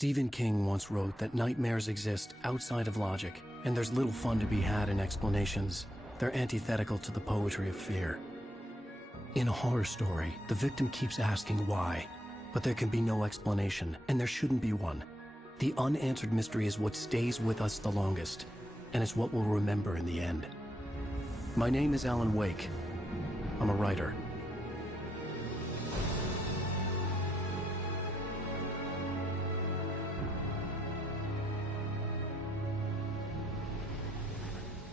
Stephen King once wrote that nightmares exist outside of logic, and there's little fun to be had in explanations. They're antithetical to the poetry of fear. In a horror story, the victim keeps asking why, but there can be no explanation, and there shouldn't be one. The unanswered mystery is what stays with us the longest, and it's what we'll remember in the end. My name is Alan Wake. I'm a writer.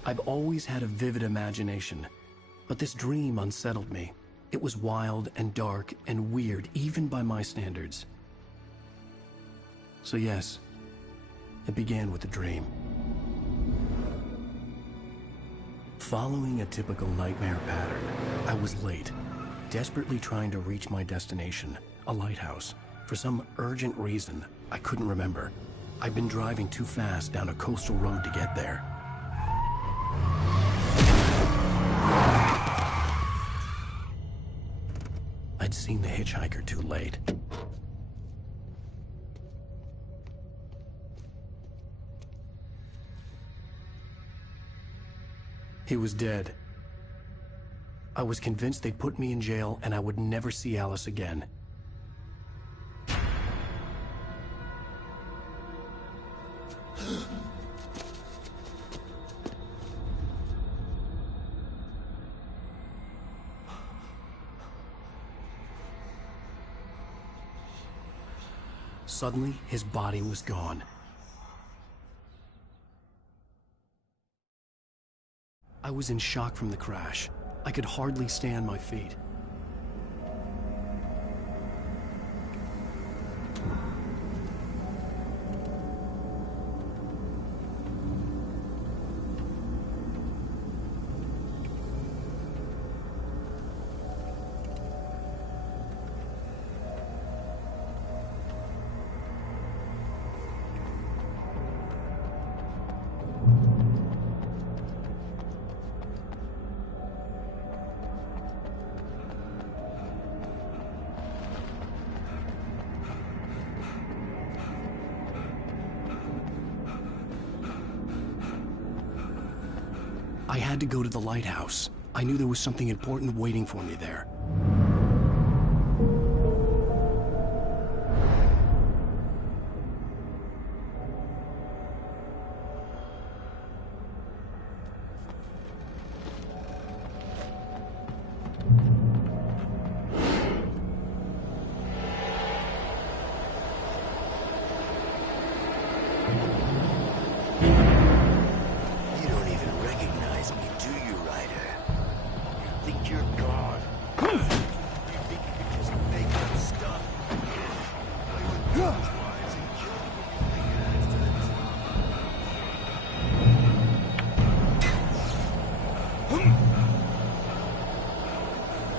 I've always had a vivid imagination, but this dream unsettled me. It was wild and dark and weird, even by my standards. So yes, it began with a dream. Following a typical nightmare pattern, I was late, desperately trying to reach my destination, a lighthouse. For some urgent reason, I couldn't remember. I'd been driving too fast down a coastal road to get there. I'd seen the hitchhiker too late. He was dead. I was convinced they'd put me in jail and I would never see Alice again. Suddenly, his body was gone. I was in shock from the crash. I could hardly stay on my feet. I had to go to the lighthouse. I knew there was something important waiting for me there.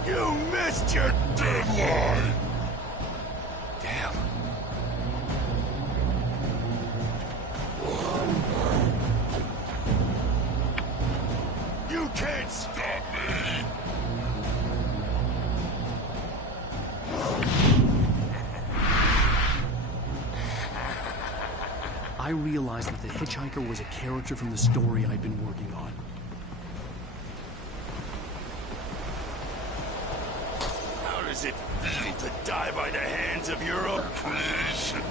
You missed your deadline! Damn. You can't stop me! I realized that the hitchhiker was a character from the story I'd been working on. How does it feel to die by the hands of your oppression?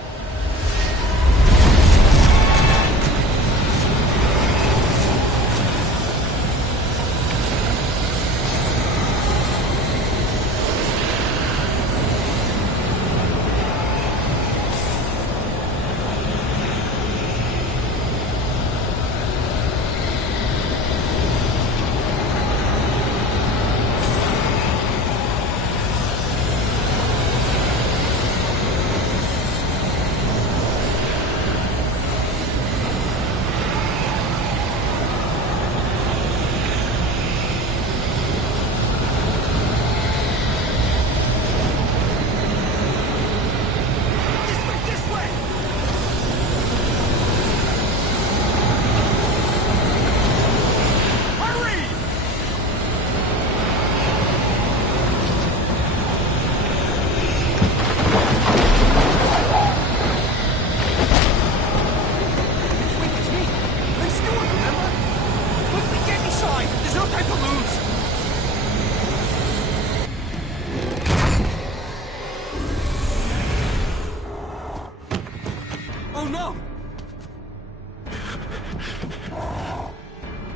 Oh no!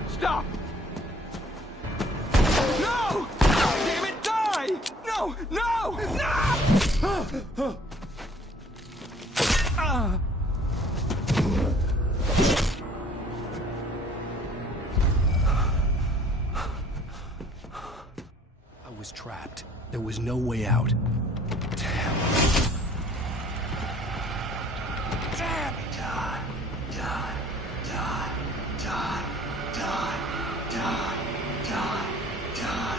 Stop! No! Damn it, die! No! No! No! I was trapped. There was no way out. Damn. Damn! Die, die, die, die, die, die, die, die.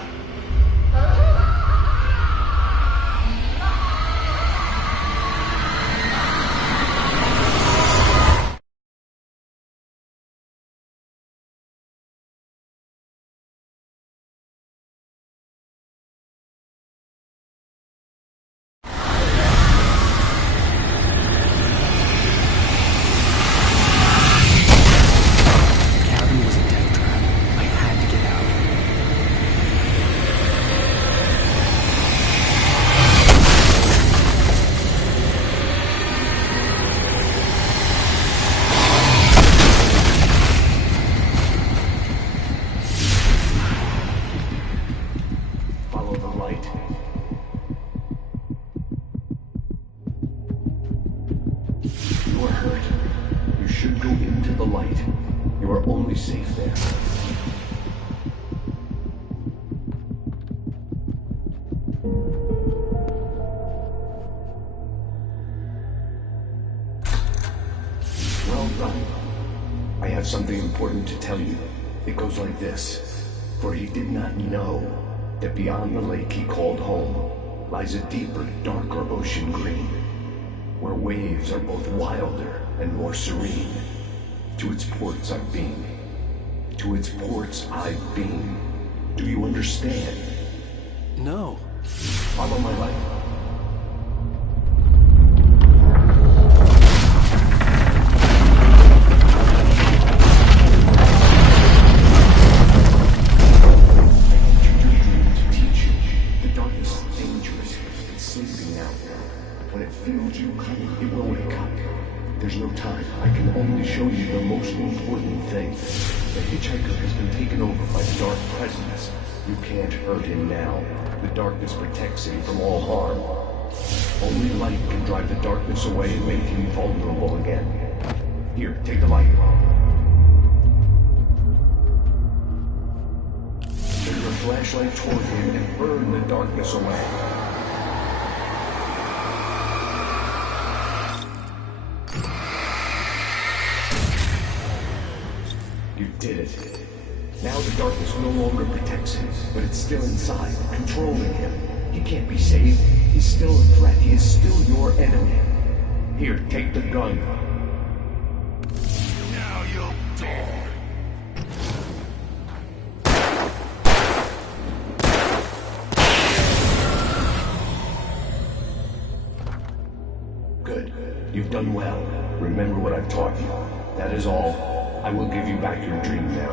Safe there. Well done. I have something important to tell you. It goes like this. For he did not know that beyond the lake he called home lies a deeper, darker ocean green, where waves are both wilder and more serene. To its ports I've been. To its ports I've been. Do you understand? No. Follow my light. There's no time. I can only show you the most important thing. The hitchhiker has been taken over by the dark presence. You can't hurt him now. The darkness protects him from all harm. Only light can drive the darkness away and make him vulnerable again. Here, take the light. Turn your flashlight toward him and burn the darkness away. You did it. Now the darkness no longer protects him, but it's still inside, controlling him. He can't be saved. He's still a threat. He is still your enemy. Here, take the gun. Now you'll die. Good. You've done well. Remember what I've taught you. That is all. I will give you back your dream now.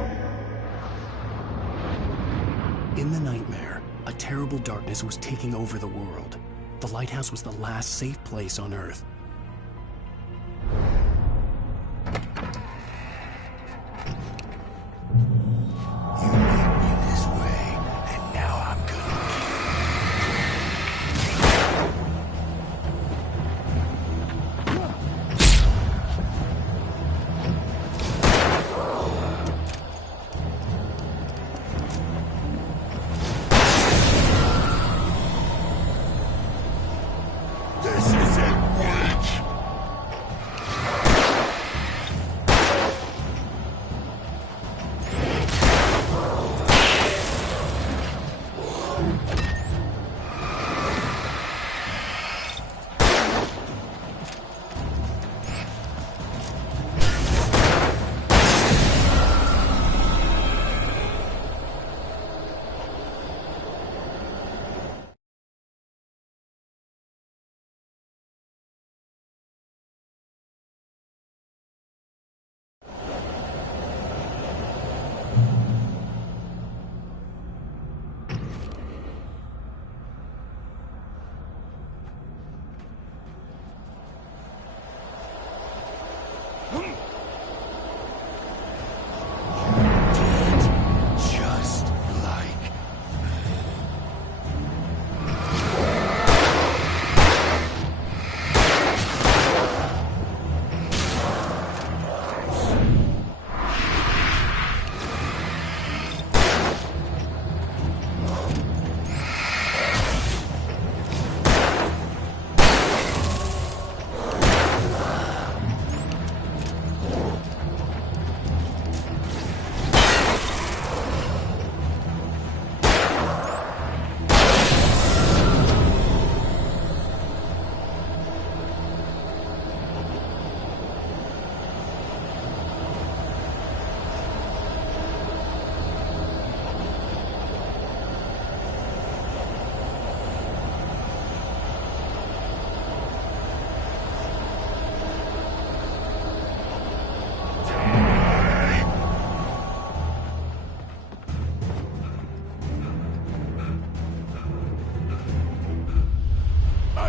In the nightmare, a terrible darkness was taking over the world. The lighthouse was the last safe place on Earth.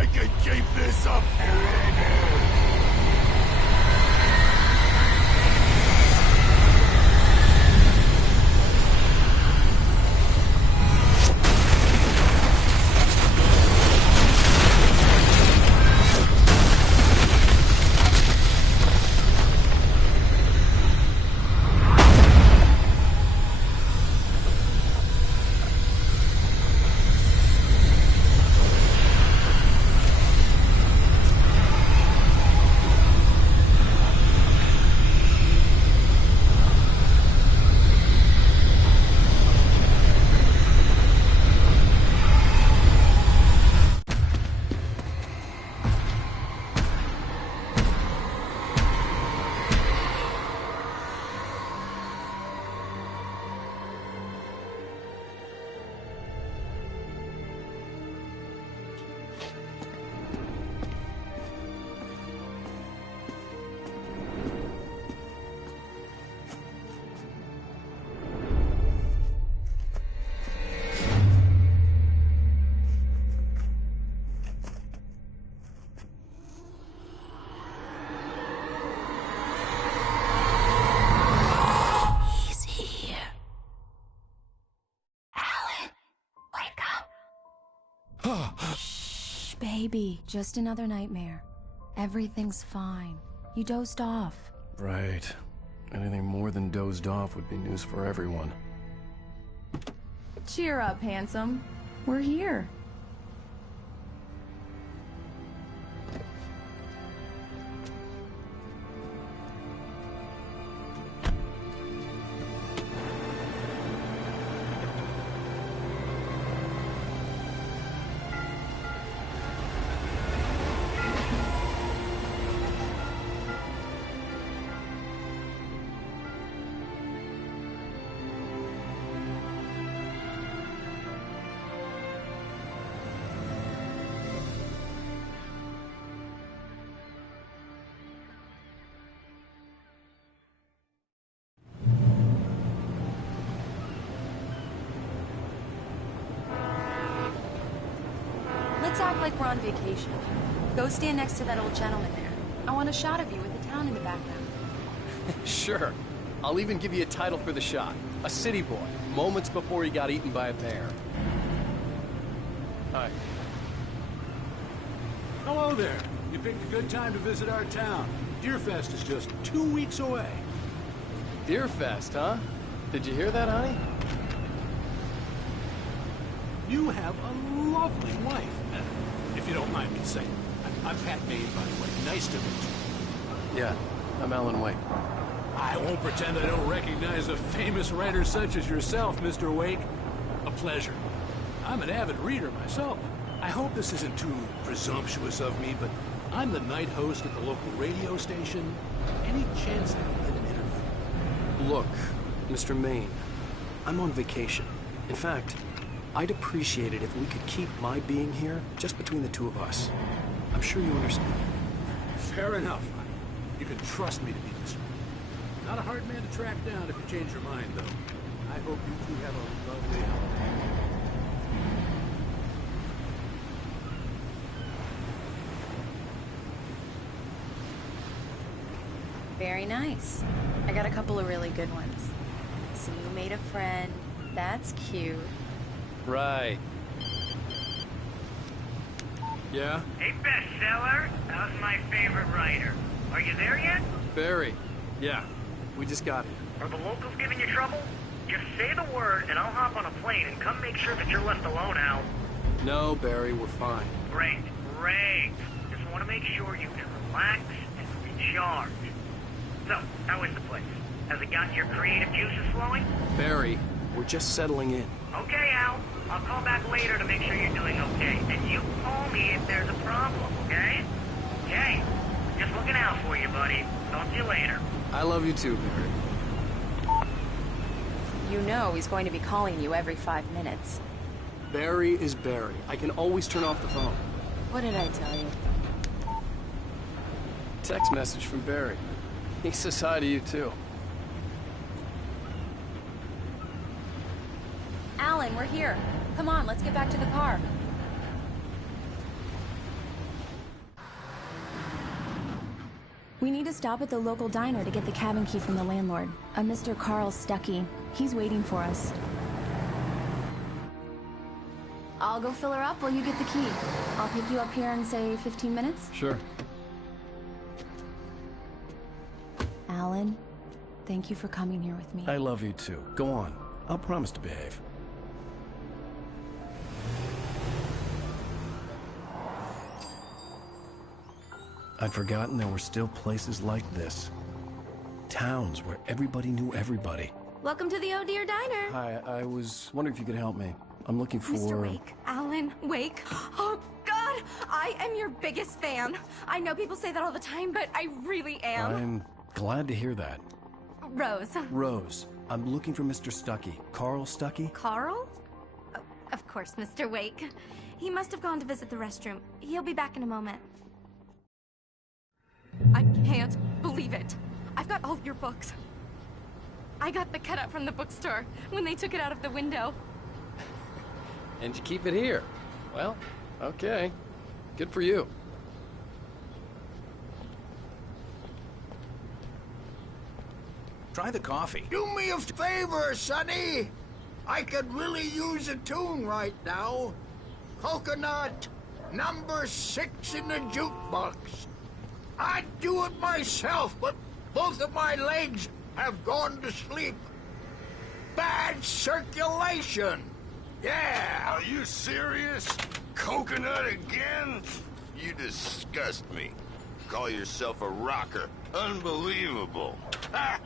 I could keep this up forever! Shh, baby. Just another nightmare. Everything's fine. You dozed off. Right. Anything more than dozed off would be news for everyone. Cheer up, handsome. We're here. Let's act like we're on vacation. Go stand next to that old gentleman there. I want a shot of you with the town in the background. Sure. I'll even give you a title for the shot. A city boy, moments before he got eaten by a bear. Hi. Hello there. You picked a good time to visit our town. Deerfest is just 2 weeks away. Deerfest, huh? Did you hear that, honey? You have a lovely wife. If you don't mind me saying. I'm Pat Maine, by the way. Nice to meet you. Yeah, I'm Alan Wake. I won't pretend I don't recognize a famous writer such as yourself, Mr. Wake. A pleasure. I'm an avid reader myself. I hope this isn't too presumptuous of me, but I'm the night host at the local radio station. Any chance I can get an interview? Look, Mr. Maine, I'm on vacation. In fact, I'd appreciate it if we could keep my being here just between the two of us. I'm sure you understand. Fair enough. You can trust me to be this. Not a hard man to track down if you change your mind, though. I hope you two have a lovely holiday. Very nice. I got a couple of really good ones. So you made a friend. That's cute. Right. Yeah? Hey, bestseller. How's my favorite writer? Are you there yet? Barry. Yeah. We just got here. Are the locals giving you trouble? Just say the word and I'll hop on a plane and come make sure that you're left alone, Al. No, Barry, we're fine. Great, great. Just want to make sure you can relax and recharge. So, how is the place? Has it got your creative juices flowing? Barry, we're just settling in. Okay, Al. I'll call back later to make sure you're doing okay. And you call me if there's a problem, okay? Okay. Just looking out for you, buddy. Talk to you later. I love you too, Barry. You know he's going to be calling you every 5 minutes. Barry is Barry. I can always turn off the phone. What did I tell you? Text message from Barry. He says hi to you too. Alan, we're here. Come on, let's get back to the car. We need to stop at the local diner to get the cabin key from the landlord, a Mr. Carl Stuckey. He's waiting for us. I'll go fill her up while you get the key. I'll pick you up here in, say, 15 minutes? Sure. Alan, thank you for coming here with me. I love you too. Go on. I'll promise to behave. I'd forgotten there were still places like this. Towns where everybody knew everybody. Welcome to the Oh Dear Diner. Hi, I was wondering if you could help me. I'm looking for... Mr. Wake. Alan Wake. Oh, God! I am your biggest fan. I know people say that all the time, but I really am. I'm glad to hear that. Rose. Rose, I'm looking for Mr. Stuckey. Carl Stuckey? Carl? Oh, of course, Mr. Wake. He must have gone to visit the restroom. He'll be back in a moment. I can't believe it. I've got all your books. I got the cutout from the bookstore when they took it out of the window. And you keep it here. Well, okay. Good for you. Try the coffee. Do me a favor, Sonny. I could really use a tune right now. Coconut, number 6 in the jukebox. I'd do it myself, but both of my legs have gone to sleep. Bad circulation. Yeah. Are you serious? Coconut again? You disgust me. Call yourself a rocker. Unbelievable. Ah,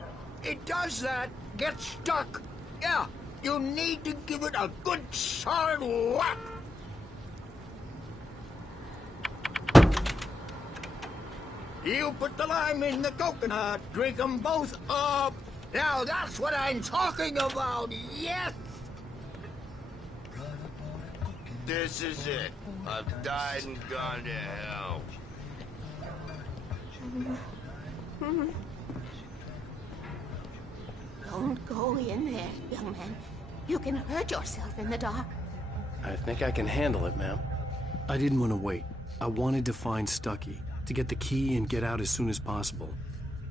it does that. Get stuck. Yeah, you need to give it a good solid whack. You put the lime in the coconut. Drink them both up. Now that's what I'm talking about. Yes. This is it. I've died and gone to hell. Don't go in there, young man. You can hurt yourself in the dark. I think I can handle it, ma'am. I didn't want to wait. I wanted to find Stuckey, to get the key and get out as soon as possible.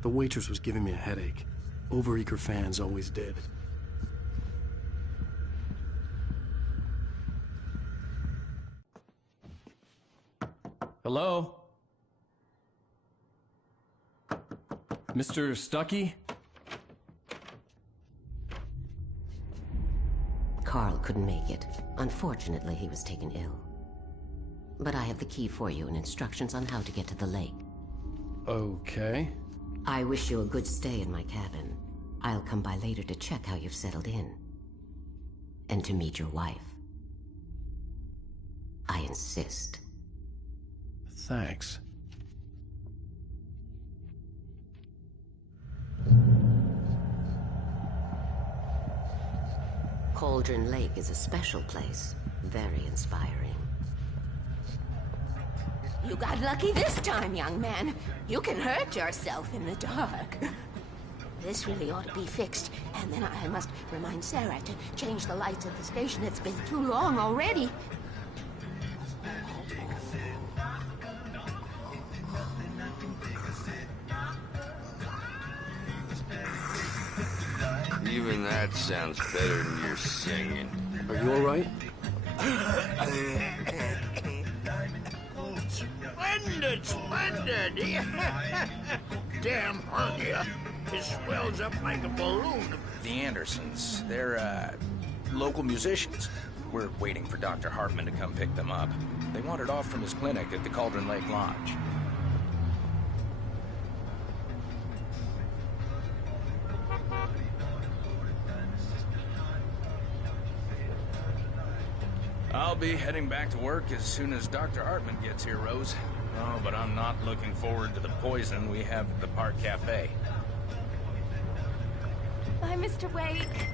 The waitress was giving me a headache. Overeager fans always did. Hello? Mr. Stuckey? Carl couldn't make it. Unfortunately, he was taken ill. But I have the key for you and instructions on how to get to the lake. Okay. I wish you a good stay in my cabin. I'll come by later to check how you've settled in. And to meet your wife. I insist. Thanks. Cauldron Lake is a special place. Very inspiring. You got lucky this time, young man. You can hurt yourself in the dark. This really ought to be fixed. And then I must remind Sarah to change the lights at the station. It's been too long already. Even that sounds better than your singing. Are you all right? Splendid, splendid. Damn hernia. It swells up like a balloon. The Andersons, they're, local musicians. We're waiting for Dr. Hartman to come pick them up. They wandered off from his clinic at the Cauldron Lake Lodge. I'll be heading back to work as soon as Dr. Hartman gets here, Rose. Oh, but I'm not looking forward to the poison we have at the Park Cafe. Bye, Mr. Wake.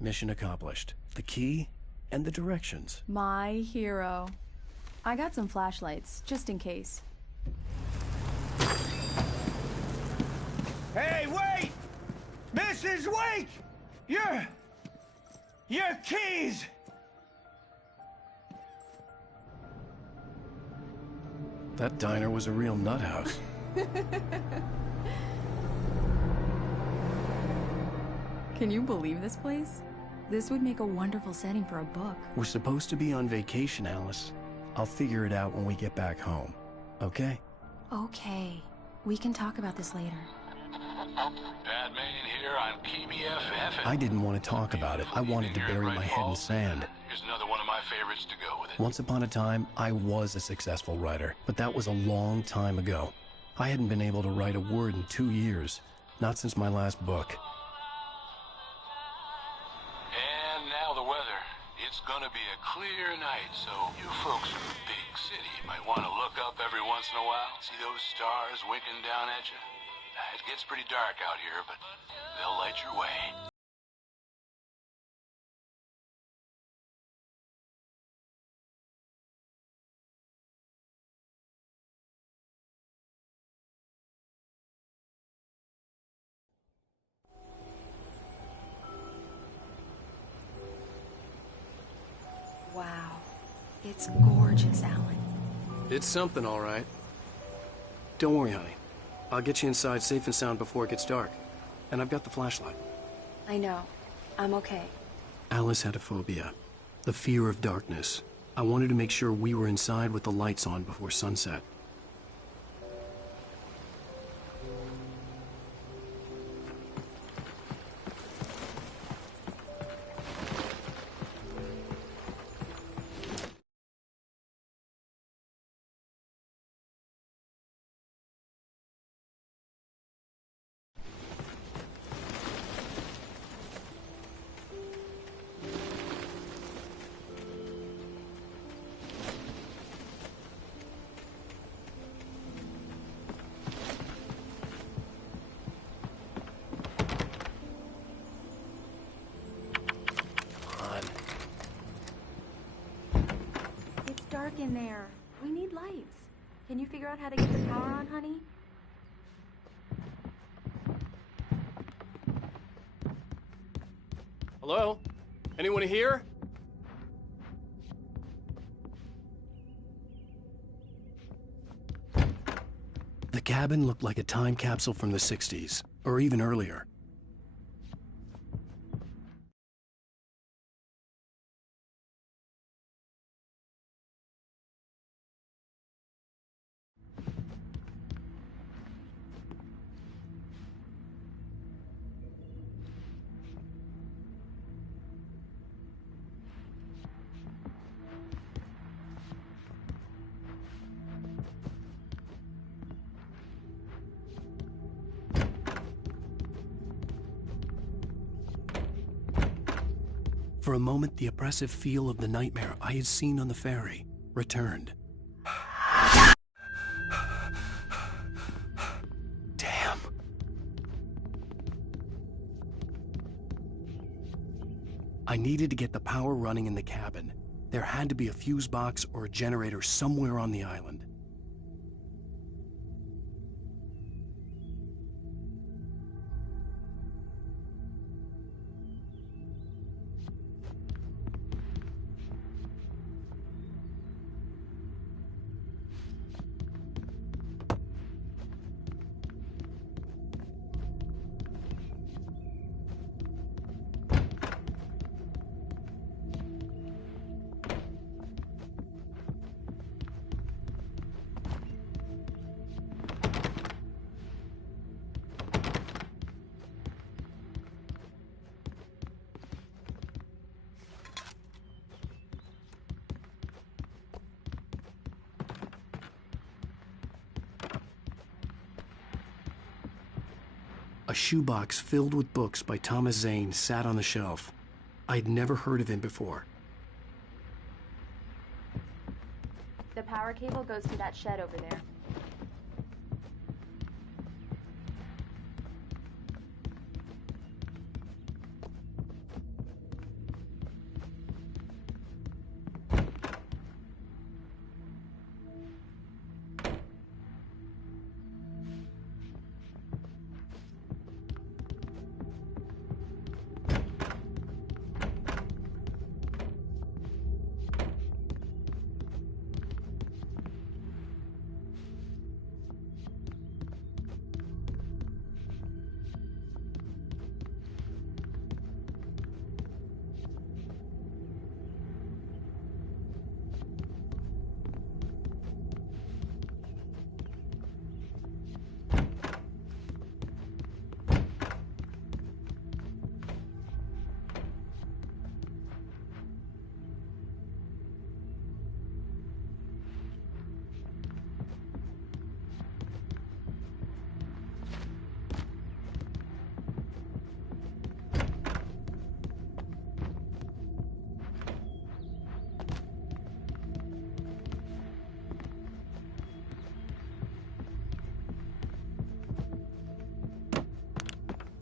Mission accomplished. The key and the directions. My hero. I got some flashlights, just in case. Hey, wait! Mrs. Wake! Your keys! That diner was a real nut house. Can you believe this place? This would make a wonderful setting for a book. We're supposed to be on vacation, Alice. I'll figure it out when we get back home. Okay? Okay. We can talk about this later. Batman here on KBFF. I didn't want to talk about it. I wanted to bury my head in sand. Here's another one of my favorites to go with it. Once upon a time, I was a successful writer, but that was a long time ago. I hadn't been able to write a word in 2 years, not since my last book. And now the weather. It's gonna be a clear night, so you folks in the big city might want to look up every once in a while. See those stars winking down at you? It gets pretty dark out here, but they'll light your way. Wow. It's gorgeous, Alan. It's something, all right. Don't worry, honey. I'll get you inside safe and sound before it gets dark. And I've got the flashlight. I know. I'm okay. Alice had a phobia. The fear of darkness. I wanted to make sure we were inside with the lights on before sunset. Dark in there. We need lights. Can you figure out how to get the power on, honey? Hello? Anyone here? The cabin looked like a time capsule from the 60s, or even earlier. For a moment, the oppressive feel of the nightmare I had seen on the ferry returned. Damn. I needed to get the power running in the cabin. There had to be a fuse box or a generator somewhere on the island. A shoebox filled with books by Thomas Zane sat on the shelf. I'd never heard of him before. The power cable goes to that shed over there.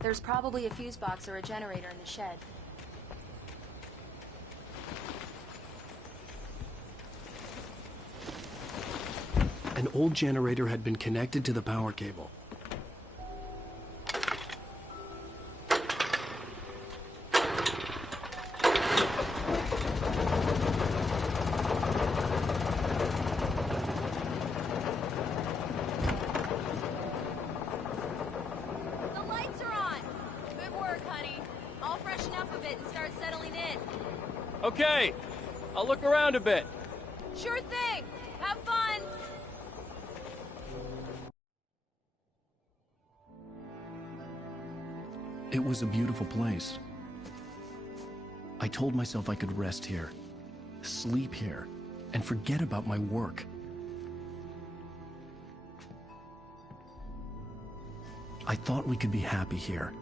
There's probably a fuse box or a generator in the shed. An old generator had been connected to the power cable. Okay, I'll look around a bit. Sure thing. Have fun. It was a beautiful place. I told myself I could rest here, sleep here, and forget about my work. I thought we could be happy here.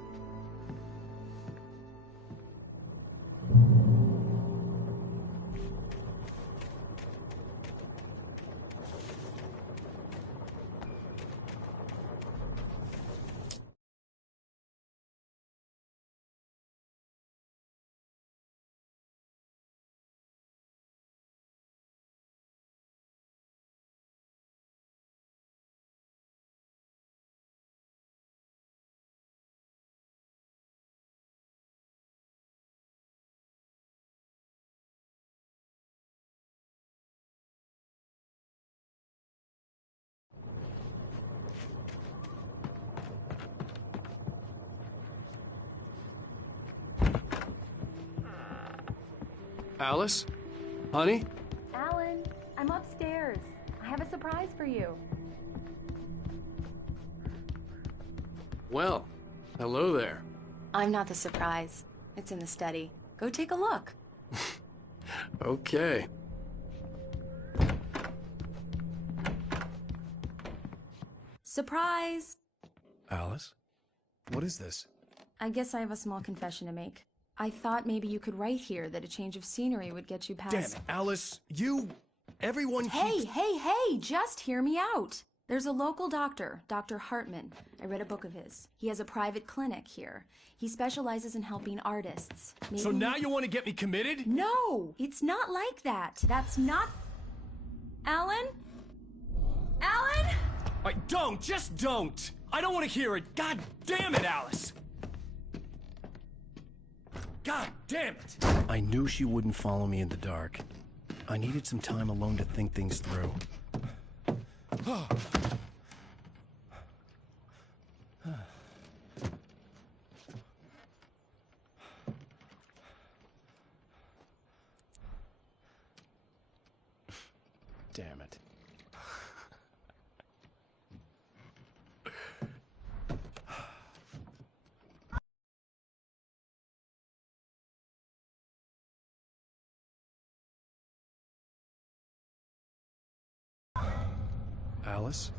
Alice? Honey? Alan, I'm upstairs. I have a surprise for you. Well, hello there. I'm not the surprise. It's in the study. Go take a look. Okay. Surprise! Alice? What is this? I guess I have a small confession to make. I thought maybe you could write here that a change of scenery would get you past... Damn it, Alice, everyone keeps... Hey, just hear me out. There's a local doctor, Dr. Hartman. I read a book of his. He has a private clinic here. He specializes in helping artists. Maybe... So now you want to get me committed? No, it's not like that. That's not... Alan? Alan? Just don't! I don't want to hear it! God damn it, Alice! God damn it! I knew she wouldn't follow me in the dark. I needed some time alone to think things through. Damn it. Alice?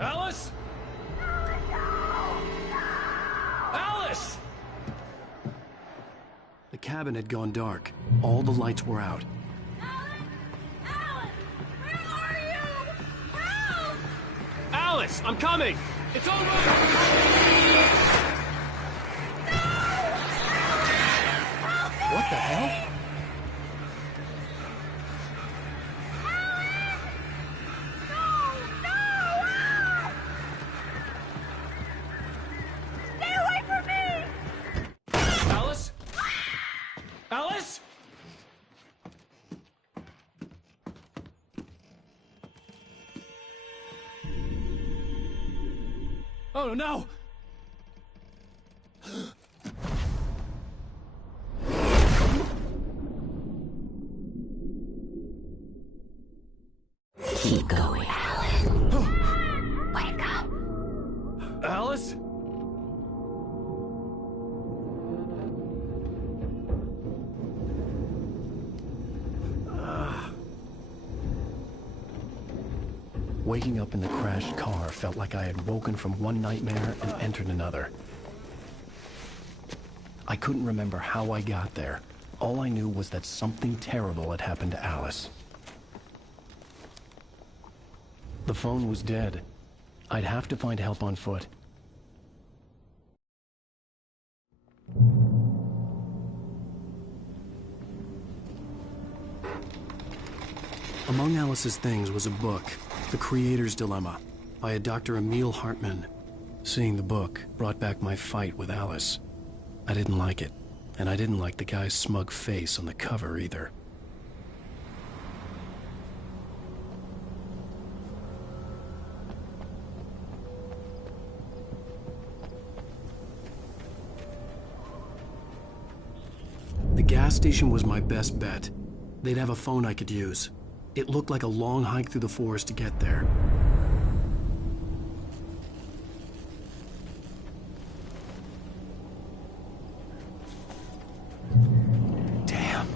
Alice? Alice! The cabin had gone dark. All the lights were out. Alan! Where are you? Help! Alice, I'm coming! It's over! What the hell? Alice? Oh, no! Keep going, Alan. Wake up. Alice? Waking up in the crashed car felt like I had woken from one nightmare and entered another. I couldn't remember how I got there. All I knew was that something terrible had happened to Alice. The phone was dead. I'd have to find help on foot. Among Alice's things was a book, The Creator's Dilemma, by a Dr. Emil Hartman. Seeing the book brought back my fight with Alice. I didn't like it, and I didn't like the guy's smug face on the cover either. The gas station was my best bet. They'd have a phone I could use. It looked like a long hike through the forest to get there. Damn.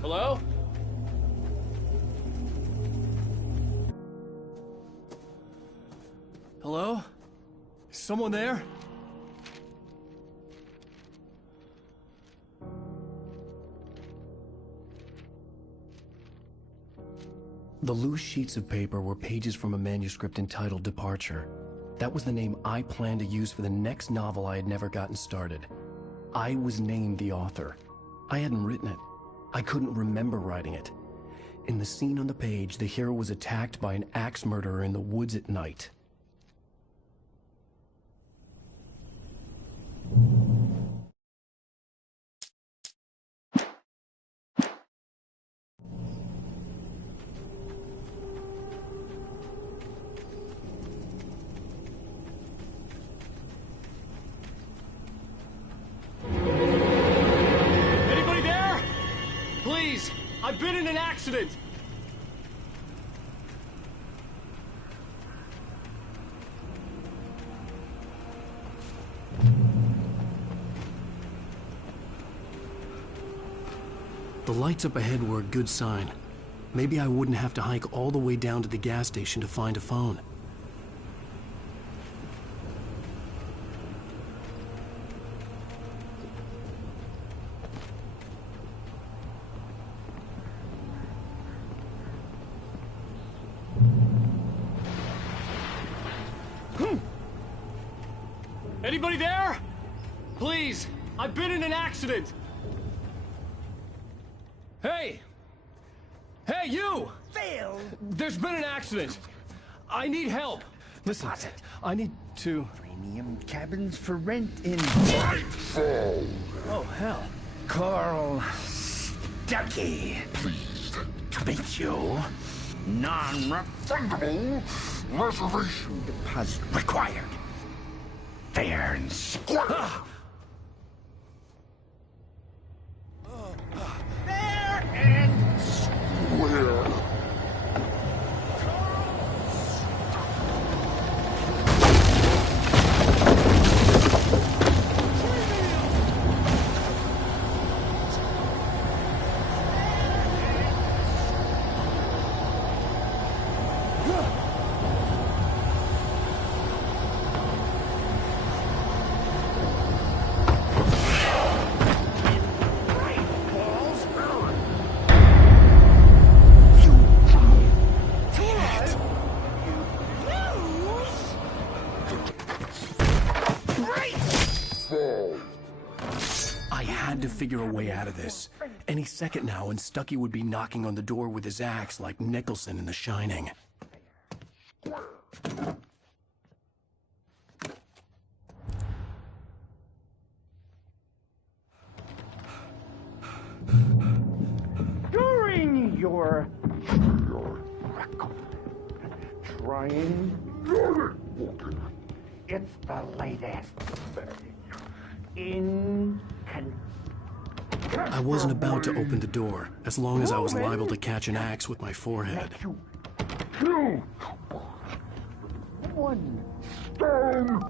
Hello? Hello? Is someone there? The loose sheets of paper were pages from a manuscript entitled Departure. That was the name I planned to use for the next novel I had never gotten started. I was named the author. I hadn't written it. I couldn't remember writing it. In the scene on the page, the hero was attacked by an axe murderer in the woods at night. Anybody there? Please, I've been in an accident. The lights up ahead were a good sign. Maybe I wouldn't have to hike all the way down to the gas station to find a phone. Anybody there? Please, I've been in an accident. Hey! Hey, you! Phil! There's been an accident. I need help. Listen, I need to... Premium cabins for rent in... Oh, hell. Carl Stuckey. Pleased to meet you. Non-refundable reservation deposit required. Fair and square. Fair and square. I had to figure a way out of this. Any second now, and Stuckey would be knocking on the door with his axe like Nicholson in The Shining. During your record, trying it's the latest in I wasn't about to open the door, as long as I was liable to catch an axe with my forehead. two, one stone.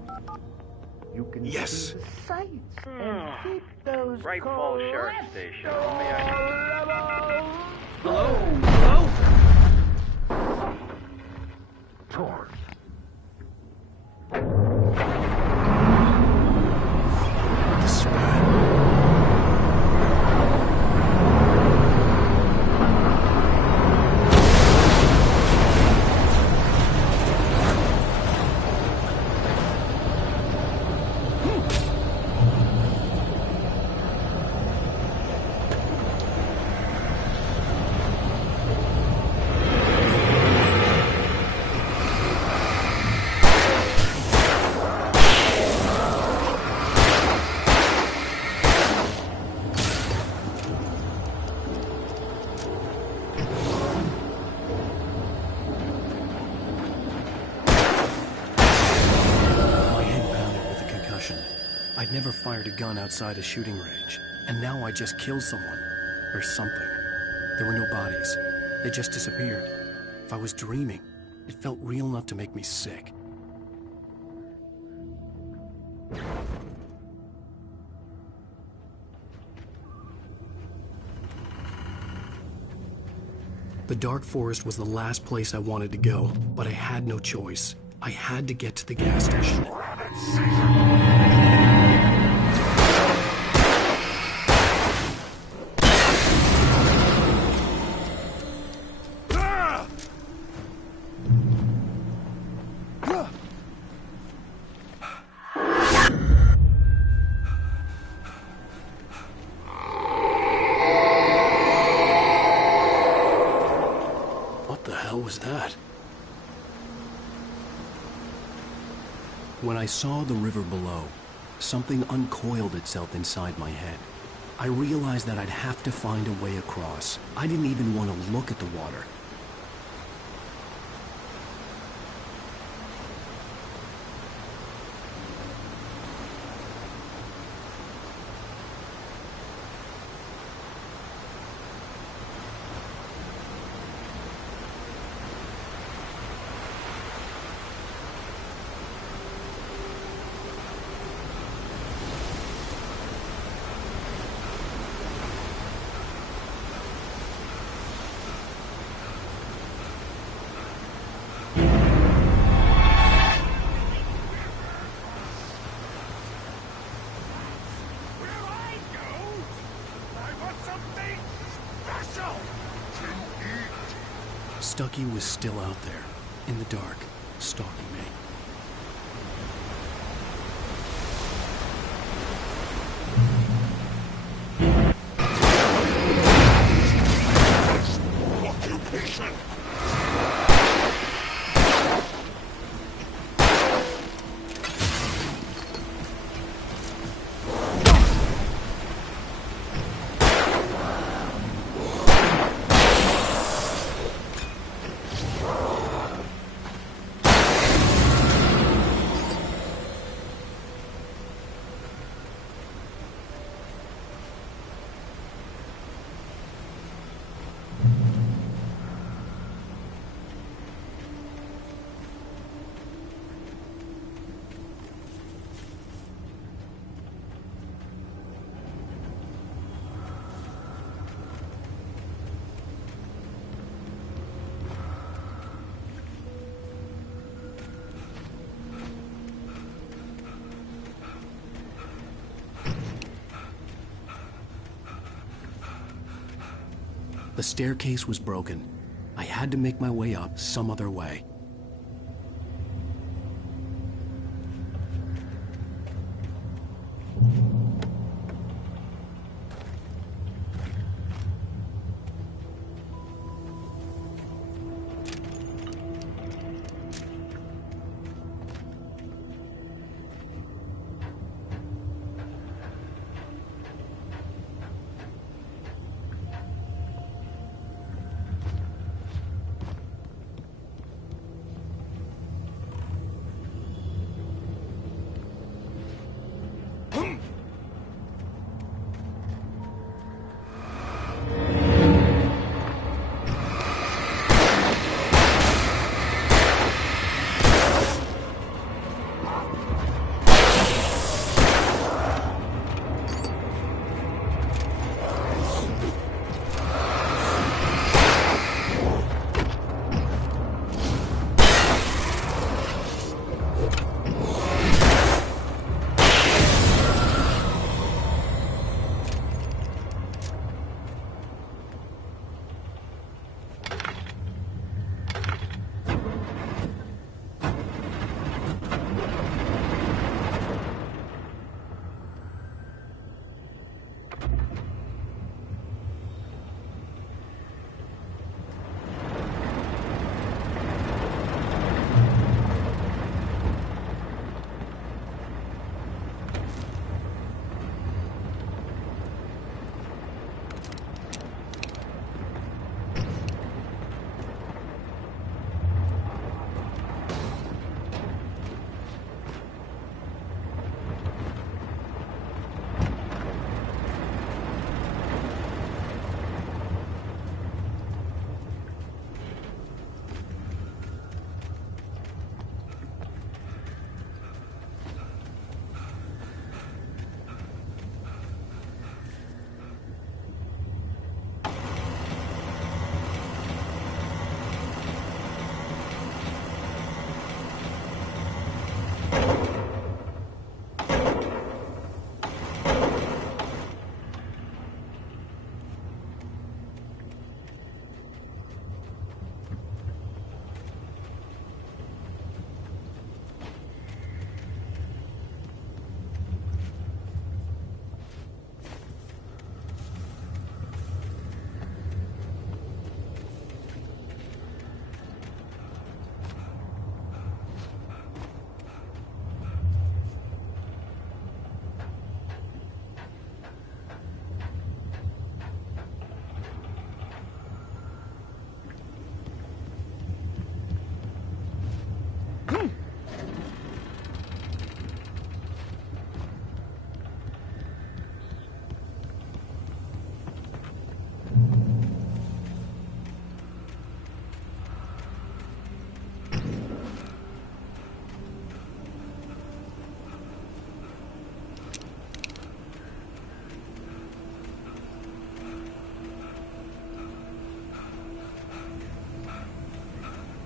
You can Yes. see the sights and keep those Bright Falls Sheriff Station. May I... Hello? Hello? I'd never fired a gun outside a shooting range, and now I just killed someone. Or something. There were no bodies. They just disappeared. If I was dreaming, it felt real enough to make me sick. The dark forest was the last place I wanted to go, but I had no choice. I had to get to the gas station. Was that? When I saw the river below, something uncoiled itself inside my head. I realized that I'd have to find a way across. I didn't even want to look at the water. Stucky was still out there, in the dark, stalking me. The staircase was broken. I had to make my way up some other way.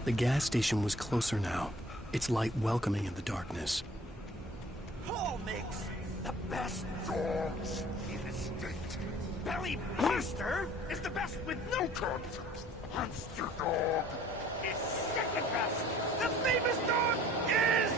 The gas station was closer now, its light welcoming in the darkness. Paul makes the best dogs in the state. Belly Buster is the best with no concepts. Monster Dog is second best. The famous dog is...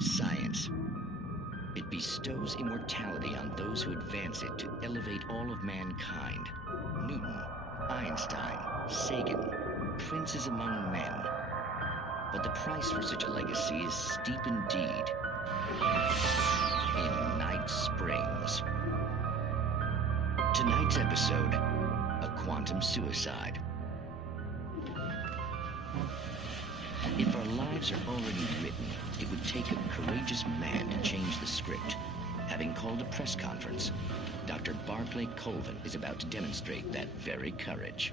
Science. It bestows immortality on those who advance it to elevate all of mankind. Newton, Einstein, Sagan, princes among men. But the price for such a legacy is steep indeed. In Night Springs. Tonight's episode, a quantum suicide. If our lives are already written, it would take a courageous man to change the script. Having called a press conference, Dr. Barclay Colvin is about to demonstrate that very courage.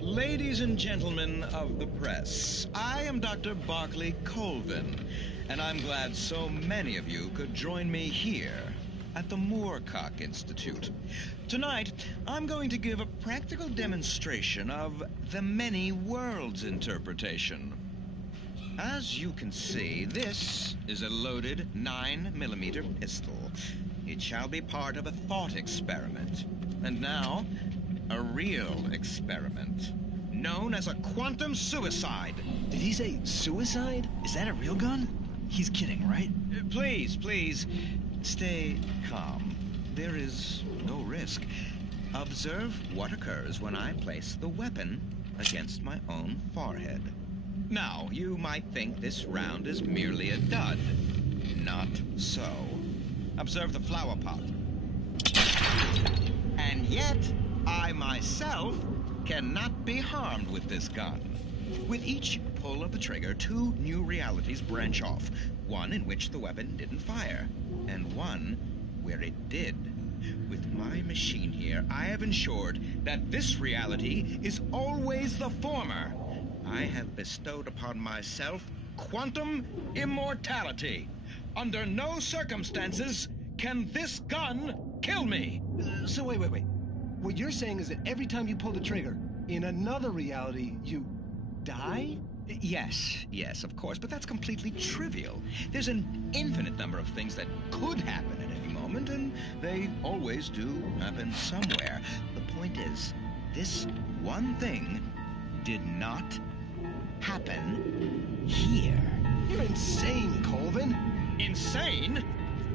Ladies and gentlemen of the press, I am Dr. Barclay Colvin, and I'm glad so many of you could join me here at the Moorcock Institute. Tonight, I'm going to give a practical demonstration of the many worlds interpretation. As you can see, this is a loaded 9mm pistol. It shall be part of a thought experiment. And now, a real experiment, known as a quantum suicide. Did he say suicide? Is that a real gun? He's kidding, right? Please, stay calm. There is no risk. Observe what occurs when I place the weapon against my own forehead. Now, you might think this round is merely a dud. Not so. Observe the flower pot. And yet, I myself cannot be harmed with this gun. With each pull of the trigger, two new realities branch off. One in which the weapon didn't fire, and one where it did. With my machine here, I have ensured that this reality is always the former. I have bestowed upon myself quantum immortality. Under no circumstances can this gun kill me. So wait. What you're saying is that every time you pull the trigger, in another reality, you die? Yes, of course, but that's completely trivial. There's an infinite number of things that could happen at any moment, and they always do happen somewhere. The point is, this one thing did not happen here. You're insane, Colvin. Insane?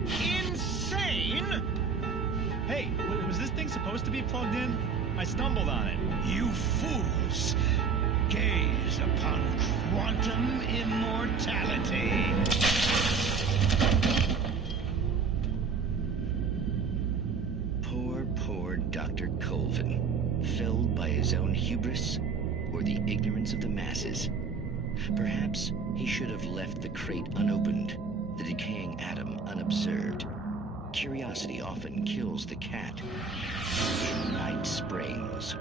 Insane? Hey, was this thing supposed to be plugged in? I stumbled on it. You fools! Gaze upon quantum immortality. Poor Dr. Colvin, felled by his own hubris or the ignorance of the masses. Perhaps he should have left the crate unopened, the decaying atom unobserved. Curiosity often kills the cat. In Night Springs.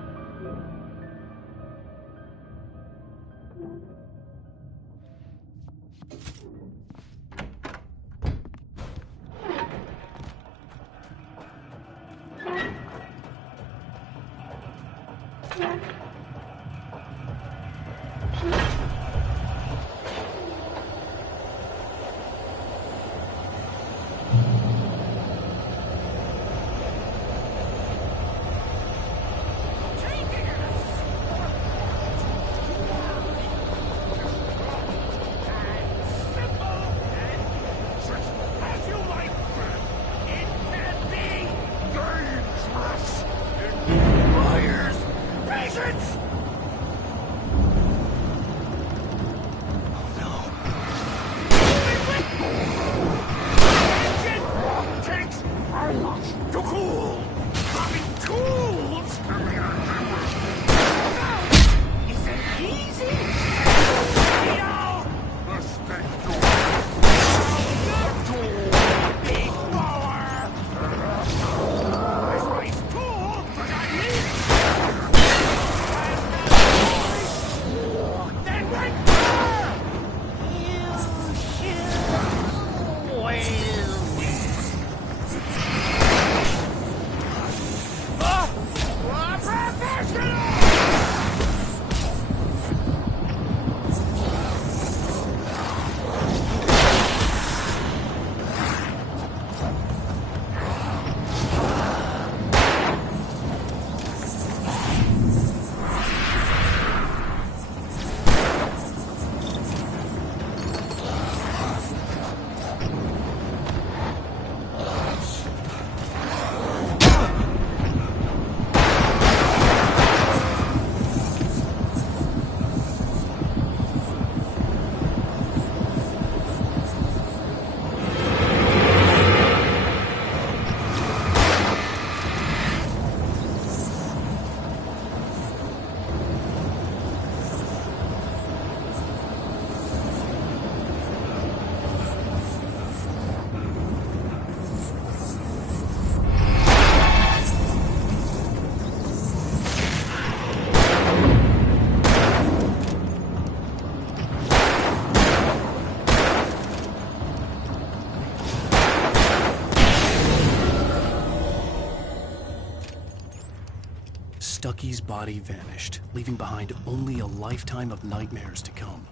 Stucky's body vanished, leaving behind only a lifetime of nightmares to come,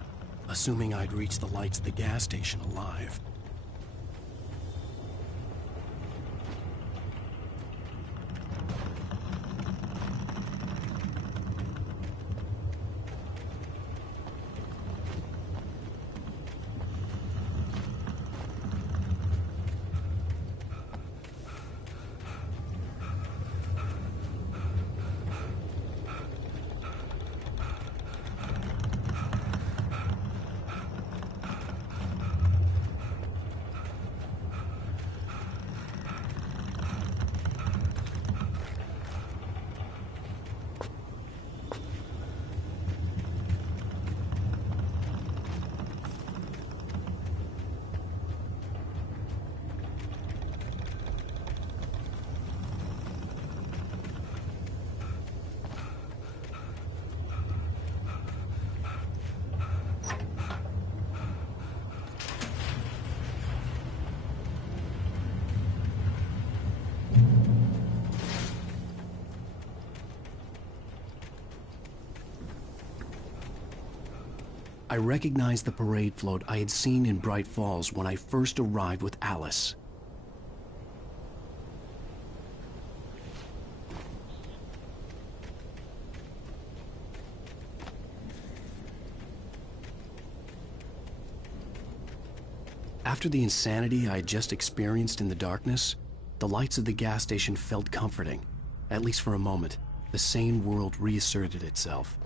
assuming I'd reach the lights of the gas station alive. I recognized the parade float I had seen in Bright Falls when I first arrived with Alice. After the insanity I had just experienced in the darkness, the lights of the gas station felt comforting, at least for a moment. the sane world reasserted itself.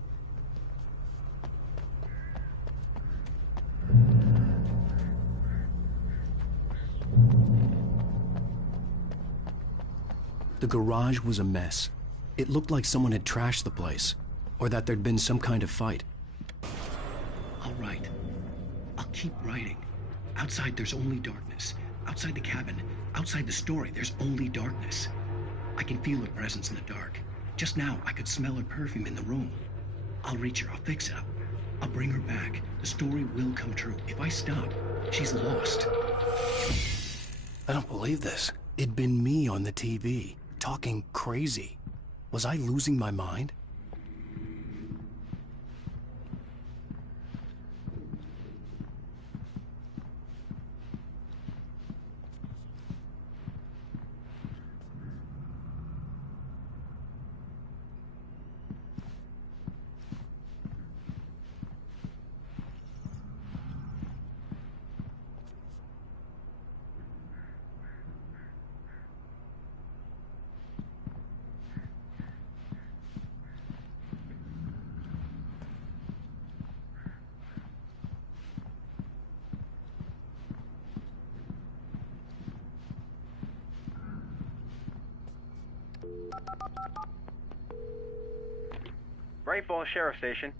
The garage was a mess. It looked like someone had trashed the place, or that there'd been some kind of fight. I'll write. I'll keep writing. Outside, there's only darkness. Outside the cabin, outside the story, there's only darkness. I can feel her presence in the dark. Just now, I could smell her perfume in the room. I'll reach her. I'll fix it up. I'll bring her back. The story will come true. If I stop, she's lost. I don't believe this. It'd been me on the TV, talking crazy. Was I losing my mind? Great Falls Sheriff Station.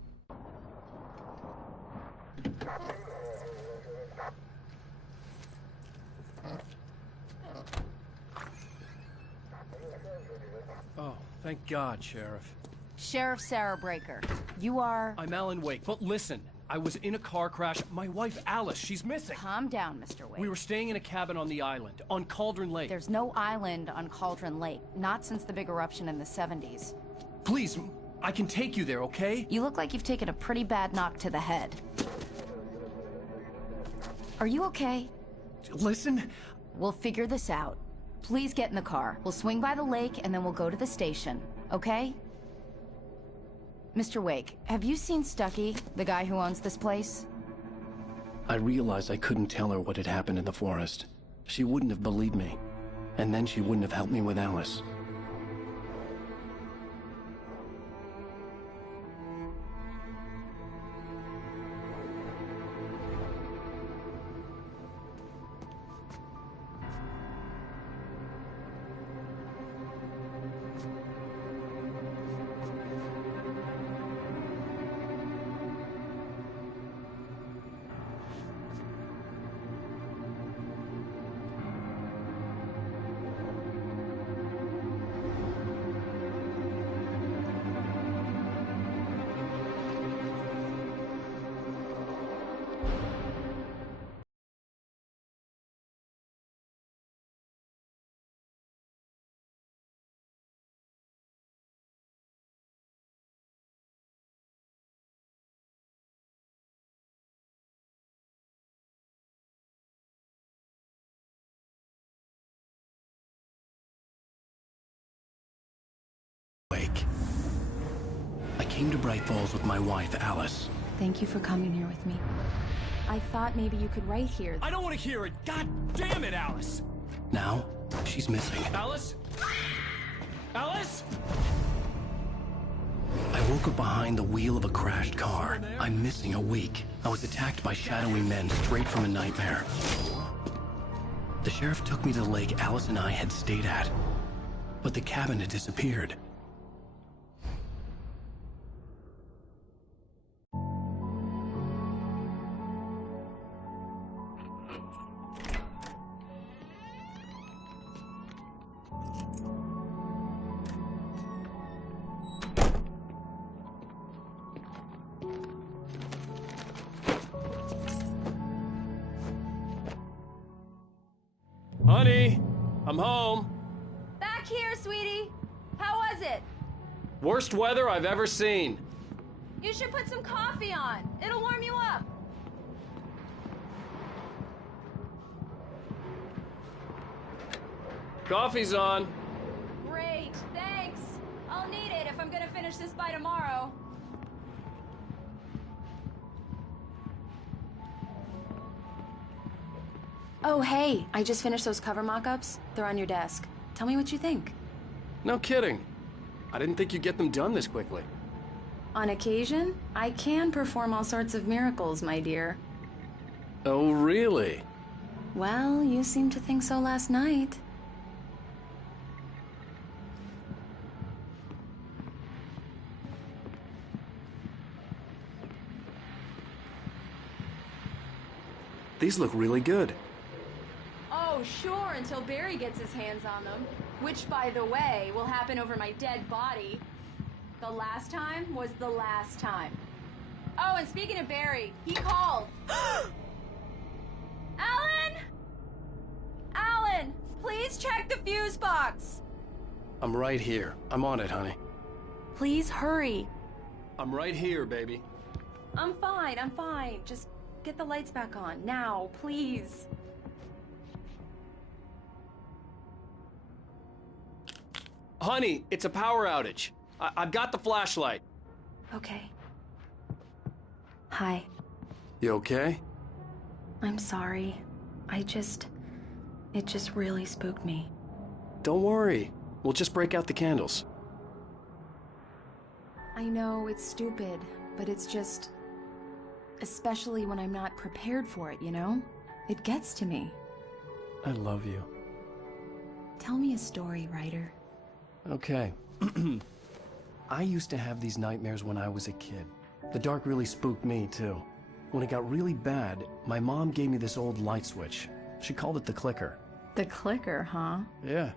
Oh, thank God, Sheriff. Sheriff Sarah Breaker. You are... I'm Alan Wake, but listen. I was in a car crash. My wife, Alice, she's missing. Calm down, Mr. Wake. We were staying in a cabin on the island, on Cauldron Lake. There's no island on Cauldron Lake. Not since the big eruption in the 70s. Please, I can take you there, okay? You look like you've taken a pretty bad knock to the head. Are you okay? Listen. We'll figure this out. Please get in the car. We'll swing by the lake and then we'll go to the station, okay? Mr. Wake, have you seen Stucky, the guy who owns this place? I realized I couldn't tell her what had happened in the forest. She wouldn't have believed me. And then she wouldn't have helped me with Alice. I came to Bright Falls with my wife, Alice. Thank you for coming here with me. I thought maybe you could write here. I don't want to hear it! God damn it, Alice! Now, she's missing. Alice? Alice? I woke up behind the wheel of a crashed car. I'm missing a week. I was attacked by shadowy men straight from a nightmare. The sheriff took me to the lake Alice and I had stayed at. But the cabin had disappeared. Honey, I'm home. Back here, sweetie. How was it? Worst weather I've ever seen. You should put some coffee on. It'll warm you up. Coffee's on. Great, thanks. I'll need it if I'm gonna finish this by tomorrow. Oh, hey, I just finished those cover mock-ups. They're on your desk. Tell me what you think. No kidding. I didn't think you'd get them done this quickly. On occasion, I can perform all sorts of miracles, my dear. Oh, really? Well, you seemed to think so last night. These look really good. Oh, sure, until Barry gets his hands on them. Which, by the way, will happen over my dead body. The last time was the last time. Oh, and speaking of Barry, he called. Alan! Alan, please check the fuse box. I'm right here. I'm on it, honey. Please hurry. I'm right here, baby. I'm fine, I'm fine. Just get the lights back on, now, please. Honey, it's a power outage. I've got the flashlight. Okay. Hi. You okay? I'm sorry. It just really spooked me. Don't worry. We'll just break out the candles. I know it's stupid, but it's just... Especially when I'm not prepared for it, you know? It gets to me. I love you. Tell me a story, writer. Okay. I used to have these nightmares when I was a kid. The dark really spooked me, too. When it got really bad, my mom gave me this old light switch. She called it the clicker. The clicker, huh? Yeah.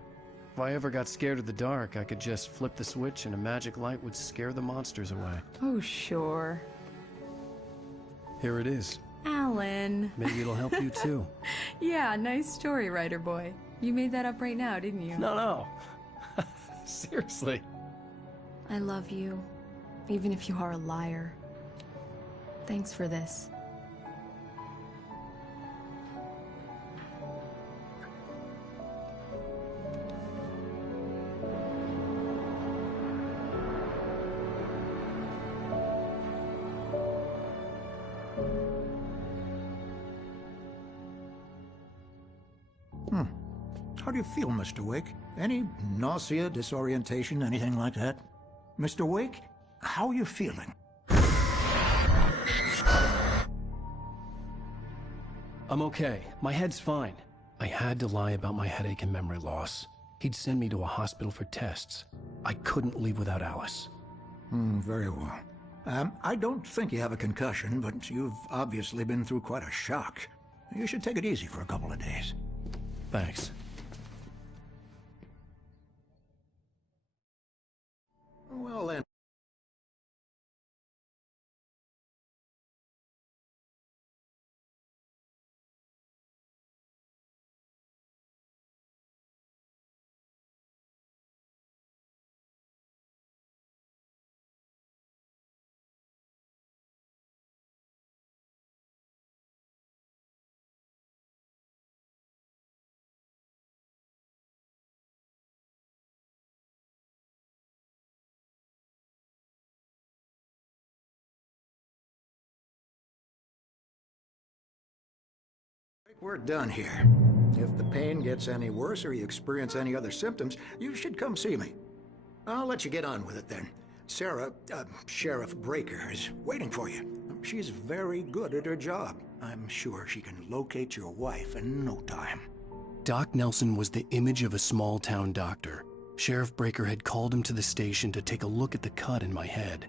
If I ever got scared of the dark, I could just flip the switch and a magic light would scare the monsters away. Oh, sure. Here it is. Alan. Maybe it'll help you, too. Yeah, nice story, writer boy. You made that up right now, didn't you? No. Seriously. I love you, even if you are a liar. Thanks for this. How do you feel, Mr. Wake? Any nausea, disorientation, anything like that? Mr. Wake, how are you feeling? I'm okay. My head's fine. I had to lie about my headache and memory loss. He'd send me to a hospital for tests. I couldn't leave without Alice. Very well. I don't think you have a concussion, but you've obviously been through quite a shock. You should take it easy for a couple of days. Thanks. Well then. We're done here. If the pain gets any worse or you experience any other symptoms, you should come see me. I'll let you get on with it then. Sarah, Sheriff Breaker, is waiting for you. She's very good at her job. I'm sure she can locate your wife in no time. Doc Nelson was the image of a small-town doctor. Sheriff Breaker had called him to the station to take a look at the cut in my head.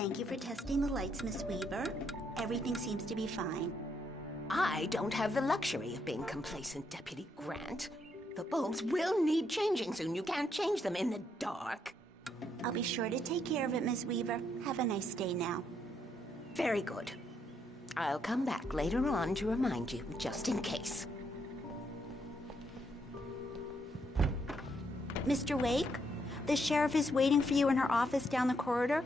Thank you for testing the lights, Miss Weaver. Everything seems to be fine. I don't have the luxury of being complacent, Deputy Grant. The bulbs will need changing soon. You can't change them in the dark. I'll be sure to take care of it, Miss Weaver. Have a nice day now. Very good. I'll come back later on to remind you, just in case. Mr. Wake, the sheriff is waiting for you in her office down the corridor.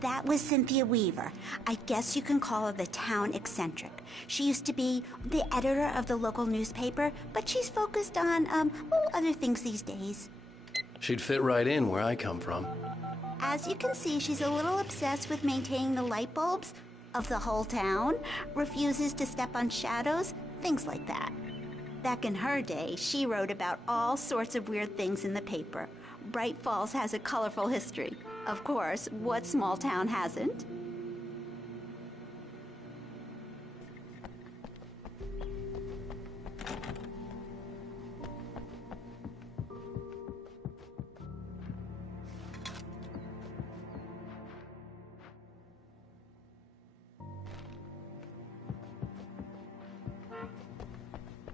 That was Cynthia Weaver. I guess you can call her the town eccentric. She used to be the editor of the local newspaper, but she's focused on, other things these days. She'd fit right in where I come from. As you can see, she's a little obsessed with maintaining the light bulbs of the whole town, refuses to step on shadows, things like that. Back in her day, she wrote about all sorts of weird things in the paper. Bright Falls has a colorful history. Of course, what small town hasn't?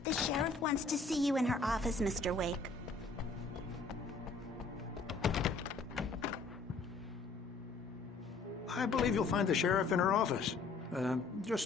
The sheriff wants to see you in her office, Mr. Wake. I believe you'll find the sheriff in her office.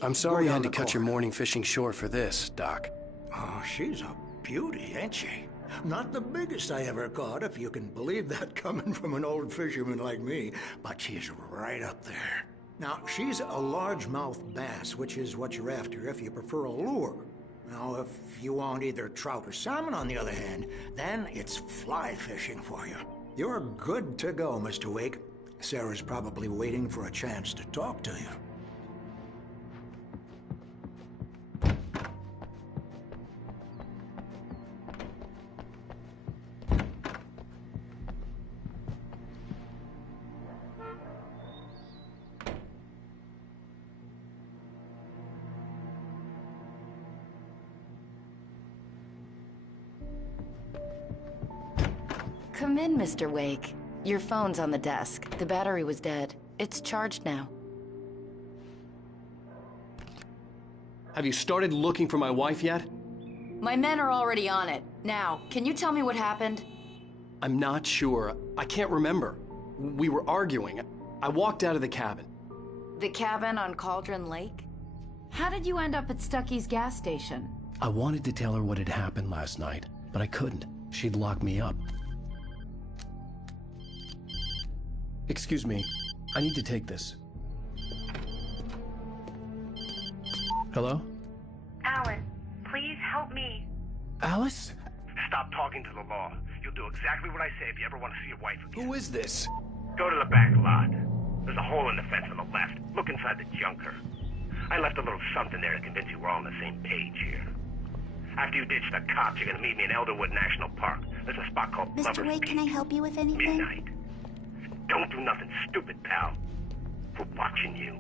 I'm sorry you had to cut your morning fishing short for this, Doc. Oh, she's a beauty, ain't she? Not the biggest I ever caught, if you can believe that coming from an old fisherman like me, but she's right up there. Now, she's a largemouth bass, which is what you're after if you prefer a lure. Now, if you want either trout or salmon, on the other hand, then it's fly fishing for you. You're good to go, Mr. Wake. Sarah's probably waiting for a chance to talk to you. Come in, Mr. Wake. Your phone's on the desk. The battery was dead. It's charged now. Have you started looking for my wife yet? My men are already on it. Now, can you tell me what happened? I'm not sure. I can't remember. We were arguing. I walked out of the cabin. The cabin on Cauldron Lake? How did you end up at Stucky's gas station? I wanted to tell her what had happened last night, but I couldn't. She'd lock me up. Excuse me. I need to take this. Hello? Alan, please help me. Alice? Stop talking to the law. You'll do exactly what I say if you ever want to see your wife again. Who is this? Go to the back lot. There's a hole in the fence on the left. Look inside the junker. I left a little something there to convince you we're all on the same page here. After you ditch the cops, you're gonna meet me in Elderwood National Park. There's a spot called Mr. Wake, can I help you with anything? Midnight. Don't do nothing stupid, pal. We're watching you.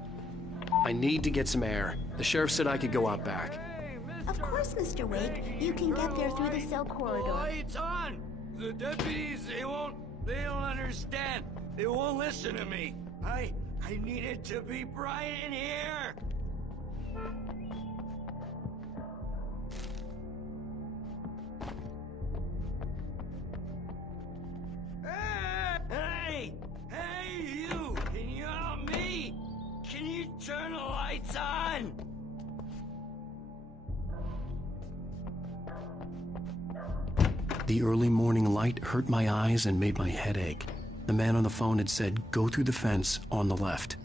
I need to get some air. The sheriff said I could go out back. Of course, Mr. Wake. You can get there through the cell corridor. Lights on! The deputies, they don't understand. They won't listen to me. I need it to be bright in here. Hey, you! Can you help me? Can you turn the lights on? The early morning light hurt my eyes and made my head ache. The man on the phone had said, go through the fence on the left.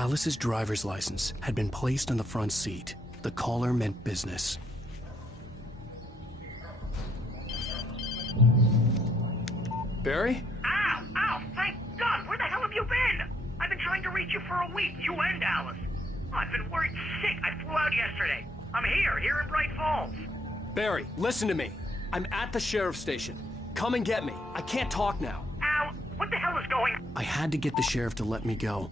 Alice's driver's license had been placed on the front seat. The caller meant business. Barry? Ow! Ow! Thank God! Where the hell have you been? I've been trying to reach you for a week, you and Alice. Oh, I've been worried sick. I flew out yesterday. I'm here in Bright Falls. Barry, listen to me. I'm at the sheriff's station. Come and get me. I can't talk now. Ow! What the hell is going on? I had to get the sheriff to let me go.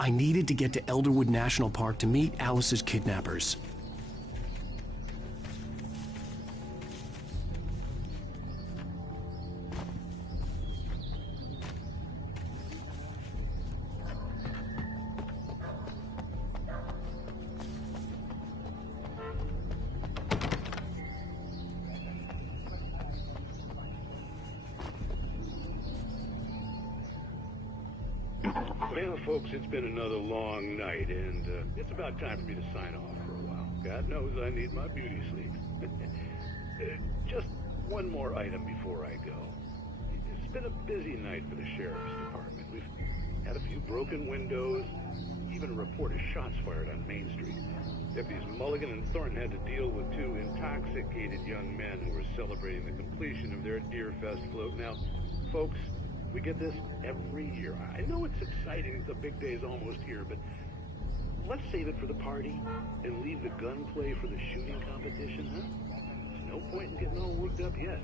I needed to get to Elderwood National Park to meet Alice's kidnappers. Well, folks, it's been another long night, and it's about time for me to sign off for a while. God knows I need my beauty sleep. Just one more item before I go. It's been a busy night for the sheriff's department. We've had a few broken windows, even a report of shots fired on Main Street. Deputies Mulligan and Thornton had to deal with two intoxicated young men who were celebrating the completion of their Deer Fest float. Now, folks, we get this every year. I know it's exciting, the big day's almost here, but let's save it for the party and leave the gunplay for the shooting competition, huh? There's no point in getting all worked up yet.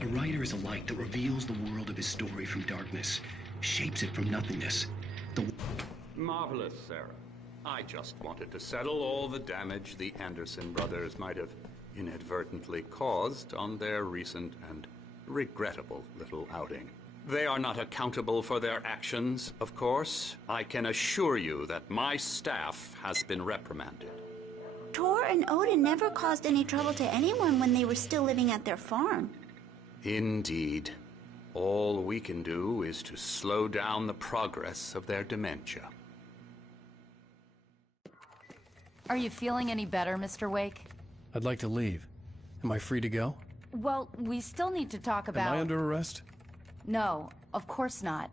A writer is a light that reveals the world of his story from darkness, shapes it from nothingness. Marvelous, Sarah. I just wanted to settle all the damage the Anderson brothers might have inadvertently caused on their recent and regrettable little outing. They are not accountable for their actions, of course. I can assure you that my staff has been reprimanded. Tor and Odin never caused any trouble to anyone when they were still living at their farm. Indeed. All we can do is to slow down the progress of their dementia. Are you feeling any better, Mr. Wake? I'd like to leave. Am I free to go? Well, we still need to talk about... Am I under arrest? No, of course not.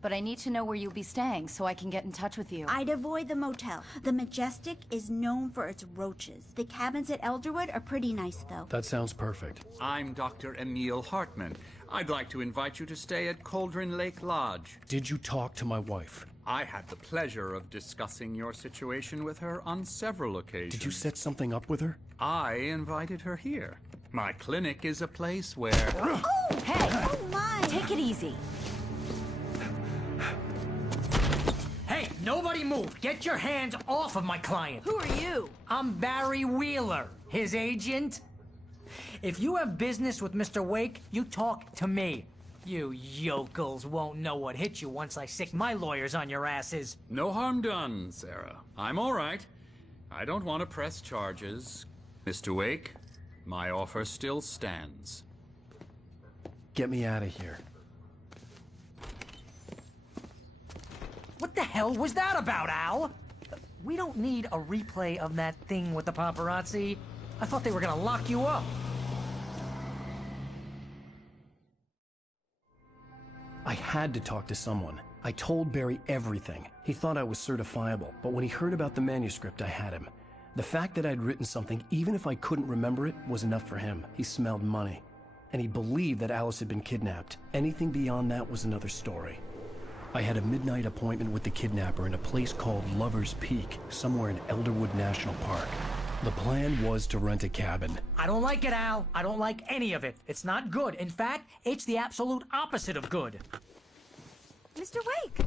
But I need to know where you'll be staying so I can get in touch with you. I'd avoid the motel. The Majestic is known for its roaches. The cabins at Elderwood are pretty nice, though. That sounds perfect. I'm Dr. Emil Hartman. I'd like to invite you to stay at Cauldron Lake Lodge. Did you talk to my wife? I had the pleasure of discussing your situation with her on several occasions. Did you set something up with her? I invited her here. My clinic is a place where... Oh! Hey! Oh, my! Take it easy. Hey, nobody move! Get your hands off of my client! Who are you? I'm Barry Wheeler, his agent. If you have business with Mr. Wake, you talk to me. You yokels won't know what hit you once I sick my lawyers on your asses. No harm done, Sarah. I'm all right. I don't want to press charges. Mr. Wake, my offer still stands. Get me out of here. What the hell was that about, Al? We don't need a replay of that thing with the paparazzi. I thought they were gonna lock you up. I had to talk to someone. I told Barry everything. He thought I was certifiable, but when he heard about the manuscript, I had him. The fact that I'd written something, even if I couldn't remember it, was enough for him. He smelled money. And he believed that Alice had been kidnapped. Anything beyond that was another story. I had a midnight appointment with the kidnapper in a place called Lover's Peak, somewhere in Elderwood National Park. The plan was to rent a cabin. I don't like it, Al. I don't like any of it. It's not good. In fact, it's the absolute opposite of good. Mr. Wake!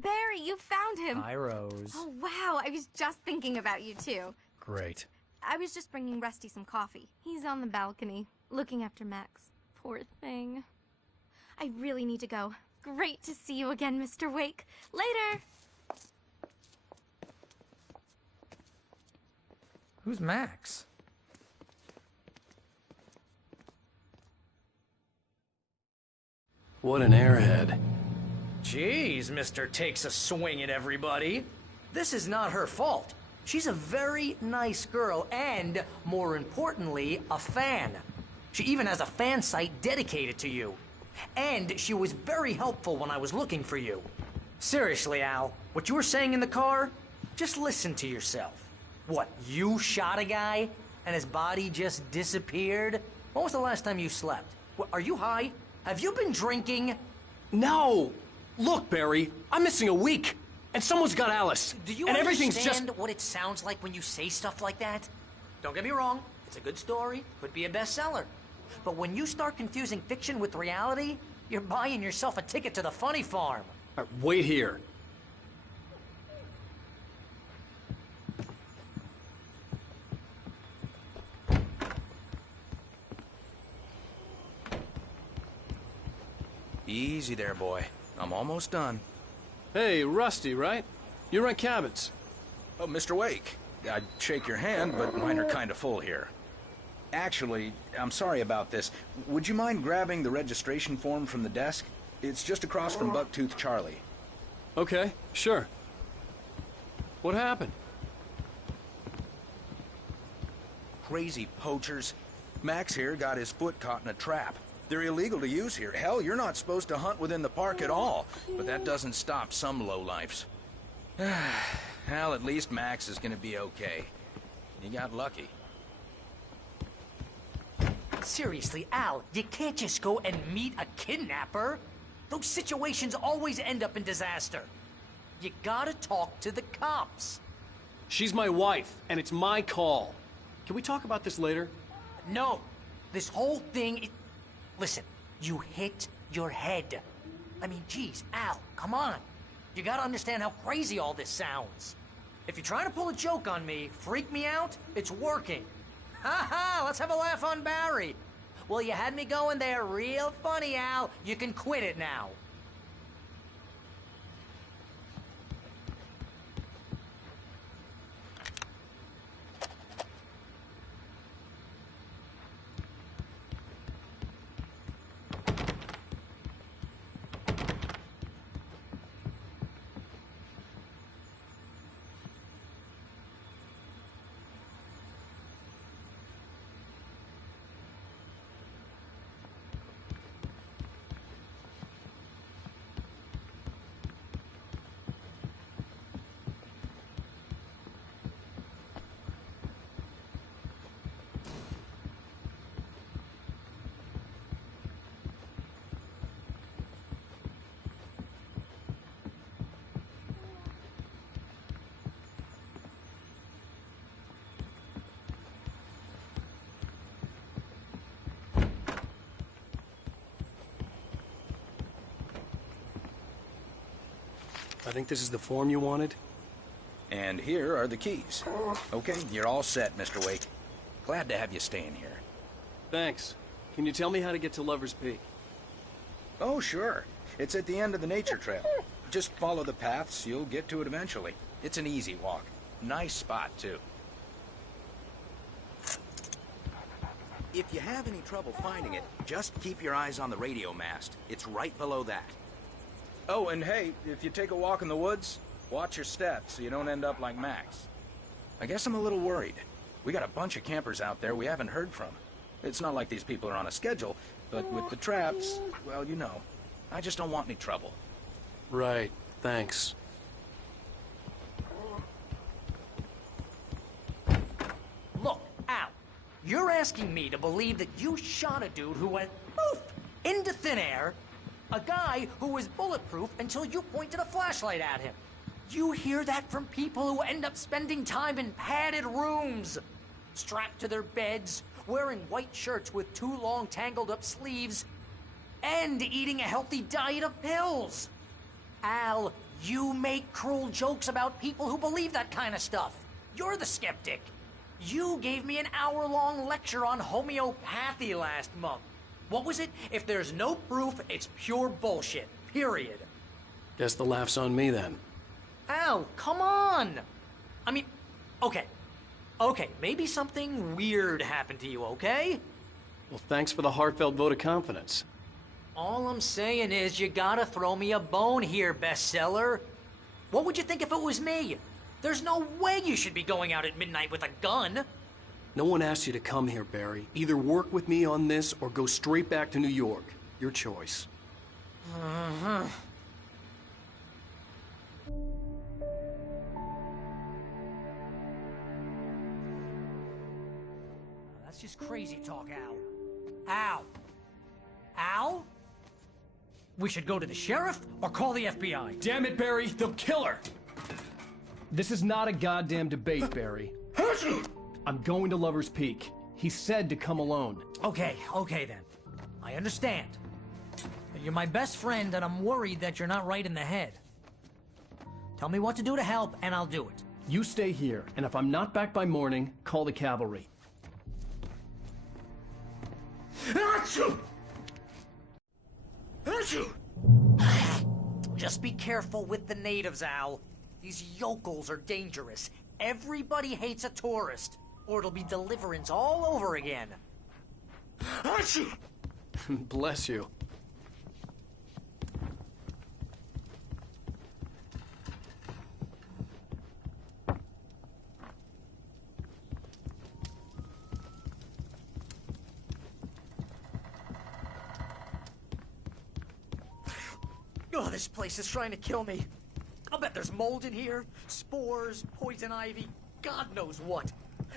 Barry, you found him. Hi, Rose. Oh, wow. I was just thinking about you, too. Great. I was just bringing Rusty some coffee. He's on the balcony, looking after Max. Poor thing. I really need to go. Great to see you again, Mr. Wake. Later! Who's Max? What an airhead. Jeez, Mr. Takes a Swing at everybody. This is not her fault. She's a very nice girl and, more importantly, a fan. She even has a fan site dedicated to you. And she was very helpful when I was looking for you. Seriously, Al, what you were saying in the car, just listen to yourself. What, you shot a guy and his body just disappeared? When was the last time you slept? What, are you high? Have you been drinking? No! Look, Barry, I'm missing a week. And someone's got Alice. Do you and everything's understand just... what it sounds like when you say stuff like that? Don't get me wrong, it's a good story, could be a bestseller. But when you start confusing fiction with reality, you're buying yourself a ticket to the funny farm. All right, wait here. Easy there, boy. I'm almost done. Hey, Rusty, right? You rent cabins. Oh, Mr. Wake. I'd shake your hand, but mine are kind of full here. Actually, I'm sorry about this. Would you mind grabbing the registration form from the desk? It's just across from Bucktooth Charlie. Okay, sure. What happened? Crazy poachers. Max here got his foot caught in a trap. They're illegal to use here. Hell, you're not supposed to hunt within the park at all. But that doesn't stop some lowlifes. Well, at least Max is gonna be okay. He got lucky. Seriously, Al, you can't just go and meet a kidnapper. Those situations always end up in disaster. You gotta talk to the cops. She's my wife, and it's my call. Can we talk about this later? No. This whole thing... Listen, you hit your head. I mean, geez, Al, come on. You gotta understand how crazy all this sounds. If you're trying to pull a joke on me, freak me out, it's working. Ha ha, let's have a laugh on Barry. Well, you had me going there real funny, Al. You can quit it now. I think this is the form you wanted. And here are the keys. Okay, you're all set, Mr. Wake. Glad to have you staying here. Thanks. Can you tell me how to get to Lover's Peak? Oh, sure. It's at the end of the nature trail. Just follow the paths, you'll get to it eventually. It's an easy walk. Nice spot, too. If you have any trouble finding it, just keep your eyes on the radio mast. It's right below that. Oh, and hey, if you take a walk in the woods, watch your steps so you don't end up like Max. I guess I'm a little worried. We got a bunch of campers out there we haven't heard from. It's not like these people are on a schedule, but with the traps, well, you know. I just don't want any trouble. Right, thanks. Look, Al, you're asking me to believe that you shot a dude who went poof into thin air, a guy who was bulletproof until you pointed a flashlight at him. You hear that from people who end up spending time in padded rooms, strapped to their beds, wearing white shirts with too long tangled up sleeves, and eating a healthy diet of pills. Al, You make cruel jokes about people who believe that kind of stuff. You're the skeptic. You gave me an hour-long lecture on homeopathy last month. What was it? If there's no proof, it's pure bullshit. Period. Guess the laugh's on me then. Al, come on! I mean, okay. Okay, maybe something weird happened to you, okay? Well, thanks for the heartfelt vote of confidence. All I'm saying is you gotta throw me a bone here, bestseller. What would you think if it was me? There's no way you should be going out at midnight with a gun. No one asked you to come here, Barry. Either work with me on this or go straight back to New York. Your choice. That's just crazy talk, Al. Al? Al? We should go to the sheriff or call the FBI. Damn it, Barry, they'll kill her! This is not a goddamn debate, Barry. I'm going to Lover's Peak. He said to come alone. Okay then. I understand. You're my best friend, and I'm worried that you're not right in the head. Tell me what to do to help, and I'll do it. You stay here, and if I'm not back by morning, call the cavalry. Just be careful with the natives, Al. These yokels are dangerous. Everybody hates a tourist, or it'll be Deliverance all over again. Bless you. Oh, this place is trying to kill me. I'll bet there's mold in here, spores, poison ivy, God knows what.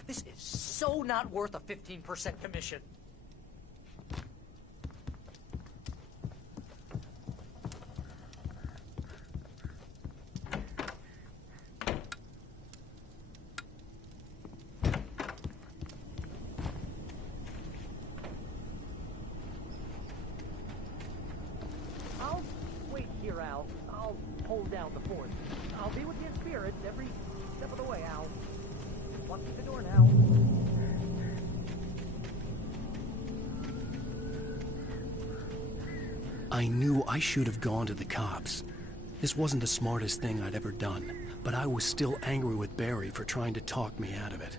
This is so not worth a 15% commission. I'll wait here, Al. I'll hold down the fort. I'll be with you in spirit every step of the way, Al. Walk through the door now. I knew I should have gone to the cops. This wasn't the smartest thing I'd ever done, but I was still angry with Barry for trying to talk me out of it.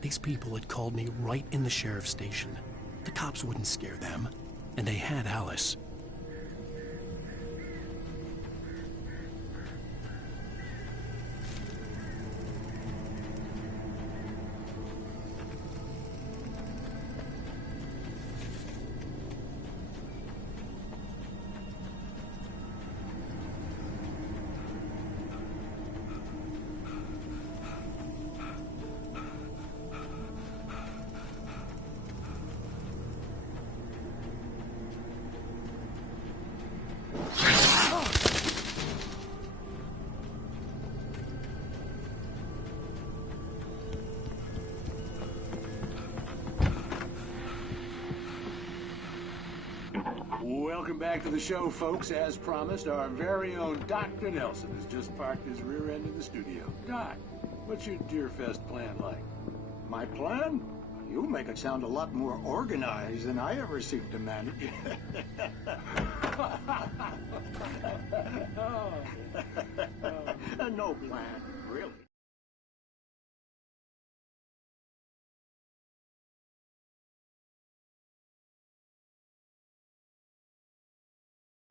These people had called me right in the sheriff's station. The cops wouldn't scare them, and they had Alice. Welcome back to the show, folks. As promised, our very own Dr. Nelson has just parked his rear end in the studio. Doc, what's your Deerfest plan like? My plan? You make it sound a lot more organized than I ever seem to manage. No plan, really.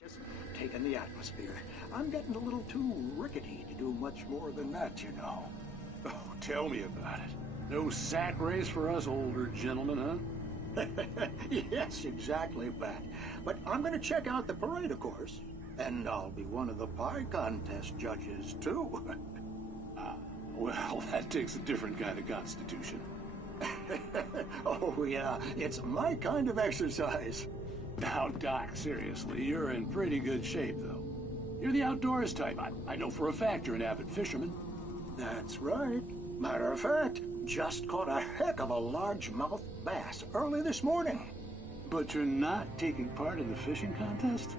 Just taking the atmosphere. I'm getting a little too rickety to do much more than that, you know. Oh, tell me about it. No sack race for us older gentlemen, huh? Yes, exactly, Pat. But I'm going to check out the parade, of course. And I'll be one of the pie contest judges, too. Well, that takes a different kind of constitution. Oh, yeah. It's my kind of exercise. Now, Doc, seriously, you're in pretty good shape, though. You're the outdoors type. I know for a fact you're an avid fisherman. That's right. Matter of fact, just caught a heck of a largemouth bass early this morning. But you're not taking part in the fishing contest?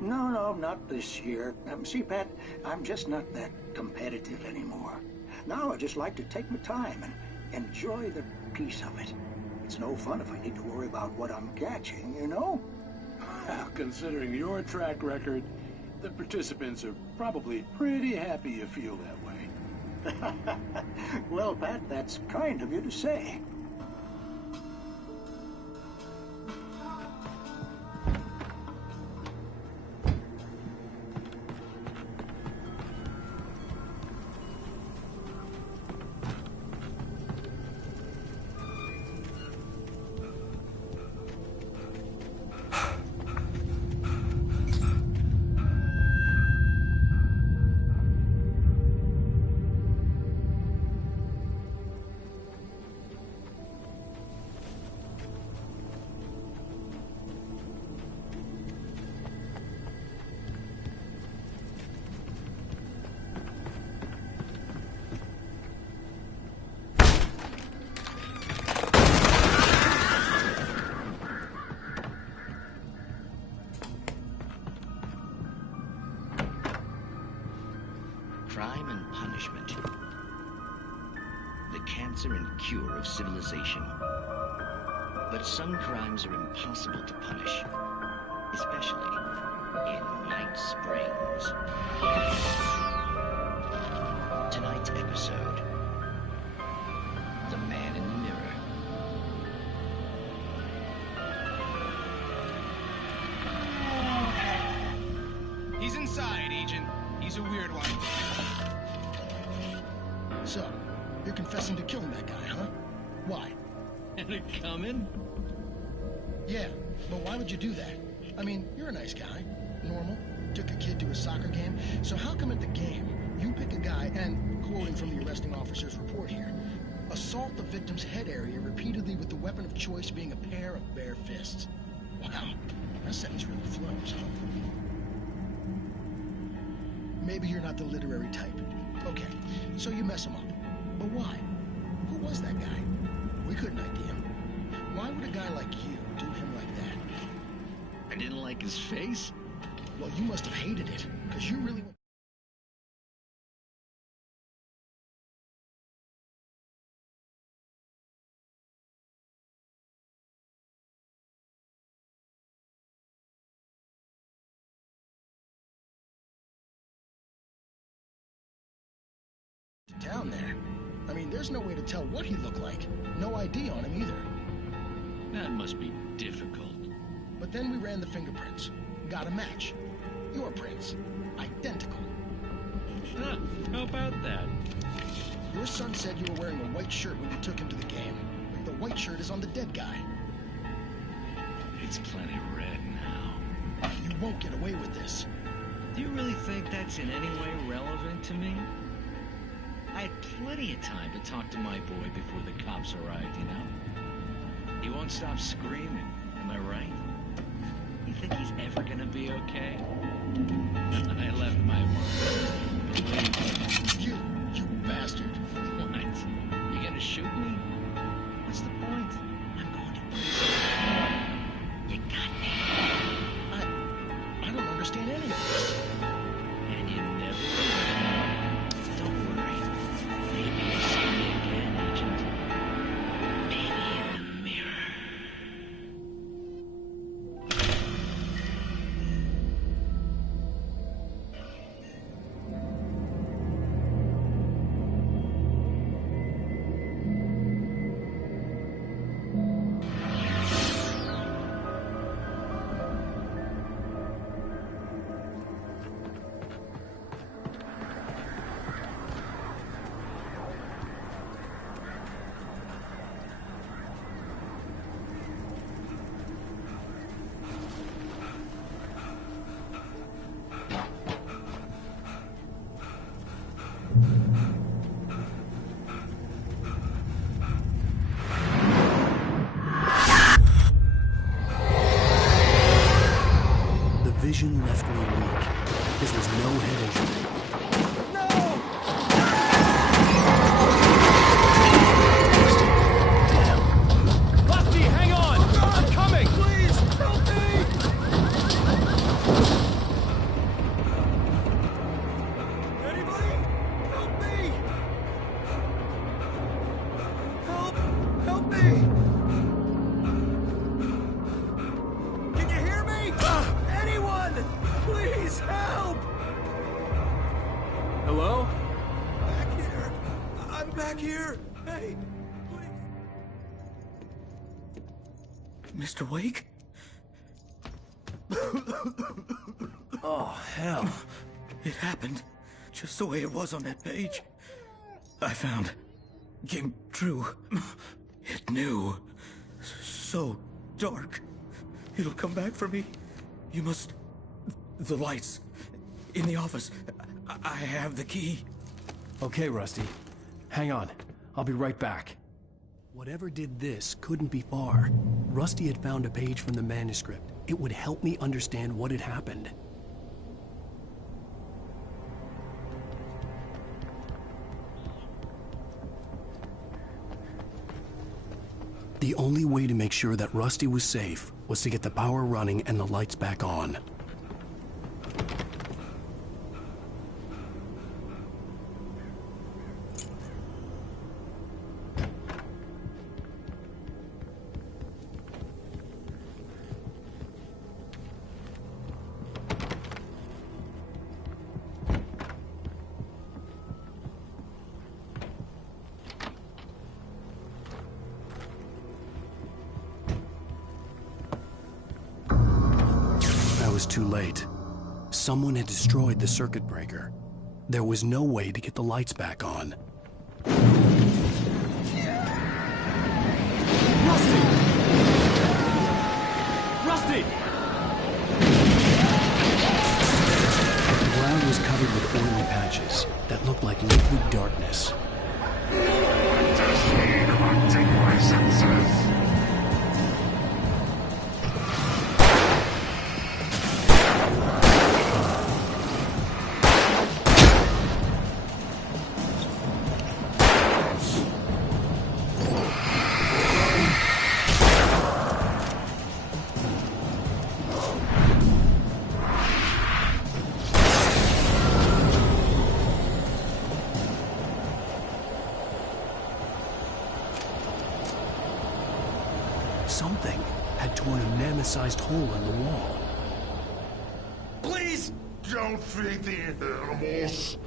No, not this year. See, Pat, I'm just not that competitive anymore. Now I just like to take my time and enjoy the peace of it. It's no fun if I need to worry about what I'm catching, you know? Well, considering your track record, the participants are probably pretty happy you feel that way. Well, Pat, that's kind of you to say. Crime and punishment. The cancer and cure of civilization. But some crimes are impossible to punish, especially in Night Springs. Tonight's episode, The Man in the Mirror. He's inside, Agent. He's a weird one. So, you're confessing to killing that guy, huh? Why? And it coming? Yeah, but why would you do that? I mean, you're a nice guy. Normal. Took a kid to a soccer game. So how come at the game, you pick a guy and, quoting from the arresting officer's report here, assault the victim's head area repeatedly with the weapon of choice being a pair of bare fists? Wow, that sentence really flows, huh? Maybe you're not the literary type. Okay, so you mess him up. But why? Who was that guy? We couldn't ID him. Why would a guy like you do him like that? I didn't like his face? Well, you must have hated it, because you really... down there. I mean, there's no way to tell what he looked like. No ID on him either. That must be difficult. But then we ran the fingerprints. Got a match. Your prints. Identical. How about that? Your son said you were wearing a white shirt when you took him to the game. The white shirt is on the dead guy. It's plenty red now. You won't get away with this. Do you really think that's in any way relevant to me? I had plenty of time to talk to my boy before the cops arrived, you know? He won't stop screaming, am I right? You think he's ever gonna be okay? I left my mark. Believe me. You bastard. What? You gonna shoot me? What's the point? I'm going to prison. You got me. I don't understand any of this. And you never will. Don't worry. Maybe you'll see me again, Agent. Maybe in the mirror. Vision left me weak. This was no head injury. Damn. Lefty, hang on! I'm coming! Please, help me! back here! Hey! Mr. Wake? Oh, hell. It happened just the way it was on that page. I found. Came true. It knew. So dark. It'll come back for me. You must... The lights. In the office. I have the key. Okay, Rusty. Hang on. I'll be right back. Whatever did this couldn't be far. Rusty had found a page from the manuscript. It would help me understand what had happened. The only way to make sure that Rusty was safe was to get the power running and the lights back on. Too late. Someone had destroyed the circuit breaker. There was no way to get the lights back on. Rusty! Rusty! The ground was covered with oily patches that looked like liquid darkness. Hunting my senses. Something had torn a mammoth-sized hole in the wall. Please don't feed the animals.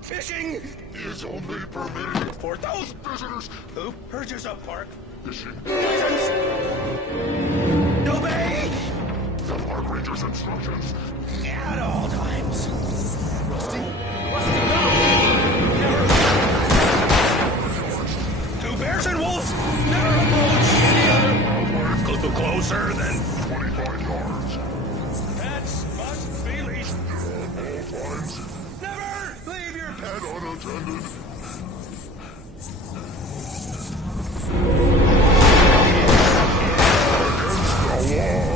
Fishing is only permitted for those visitors who purchase a park fishing license. Obey the park ranger's instructions at all times. Rusty? Rusty, no! Two bears and wolves never approach any other wildlife closer than 25 yards. Pets must be leashed. At all times. Never leave your pet unattended. Against the law.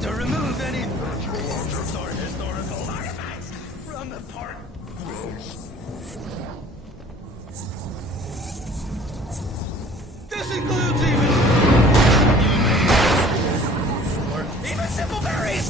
To remove any natural objects or historical artifacts from the park grounds. This includes even simple berries.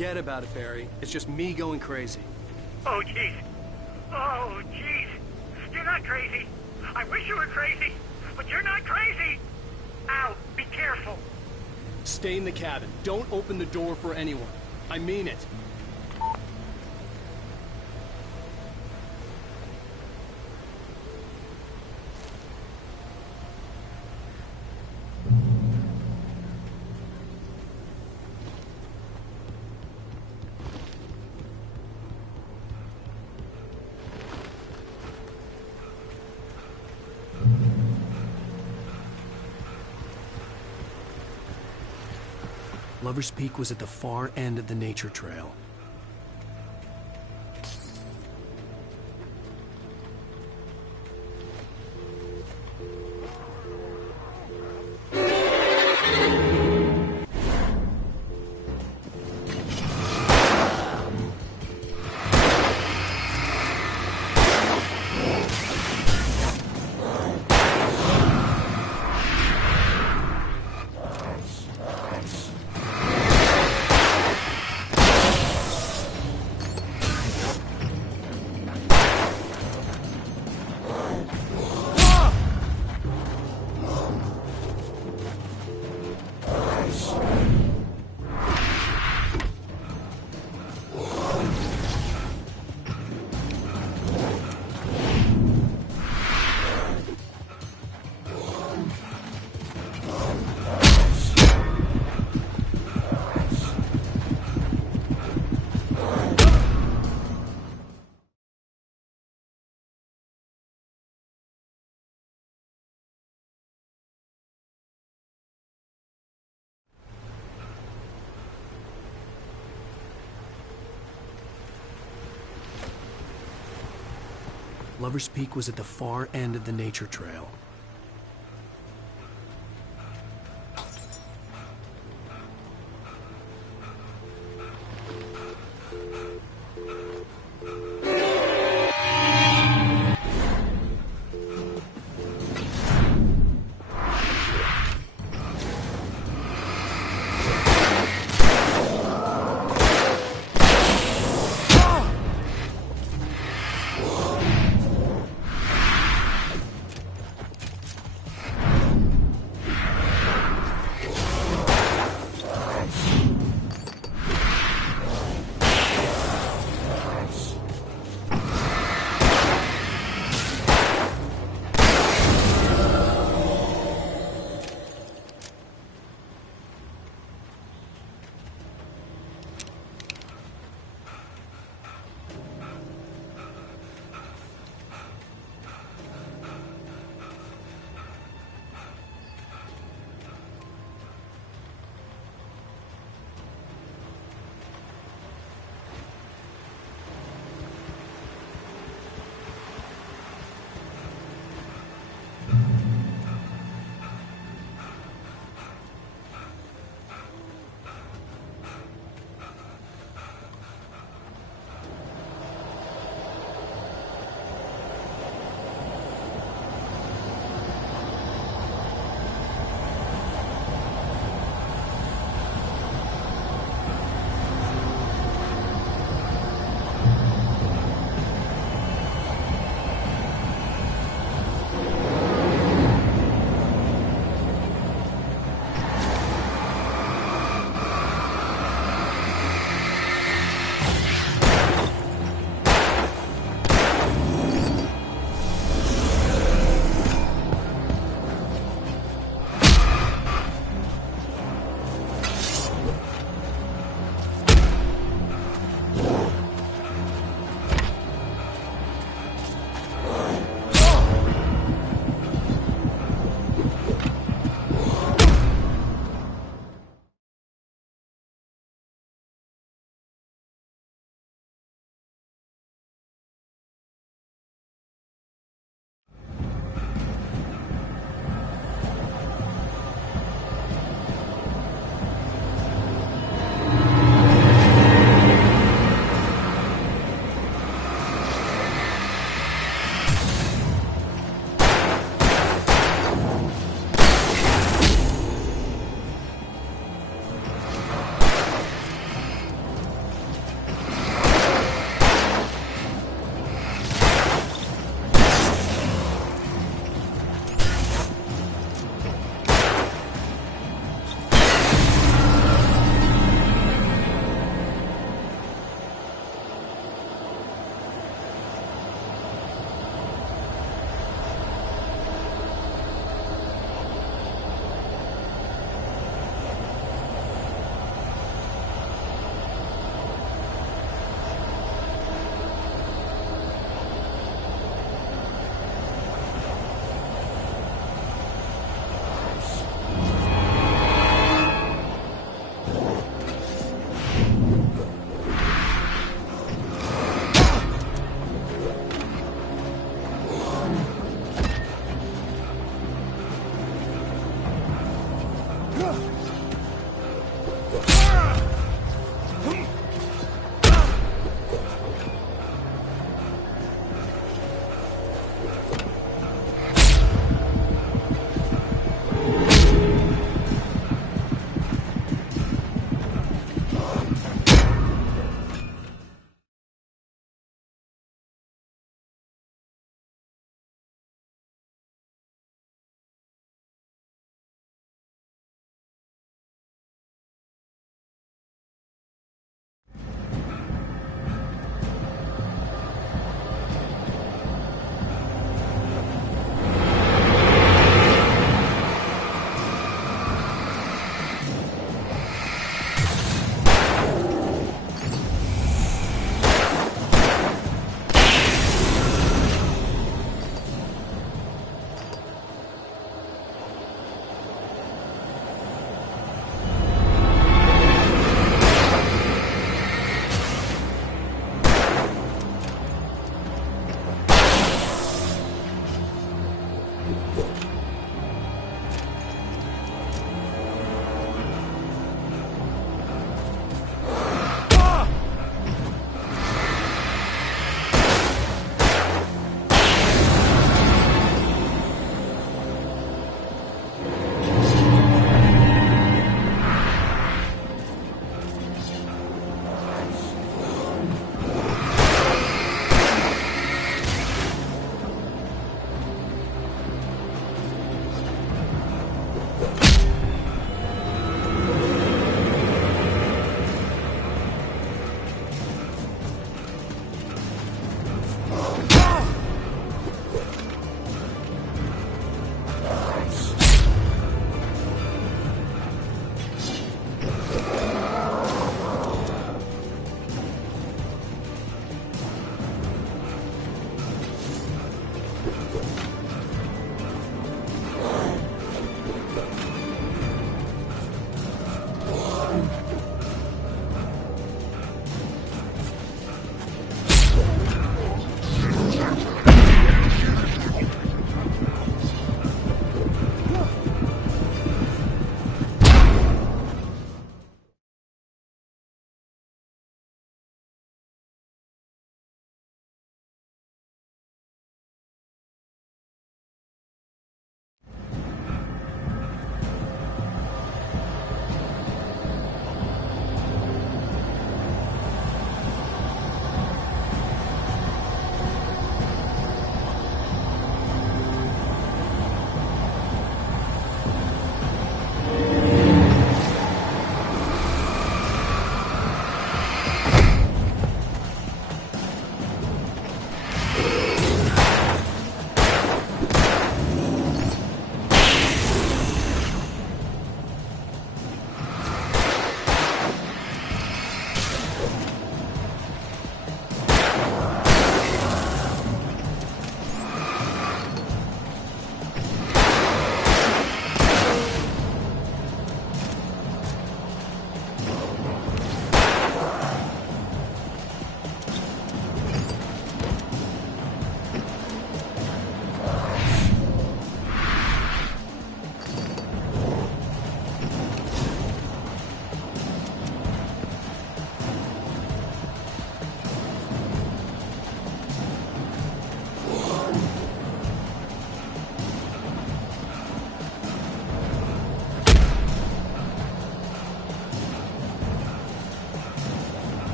Forget about it, Barry. It's just me going crazy. Oh, jeez. Oh, jeez. You're not crazy. I wish you were crazy, but you're not crazy. Ow, be careful. Stay in the cabin. Don't open the door for anyone. I mean it. Lover's Peak was at the far end of the nature trail. Lover's Peak was at the far end of the nature trail.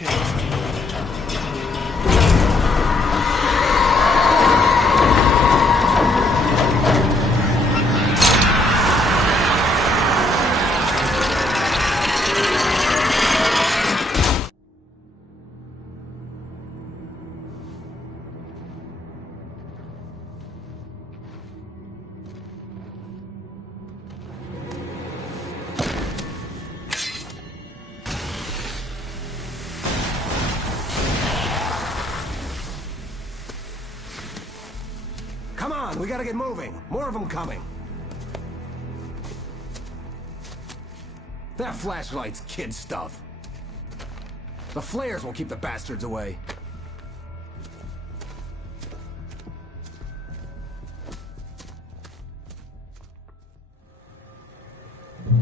chance. Come on, we gotta get moving. More of them coming. That flashlight's kid stuff. The flares will keep the bastards away.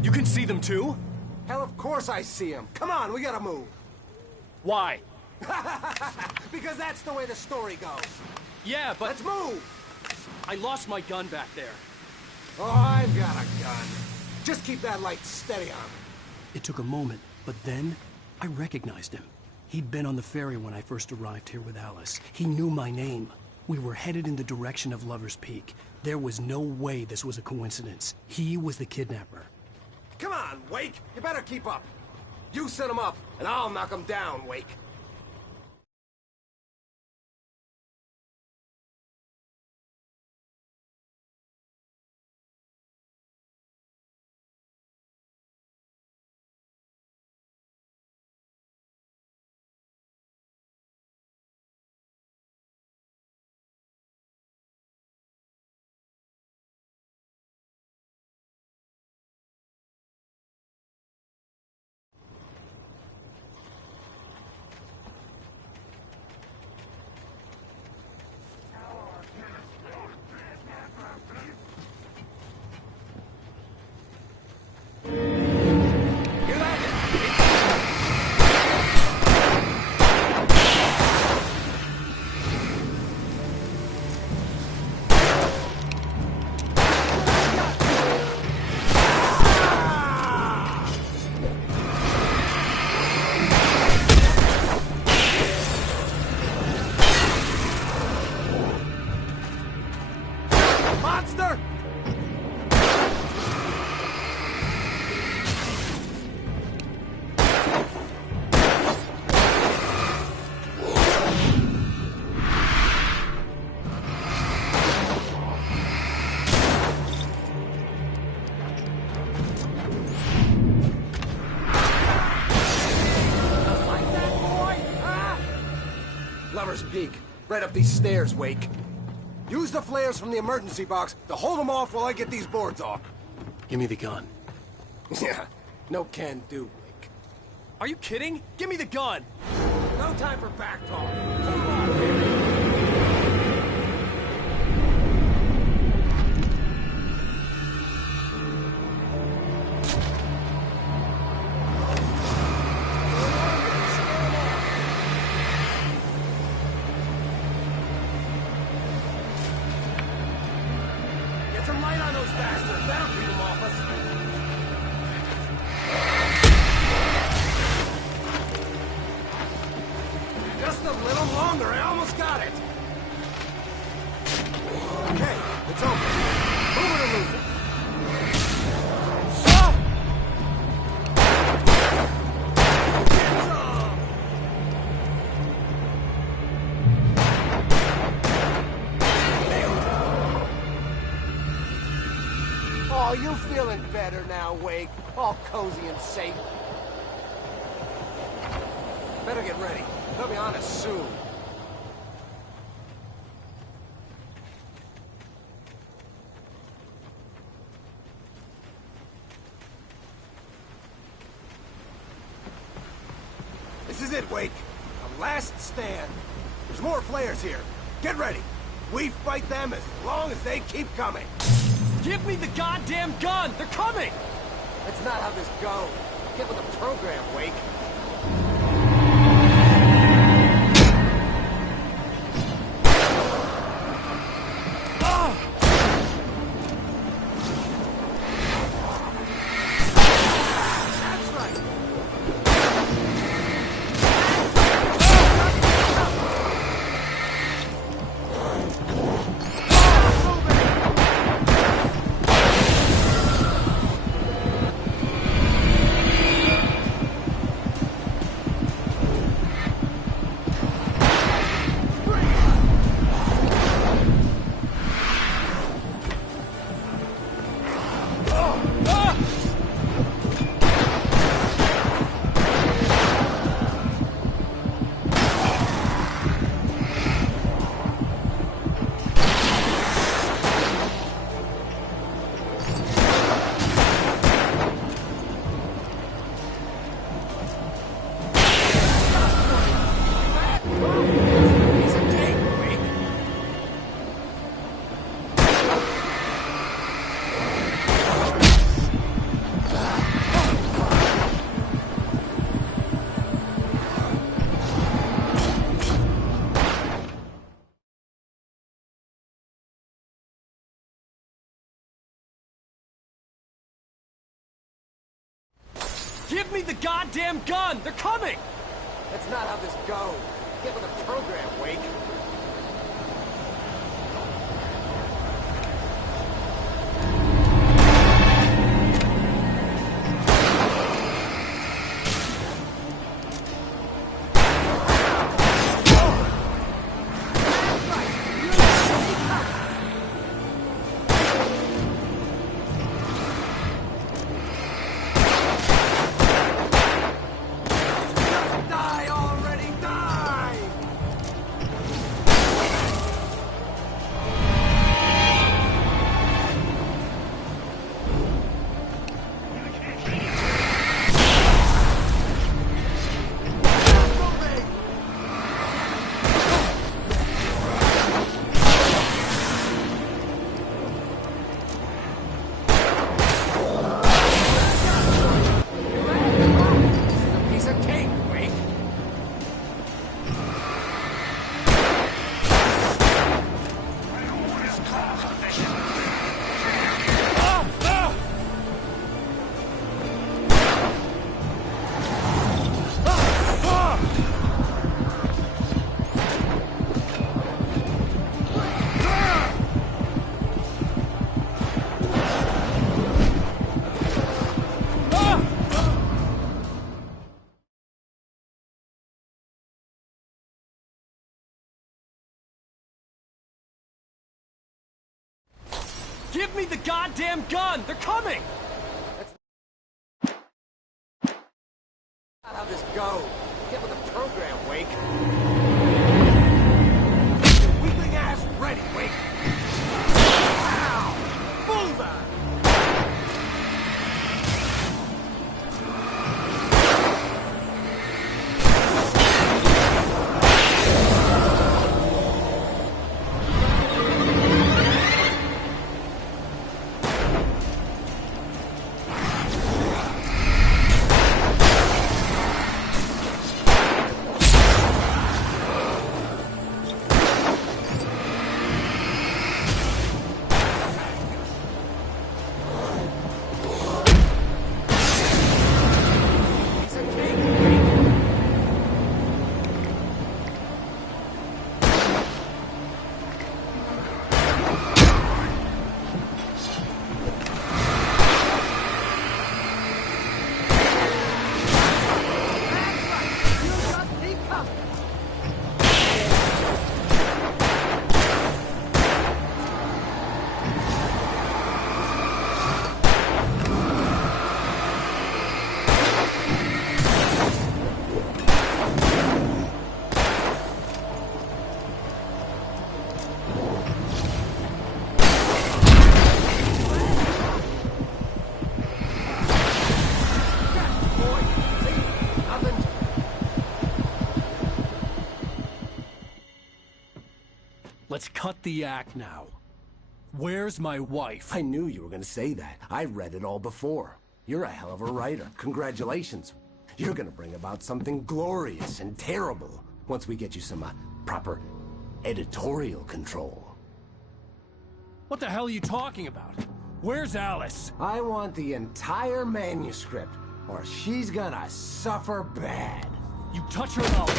You can see them too? Hell, of course I see them. Come on, we gotta move. Why? Because that's the way the story goes. Yeah, but... Let's move! I lost my gun back there. Oh, I've got a gun. Just keep that light steady on. It took a moment, but then I recognized him. He'd been on the ferry when I first arrived here with Alice. He knew my name. We were headed in the direction of Lover's Peak. There was no way this was a coincidence. He was the kidnapper. Come on, Wake! You better keep up. You set him up, and I'll knock him down, Wake. Lover's Peak. Right up these stairs, Wake. Use the flares from the emergency box to hold them off while I get these boards off. Give me the gun. Yeah, no can do, Wake. Are you kidding? Give me the gun! No time for back talk. Hold on, baby. Some light on those bastards. That'll keep them off us. Just a little longer. I almost got it. Okay, it's open. Move it or lose it. Oh, you feeling better now, Wake? All cozy and safe. Better get ready. They'll be on us soon. This is it, Wake. A last stand. There's more flares here. Get ready. We fight them as long as they keep coming. Give me the goddamn gun! They're coming! That's not how this goes. Get with the program, Wake. That's right. Give me the goddamn gun! They're coming! That's not how this goes. Get with the program, Wake. Give me the goddamn gun! They're coming! That's not how this goes. Get with the program, Wake. Weakling ass ready, Wake. Ow! Bullseye! Let's cut the act now. Where's my wife? I knew you were gonna say that. I read it all before. You're a hell of a writer. Congratulations. You're gonna bring about something glorious and terrible once we get you some proper editorial control. What the hell are you talking about? Where's Alice? I want the entire manuscript, or she's gonna suffer bad. You touch her and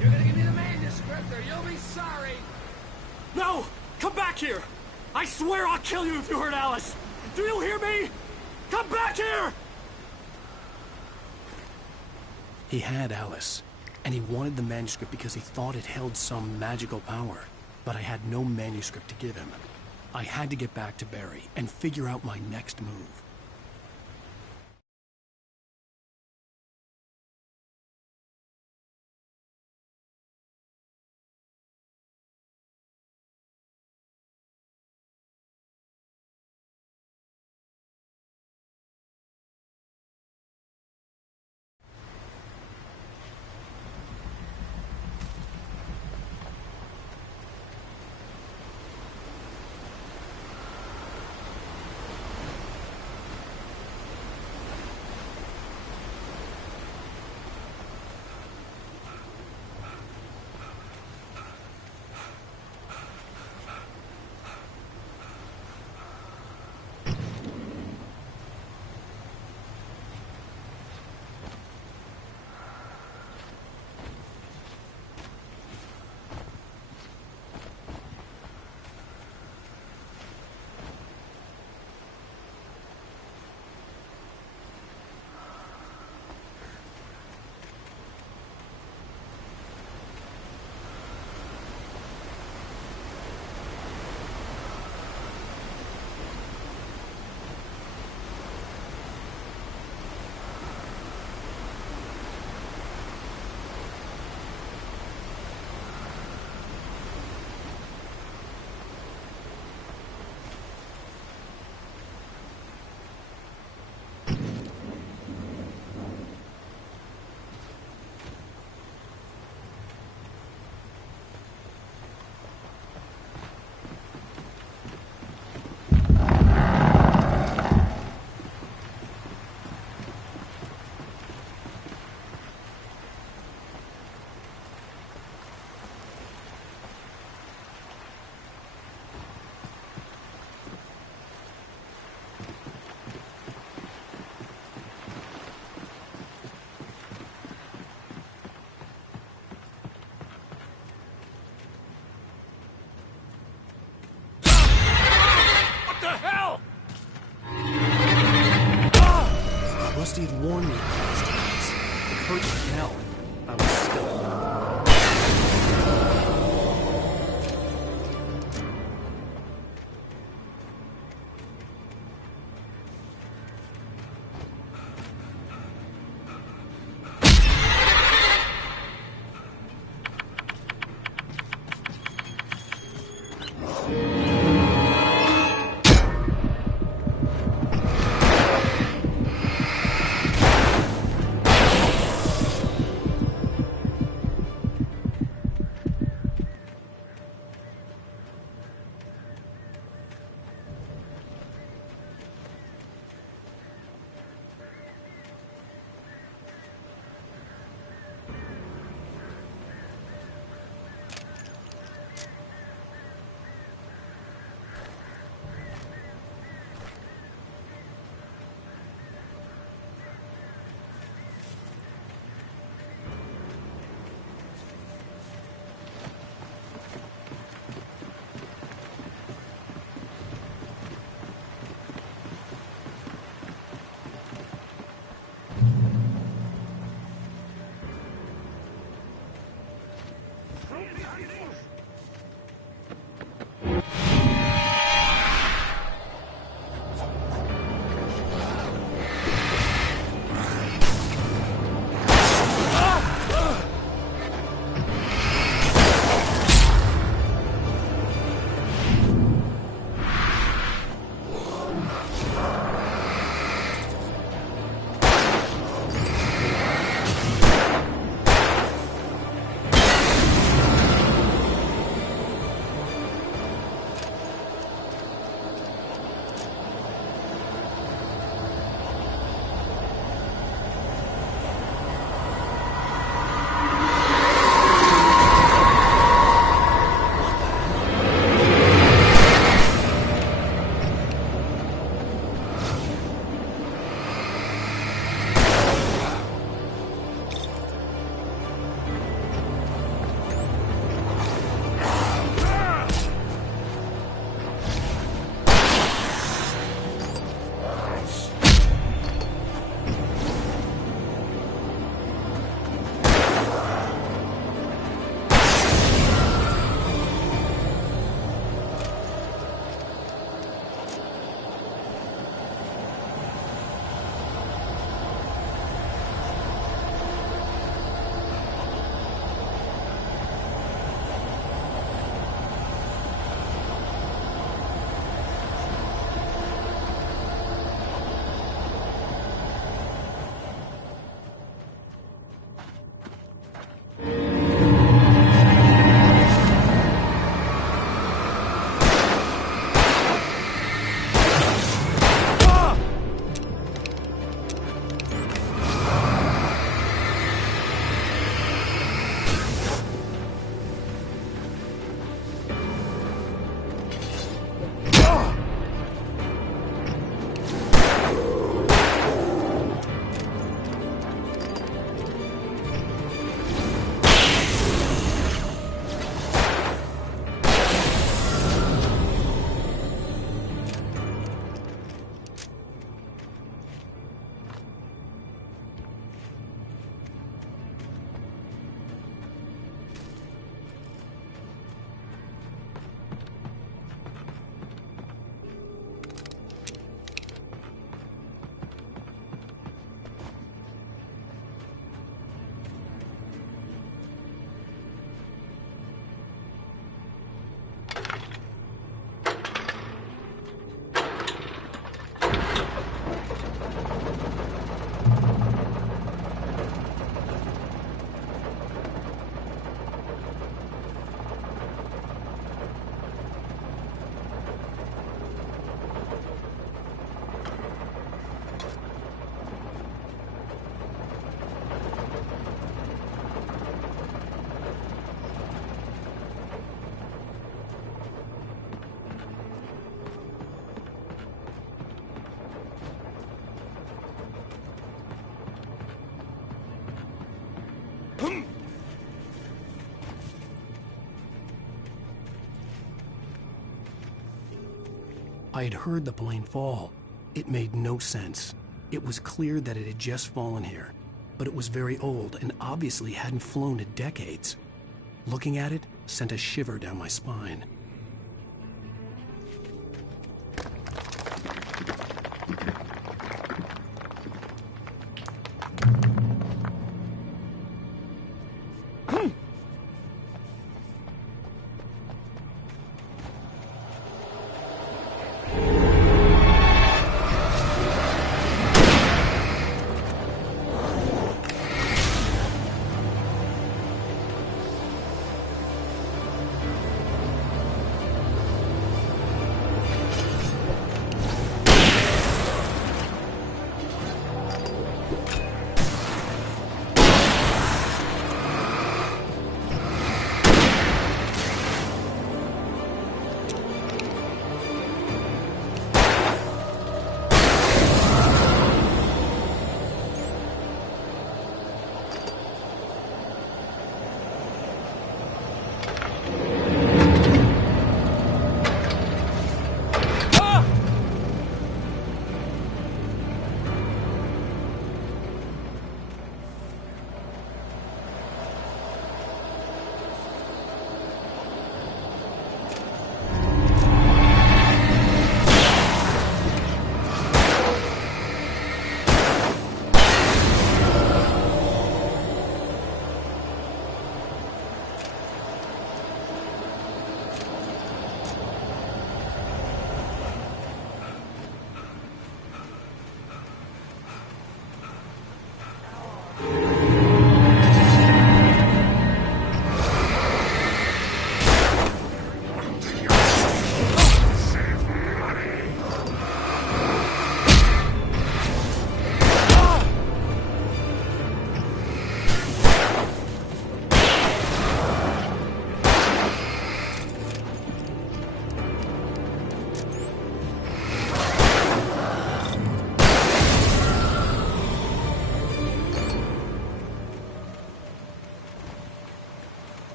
You're gonna give me the manuscript, or you'll be sorry. No! Come back here! I swear I'll kill you if you hurt Alice! Do you hear me? Come back here! He had Alice, and he wanted the manuscript because he thought it held some magical power. But I had no manuscript to give him. I had to get back to Barry and figure out my next move. I had heard the plane fall. It made no sense. It was clear that it had just fallen here, but it was very old and obviously hadn't flown in decades. Looking at it sent a shiver down my spine.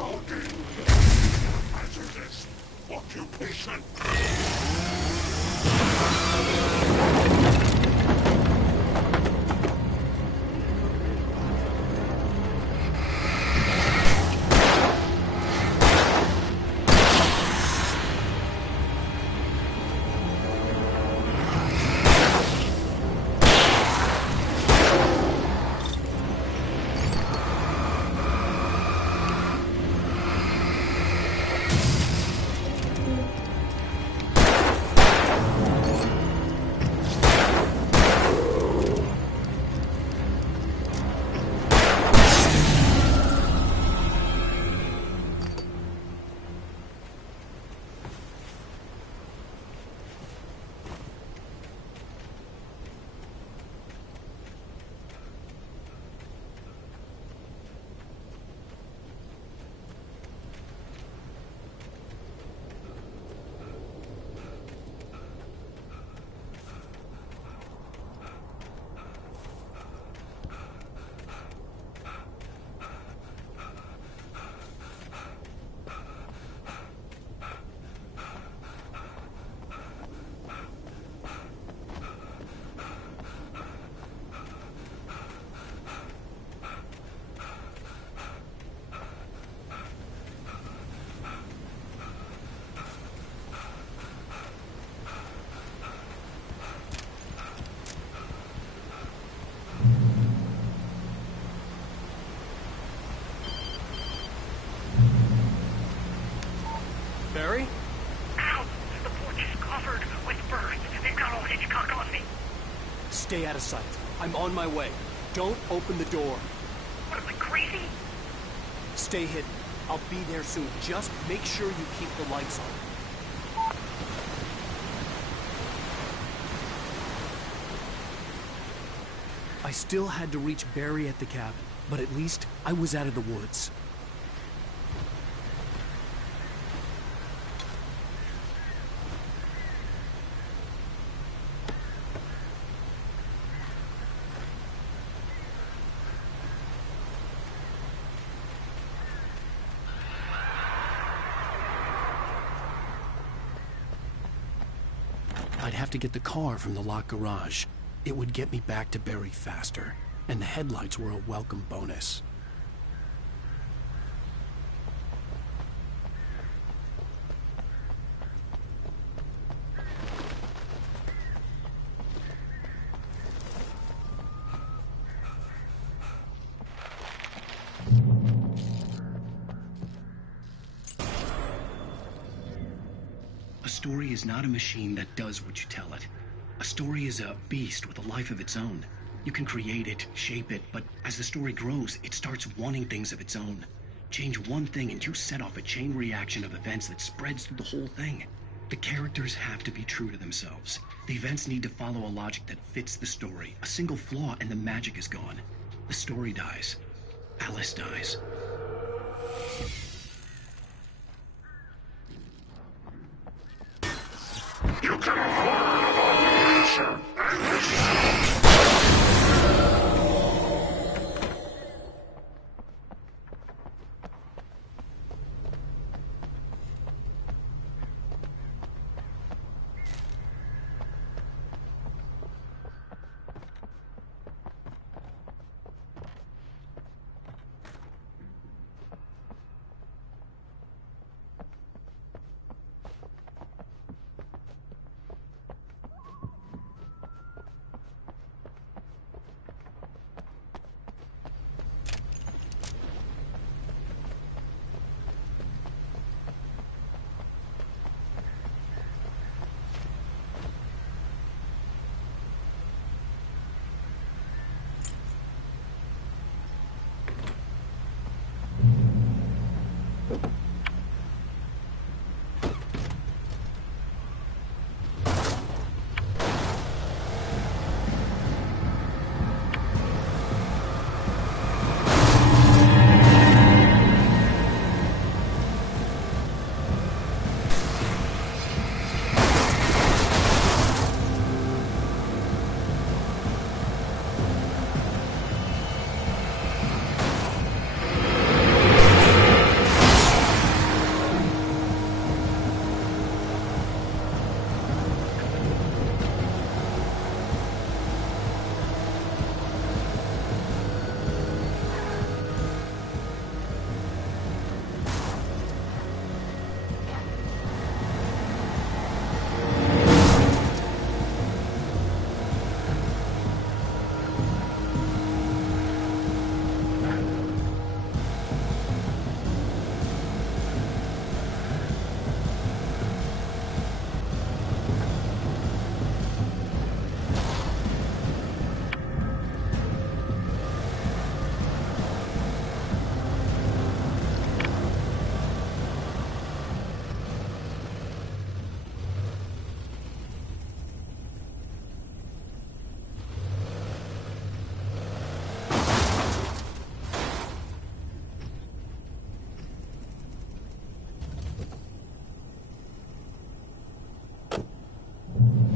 talking. Answer this. Occupation. Barry? Ow! The porch is covered with birds. They've got old Hitchcock on me. Stay out of sight. I'm on my way. Don't open the door. What am I, crazy? Stay hidden. I'll be there soon. Just make sure you keep the lights on. I still had to reach Barry at the cabin, but at least I was out of the woods. I'd have to get the car from the locked garage. It would get me back to Barry faster, and the headlights were a welcome bonus. A story is not a machine that does what you tell it. A story is a beast with a life of its own. You can create it, shape it, but as the story grows, it starts wanting things of its own. Change one thing and you set off a chain reaction of events that spreads through the whole thing. The characters have to be true to themselves. The events need to follow a logic that fits the story. A single flaw and the magic is gone. The story dies. Alice dies. You can learn about nature and yourself.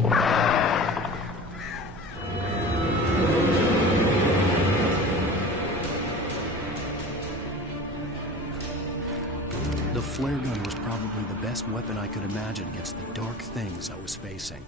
The flare gun was probably the best weapon I could imagine against the dark things I was facing.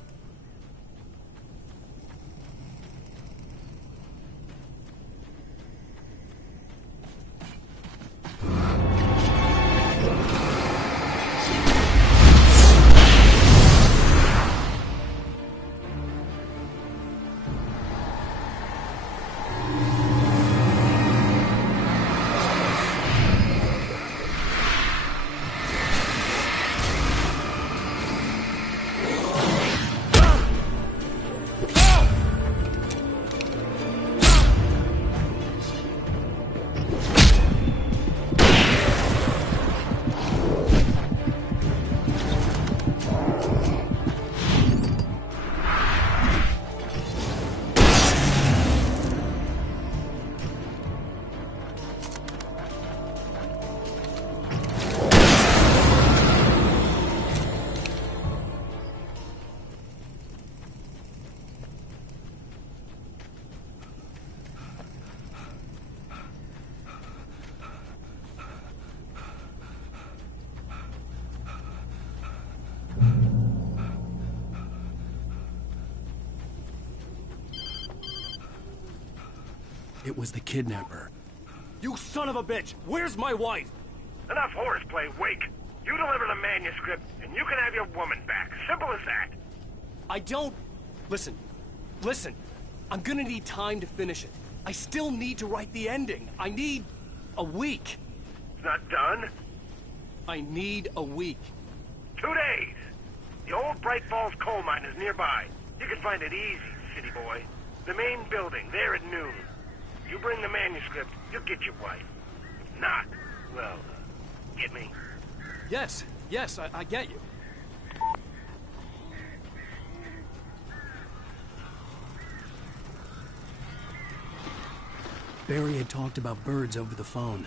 It was the kidnapper. You son of a bitch! Where's my wife? Enough horseplay, Wake. You deliver the manuscript, and you can have your woman back. Simple as that. I don't... Listen. I'm gonna need time to finish it. I still need to write the ending. I need a week. It's not done? I need a week. 2 days. The old Bright Falls coal mine is nearby. You can find it easy, city boy. The main building, there at noon. You bring the manuscript, you'll get your wife. If not, well, get me? Yes, I get you. Barry had talked about birds over the phone.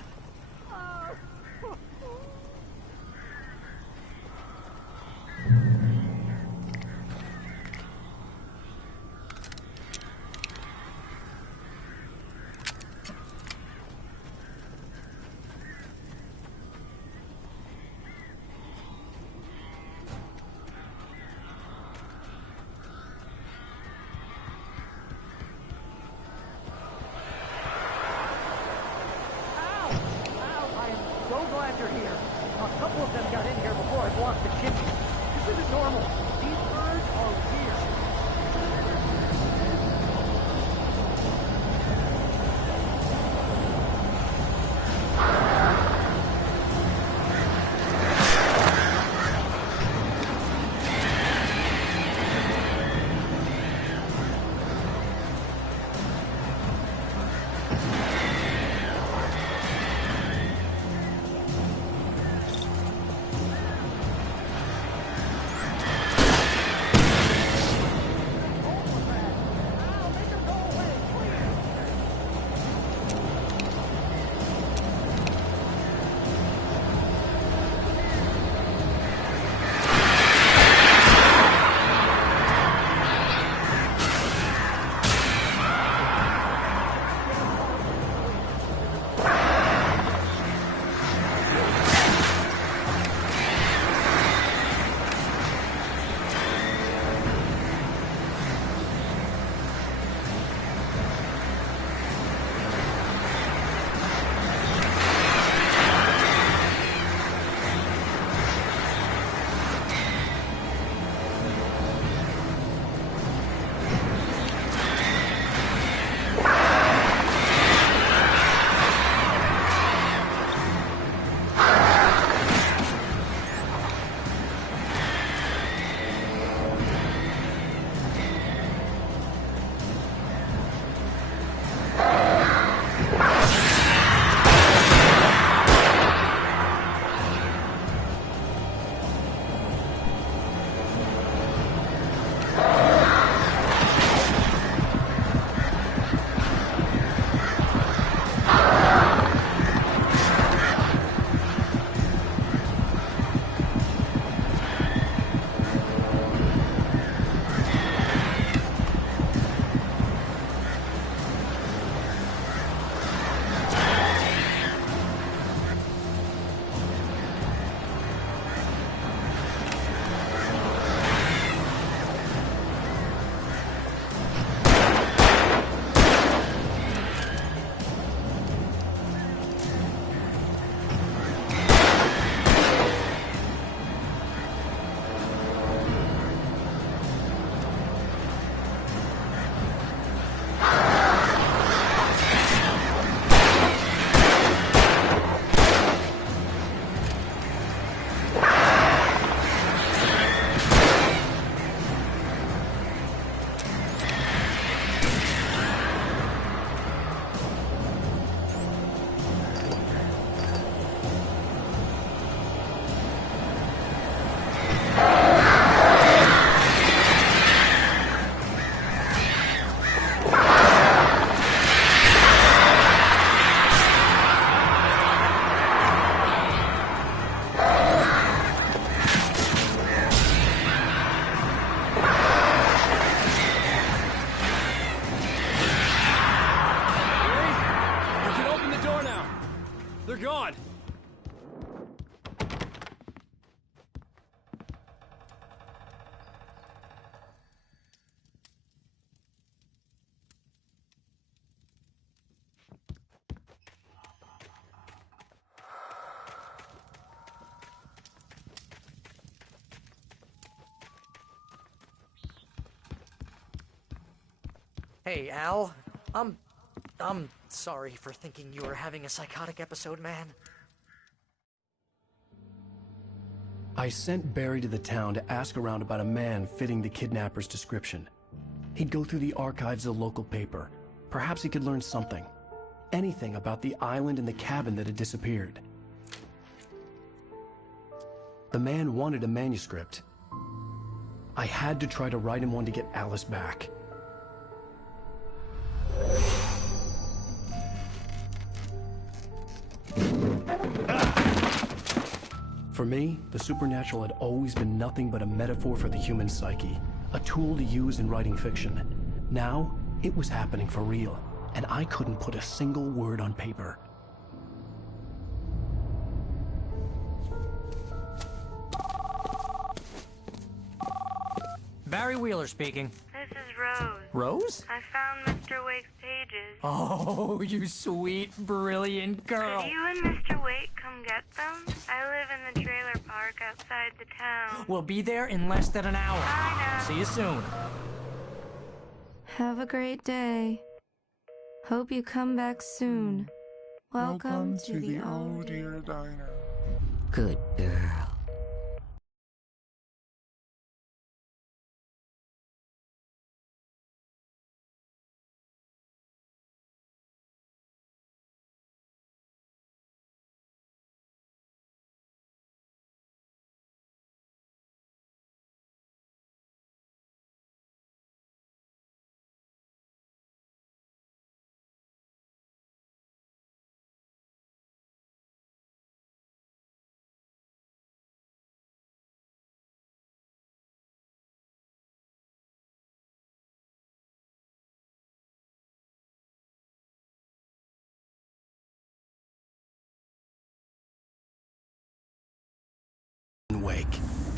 Hey, Al. I'm sorry for thinking you were having a psychotic episode, man. I sent Barry to the town to ask around about a man fitting the kidnapper's description. He'd go through the archives of the local paper. Perhaps he could learn something. Anything about the island and the cabin that had disappeared. The man wanted a manuscript. I had to try to write him one to get Alice back. For me, the supernatural had always been nothing but a metaphor for the human psyche, a tool to use in writing fiction. Now, it was happening for real, and I couldn't put a single word on paper. Barry Wheeler speaking. This is Rose. Rose? I found Mr. Wake's pages. Oh, you sweet, brilliant girl. Could you and Mr. Wake come get them? I live in the trailer park outside the town. We'll be there in less than an hour. I know. See you soon. Have a great day. Hope you come back soon. Welcome to the Oh Dear Diner. Good girl. Wake.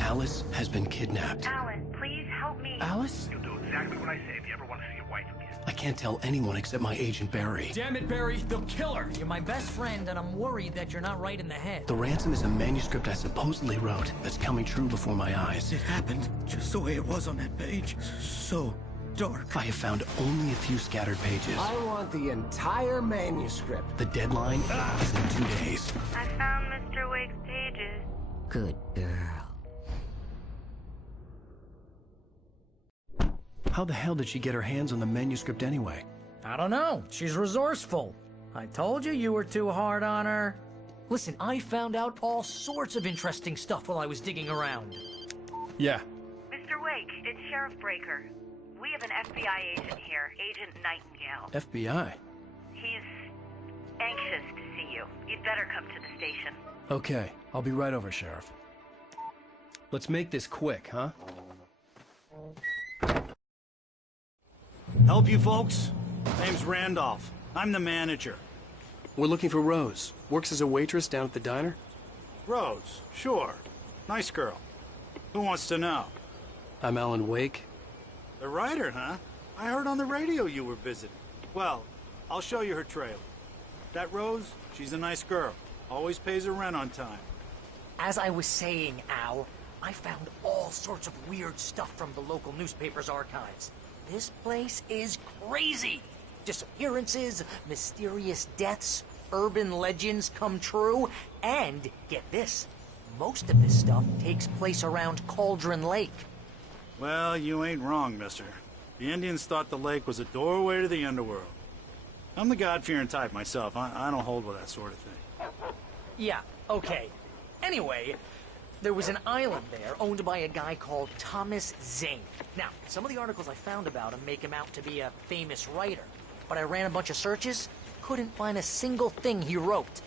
Alice has been kidnapped. Alan, please help me. Alice? You'll do exactly what I say if you ever want to see your wife again. I can't tell anyone except my agent Barry. Damn it, Barry, they'll kill her. You're my best friend, and I'm worried that you're not right in the head. The ransom is a manuscript I supposedly wrote that's coming true before my eyes. It happened just the way it was on that page. So dark. I have found only a few scattered pages. I want the entire manuscript. The deadline is in 2 days. I found Mr. Wake's pages. Good girl. How the hell did she get her hands on the manuscript anyway? I don't know. She's resourceful. I told you were too hard on her. Listen, I found out all sorts of interesting stuff while I was digging around. Yeah. Mr. Wake, it's Sheriff Breaker. We have an FBI agent here, Agent Nightingale. FBI? He's anxious to see you. You'd better come to the station. Okay, I'll be right over, Sheriff. Let's make this quick, huh? Help you folks? Name's Randolph. I'm the manager. We're looking for Rose. Works as a waitress down at the diner? Rose, sure. Nice girl. Who wants to know? I'm Alan Wake. The writer, huh? I heard on the radio you were visiting. Well, I'll show you her trailer. That Rose, she's a nice girl. Always pays her rent on time. As I was saying, Al, I found all sorts of weird stuff from the local newspaper's archives. This place is crazy. Disappearances, mysterious deaths, urban legends come true, and, get this, most of this stuff takes place around Cauldron Lake. Well, you ain't wrong, mister. The Indians thought the lake was a doorway to the underworld. I'm the God-fearing type myself. I don't hold with that sort of thing. Yeah, okay. Anyway, there was an island there owned by a guy called Thomas Zane. Now, some of the articles I found about him make him out to be a famous writer, but I ran a bunch of searches, couldn't find a single thing he wrote.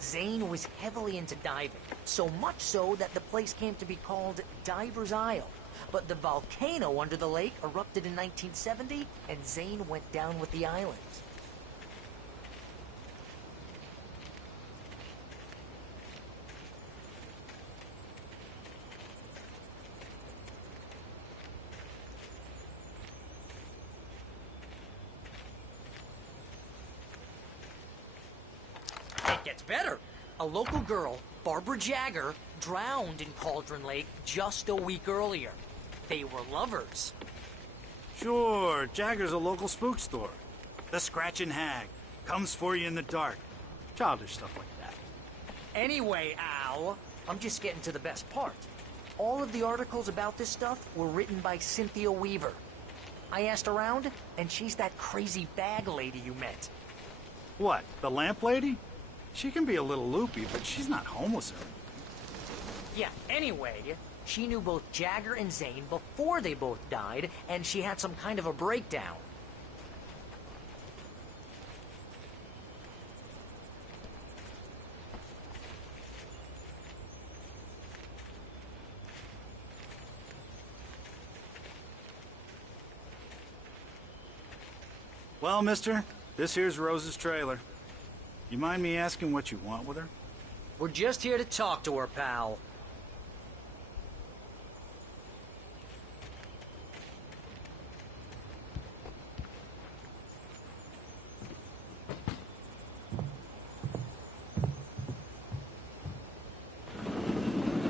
Zane was heavily into diving, so much so that the place came to be called Diver's Isle. But the volcano under the lake erupted in 1970, and Zane went down with the island. It gets better. A local girl, Barbara Jagger, drowned in Cauldron Lake just a week earlier. They were lovers. Sure, Jagger's a local spook store. The Scratching Hag. Comes for you in the dark. Childish stuff like that. Anyway, Al, I'm just getting to the best part. All of the articles about this stuff were written by Cynthia Weaver. I asked around, and she's that crazy bag lady you met. What, the lamp lady? She can be a little loopy, but she's not homeless or anything. Yeah, anyway, she knew both Jagger and Zane before they both died, and she had some kind of a breakdown. Well, mister, this here's Rose's trailer. You mind me asking what you want with her? We're just here to talk to her, pal.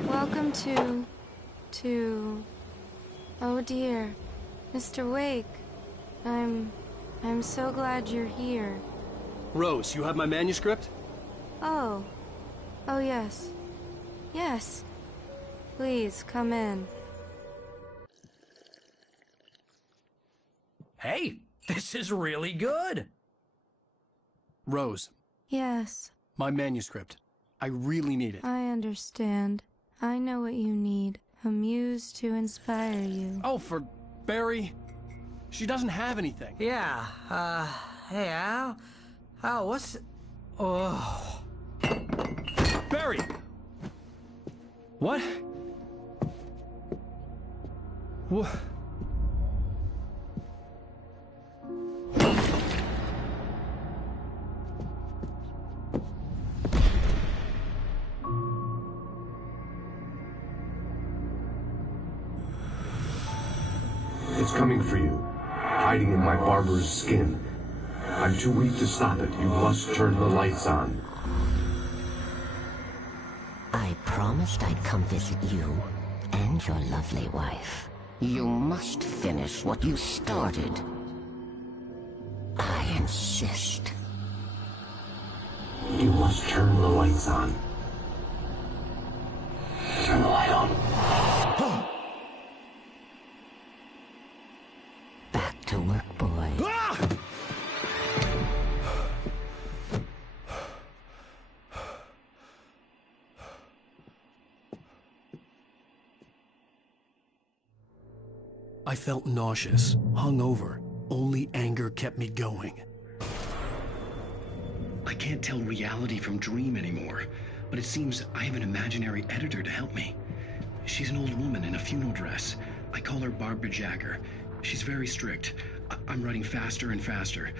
Welcome to... Oh dear, Mr. Wake. I'm so glad you're here. Rose, you have my manuscript? Oh. Oh, yes. Yes. Please, come in. Hey, this is really good. Rose, Yes, my manuscript. I really need it. I understand. I know what you need. A muse to inspire you. Oh, for Barry. She doesn't have anything. Yeah, hey, Al? Al, what's... Oh... Barry! What? What? It's coming for you, hiding in my barber's skin. I'm too weak to stop it. You must turn the lights on. I promised I'd come visit you and your lovely wife. You must finish what you started. I insist. You must turn the lights on. Turn the light on. Back to work, boy. I felt nauseous, hungover. Only anger kept me going. I can't tell reality from dream anymore, but it seems I have an imaginary editor to help me. She's an old woman in a funeral dress. I call her Barbara Jagger. She's very strict. I'm writing faster and faster.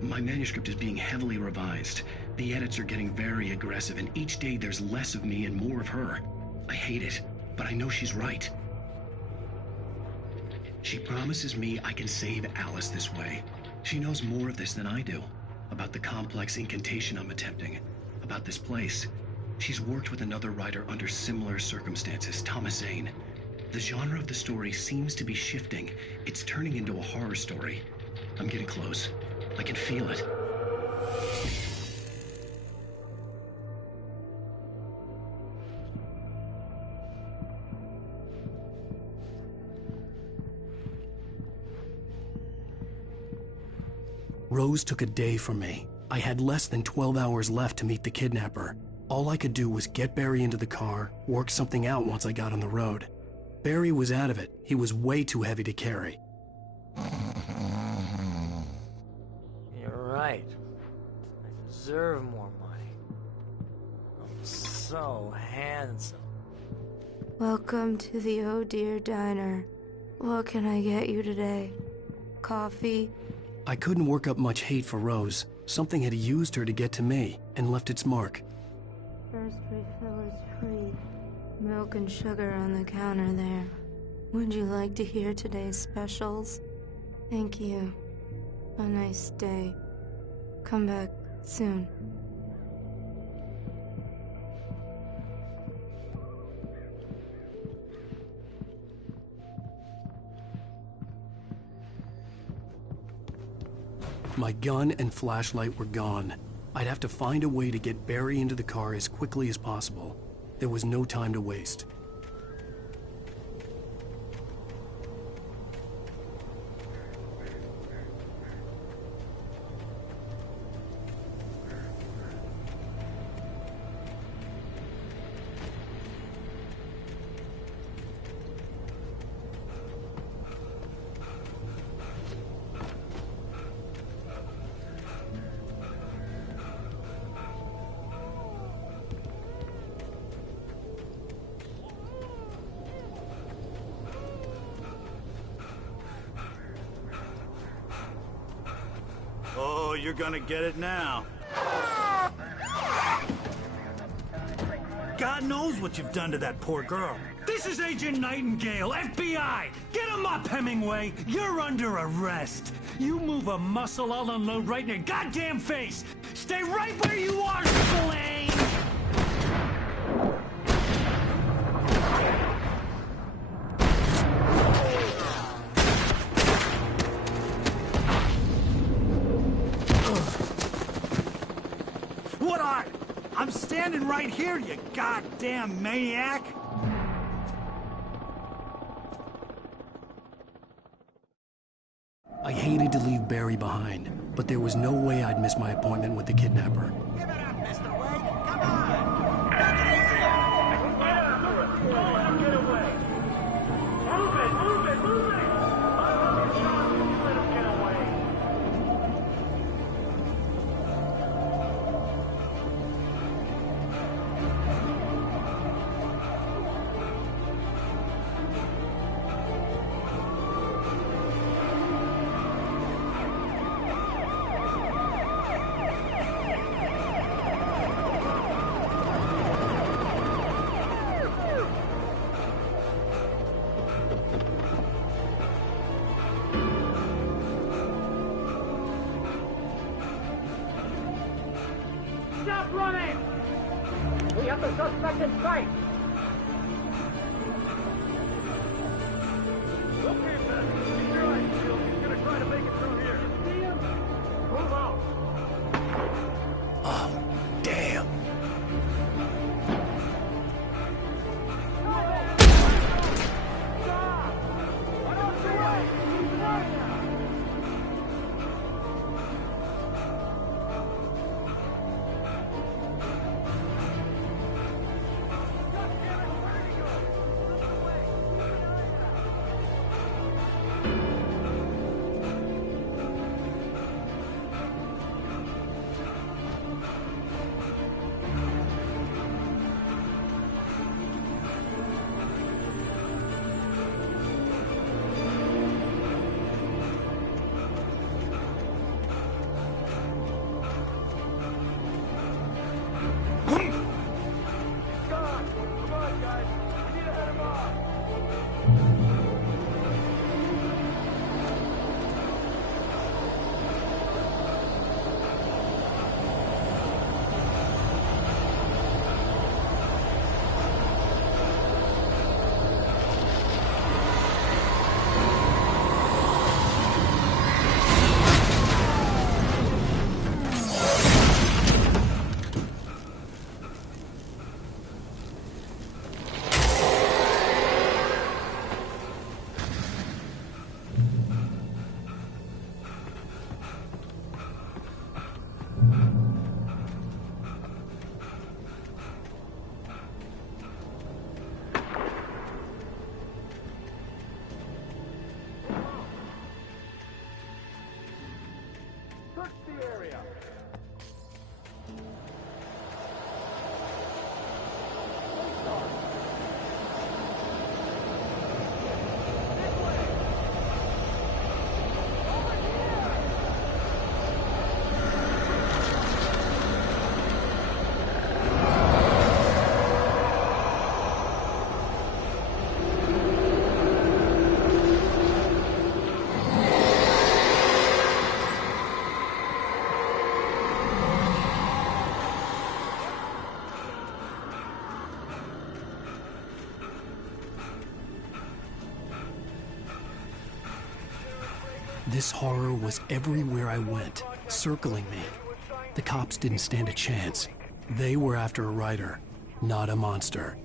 My manuscript is being heavily revised. The edits are getting very aggressive, and each day there's less of me and more of her. I hate it, but I know she's right. She promises me I can save Alice this way. She knows more of this than I do. About the complex incantation I'm attempting. About this place. She's worked with another writer under similar circumstances, Thomas Zane. The genre of the story seems to be shifting. It's turning into a horror story. I'm getting close. I can feel it. Rose took a day from me. I had less than 12 hours left to meet the kidnapper. All I could do was get Barry into the car, work something out once I got on the road. Barry was out of it. He was way too heavy to carry. You're right. I deserve more money. I'm so handsome. Welcome to the Oh Dear Diner. What can I get you today? Coffee? I couldn't work up much hate for Rose. Something had used her to get to me and left its mark. First refill is free. Milk and sugar on the counter there. Would you like to hear today's specials? Thank you. A nice day. Come back soon. My gun and flashlight were gone. I'd have to find a way to get Barry into the car as quickly as possible. There was no time to waste. Oh, you're gonna get it now. God knows what you've done to that poor girl. This is Agent Nightingale, FBI! Get him up, Hemingway! You're under arrest! You move a muscle, I'll unload right in your goddamn face! Stay right where you are, Spillane! What are you? I'm standing right here, you goddamn maniac! I hated to leave Barry behind, but there was no way I'd miss my appointment with the kidnapper. Give it up, Mr. Wade. Come on. Take it easy. Get away. Move it, move it, move it. Let him get away. Stop running! We have the suspect in sight! Okay, man. Keep your eyes peeled. He's gonna try to make it through here. See him? Move out! Oh, damn. This horror was everywhere I went, circling me. The cops didn't stand a chance. They were after a writer, not a monster.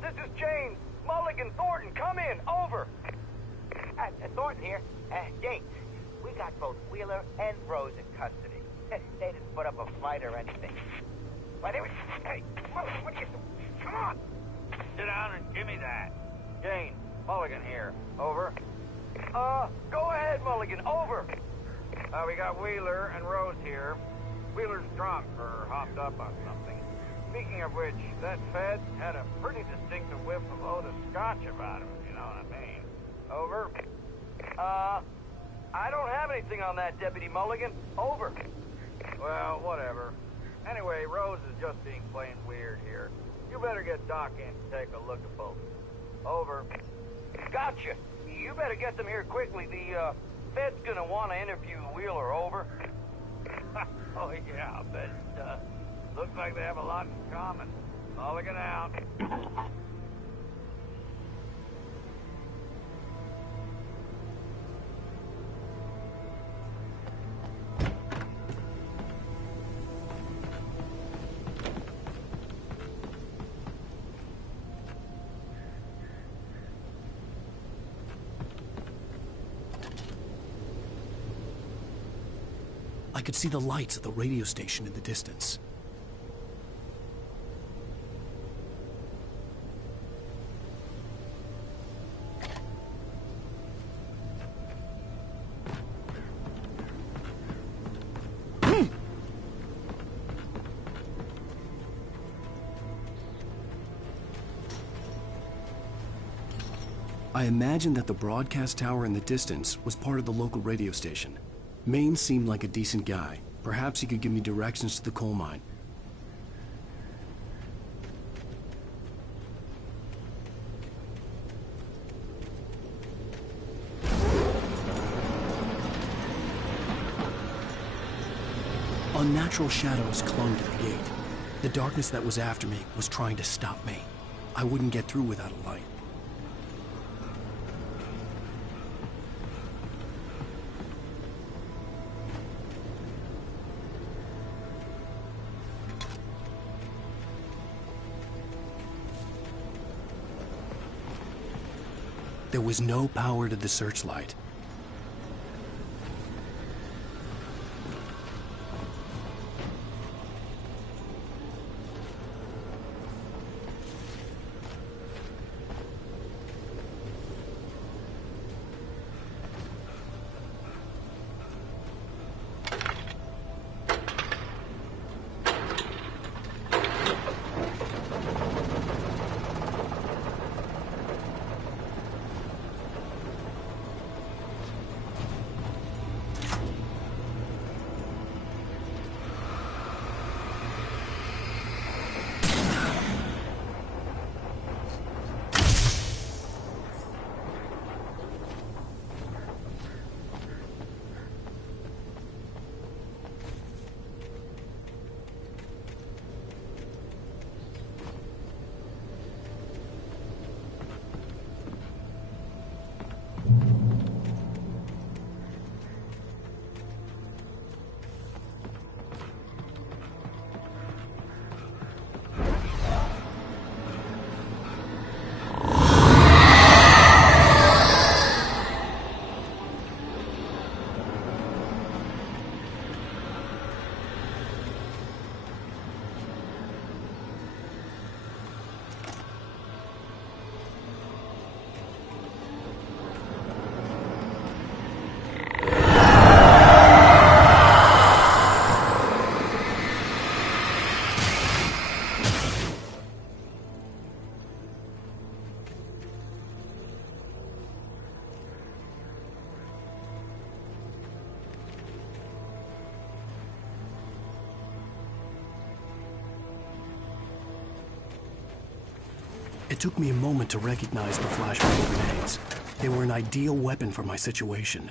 This is James. Mulligan, Thornton, come in. Over. Thornton here. James, we got both Wheeler and Rose in custody. They didn't put up a fight or anything. Why, they were... Hey, what are you doing? Come on. Sit down and give me that. James, Mulligan here. Over. Go ahead, Mulligan. Over. We got Wheeler and Rose here. Wheeler's drunk or hopped up on something. Speaking of which, that Fed had a pretty distinctive whiff of Otis Scotch about him, if you know what I mean. Over. I don't have anything on that, Deputy Mulligan. Over. Well, whatever. Anyway, Rose is just being plain weird here. You better get Doc in to take a look at both. Over. Gotcha. You better get them here quickly. The, Fed's gonna want to interview Wheeler. Over. Oh, yeah, but, looks like they have a lot in common. Mulligan out. I could see the lights of the radio station in the distance. I imagined that the broadcast tower in the distance was part of the local radio station. Maine seemed like a decent guy. Perhaps he could give me directions to the coal mine. Unnatural shadows clung to the gate. The darkness that was after me was trying to stop me. I wouldn't get through without a light. There was no power to the searchlight. It took me a moment to recognize the flashbang grenades. They were an ideal weapon for my situation.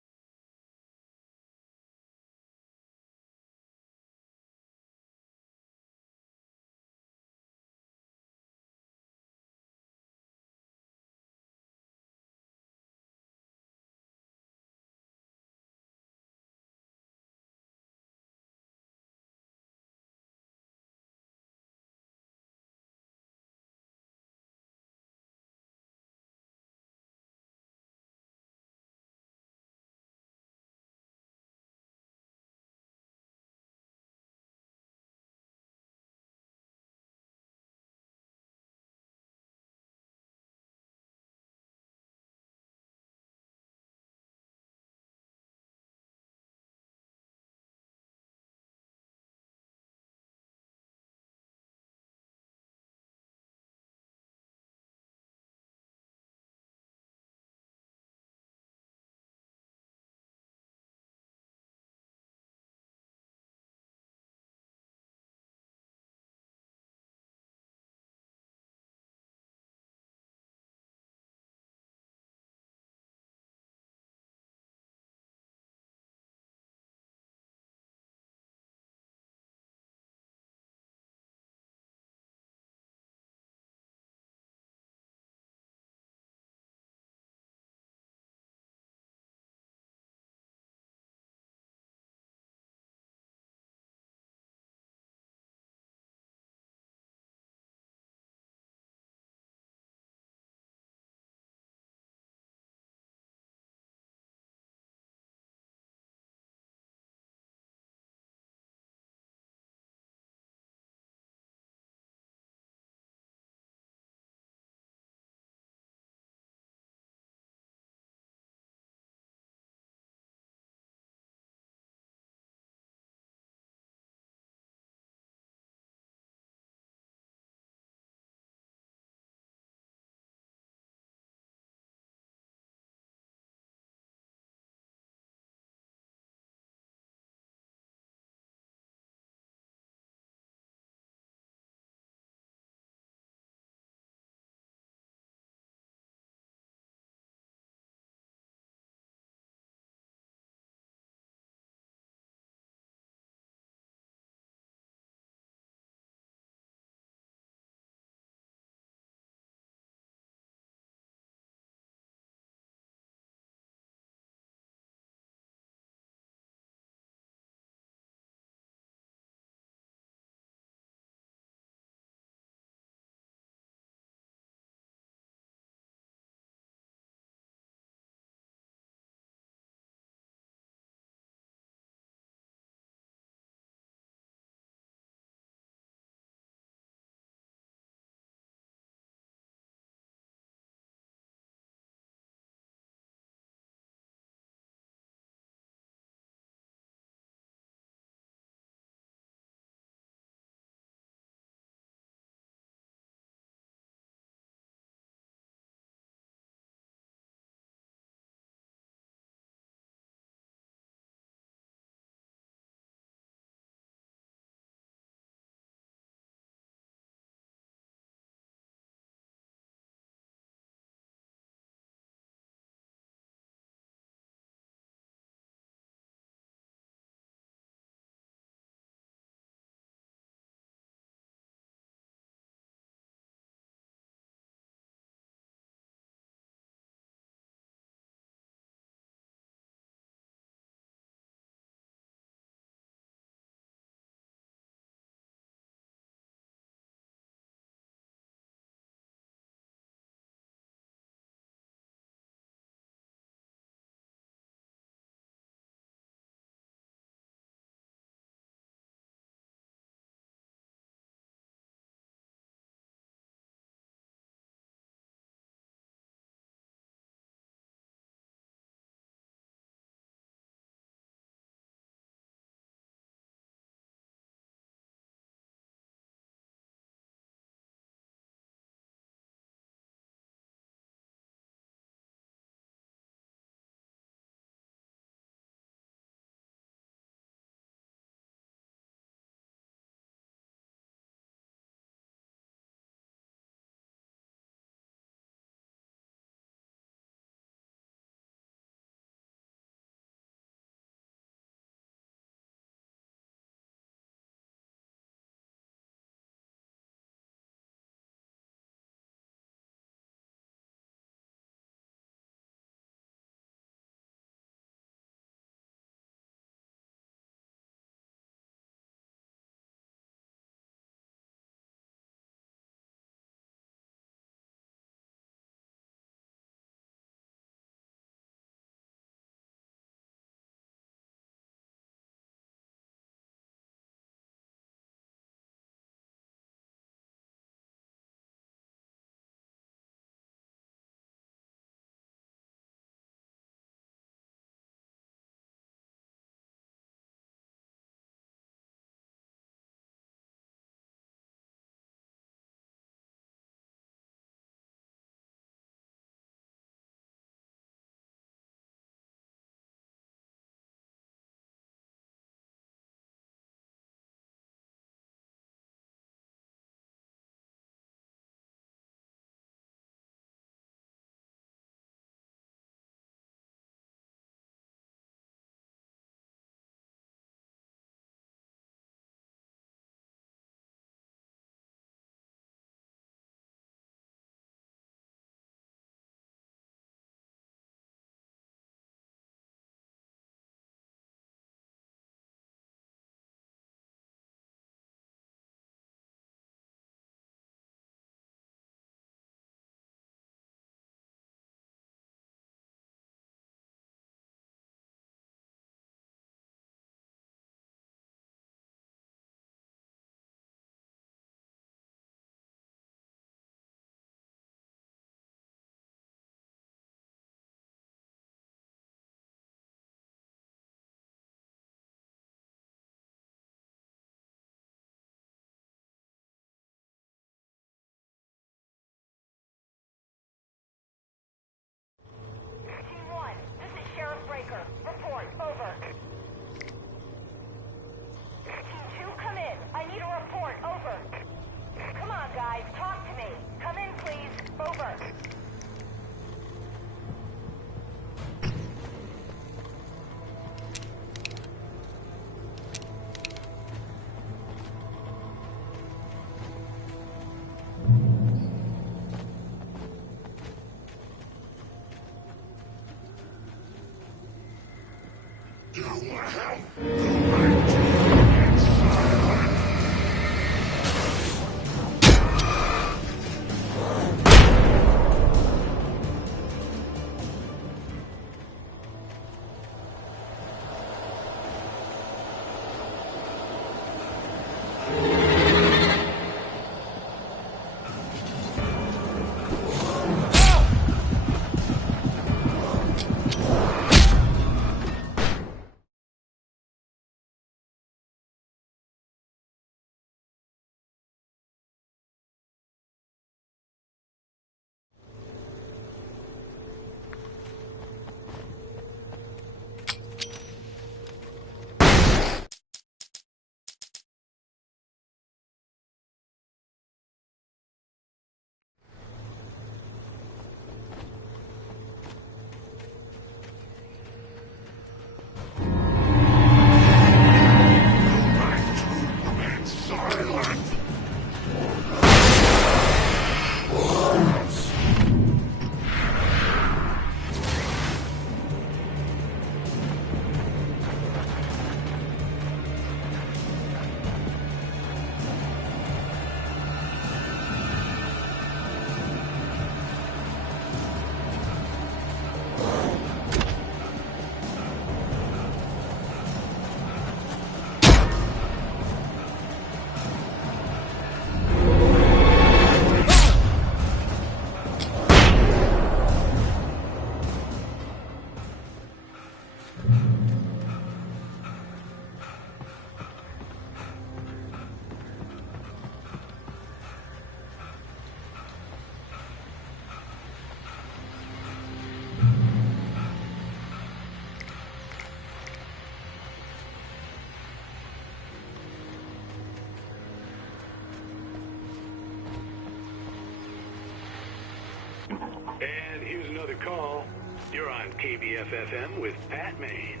And here's another call. You're on KBFFM with Pat Maine.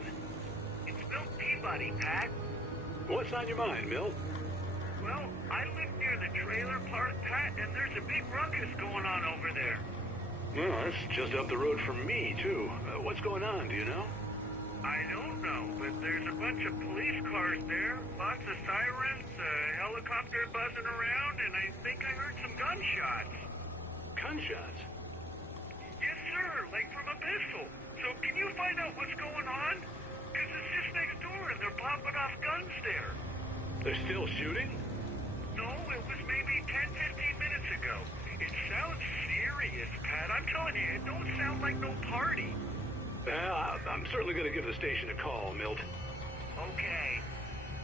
It's Milt Peabody, Pat. What's on your mind, Milt? Well, I live near the trailer park, Pat, and there's a big ruckus going on over there. Well, that's just up the road from me, too. What's going on, do you know? I don't know, but there's a bunch of police cars there, lots of sirens, a helicopter buzzing around, and I think I heard some gunshots. Gunshots? Yes, sir, like from a pistol. So can you find out what's going on? Because it's just next door and they're popping off guns there. They're still shooting? No, it was maybe 10, 15 minutes ago. It sounds serious, Pat. I'm telling you, it don't sound like no party. I'm certainly going to give the station a call, Milt. Okay.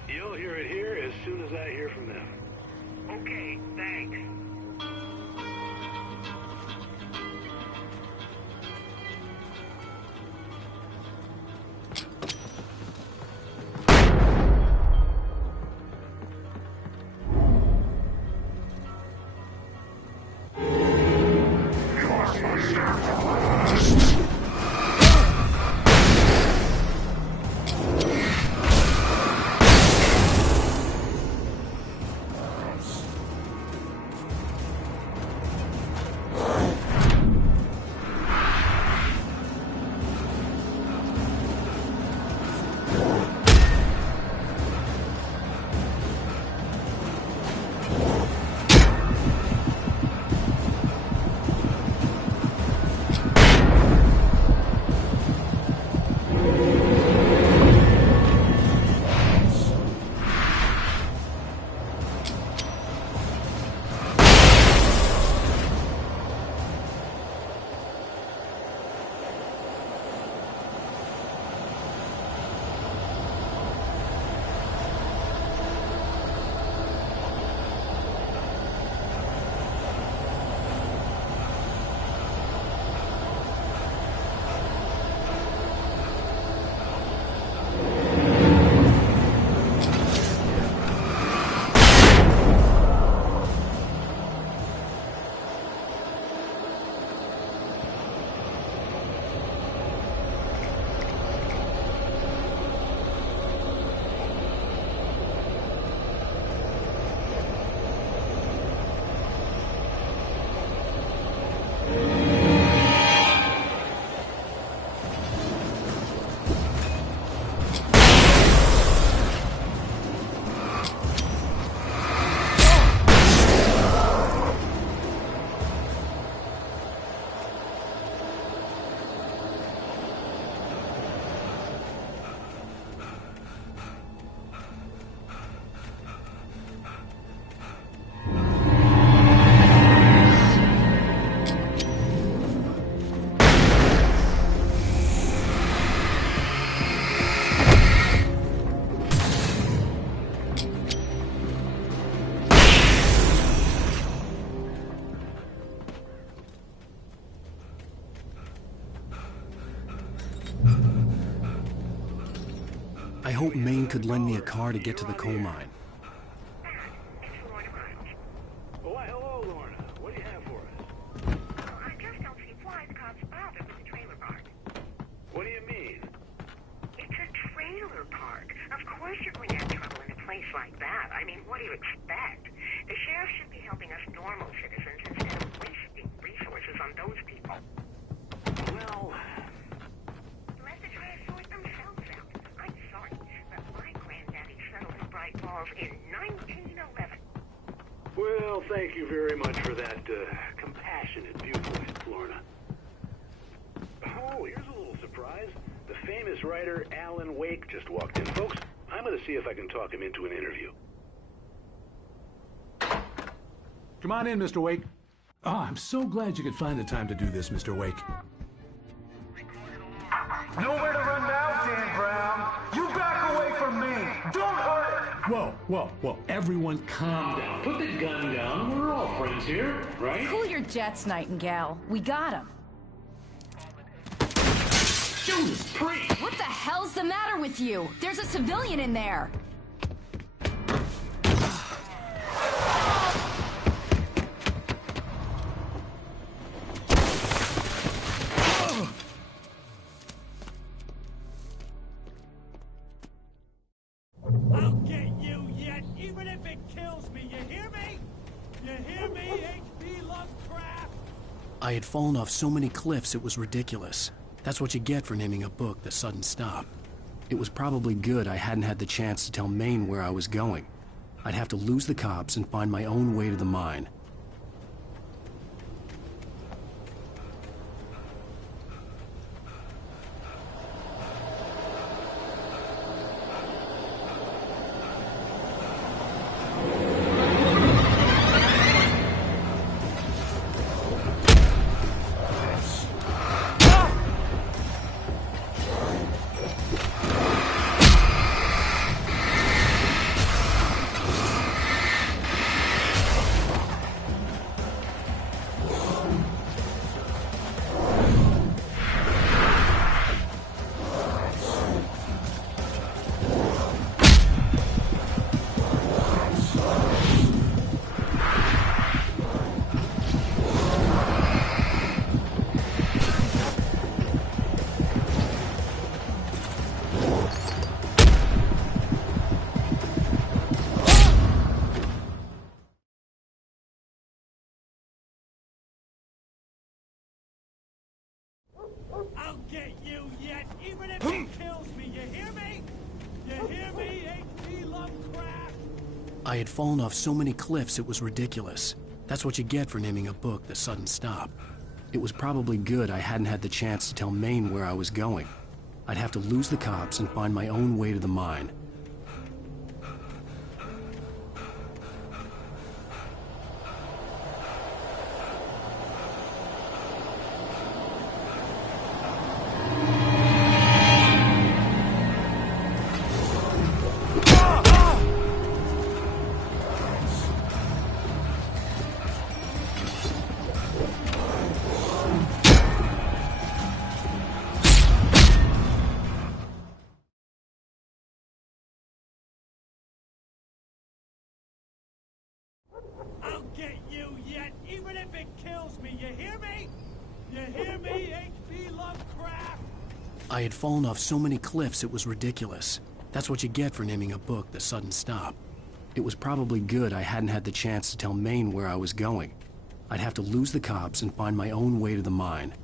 You'll hear it here as soon as I hear from them. Okay, thanks. I hope Maine could lend me a car to get to the coal mine. Oh, why, hello, Lorna. What do you have for us? I just don't see why the cops bothered with the trailer park. What do you mean? It's a trailer park. Of course you're going to have trouble in a place like that. I mean, what do you expect? The sheriff should be helping us normal citizens instead of wasting resources on those people. Well... Let the try to sort themselves out. I'm sorry, but my granddaddy settled in Bright Falls in 1911. Well, thank you very much for that, compassionate viewpoint, Lorna. Oh, here's a little surprise. The famous writer Alan Wake just walked in. Folks, I'm gonna see if I can talk him into an interview. Come on in, Mr. Wake. Oh, I'm so glad you could find the time to do this, Mr. Wake. Nowhere to run now, Dan Brown. You back away from me. Don't hurt. Whoa, whoa, whoa. Everyone calm down. Put the gun down. We're all friends here, right? Cool your jets, Nightingale. We got him. Judas Priest! What the hell's the matter with you? There's a civilian in there. I'll get you yet, even if it kills me. You hear me? You hear me, H.P. Lovecraft? I had fallen off so many cliffs it was ridiculous. That's what you get for naming a book The Sudden Stop. It was probably good I hadn't had the chance to tell Maine where I was going. I'd have to lose the cops and find my own way to the mine. I'll get you yet, even if it kills me. You hear me? You hear me, H.P. Lovecraft? I had fallen off so many cliffs it was ridiculous. That's what you get for naming a book The Sudden Stop. It was probably good I hadn't had the chance to tell Maine where I was going. I'd have to lose the cops and find my own way to the mine. I'll get you yet, even if it kills me. You hear me? You hear me, H.P. Lovecraft? I had fallen off so many cliffs it was ridiculous. That's what you get for naming a book The Sudden Stop. It was probably good I hadn't had the chance to tell Maine where I was going. I'd have to lose the cops and find my own way to the mine.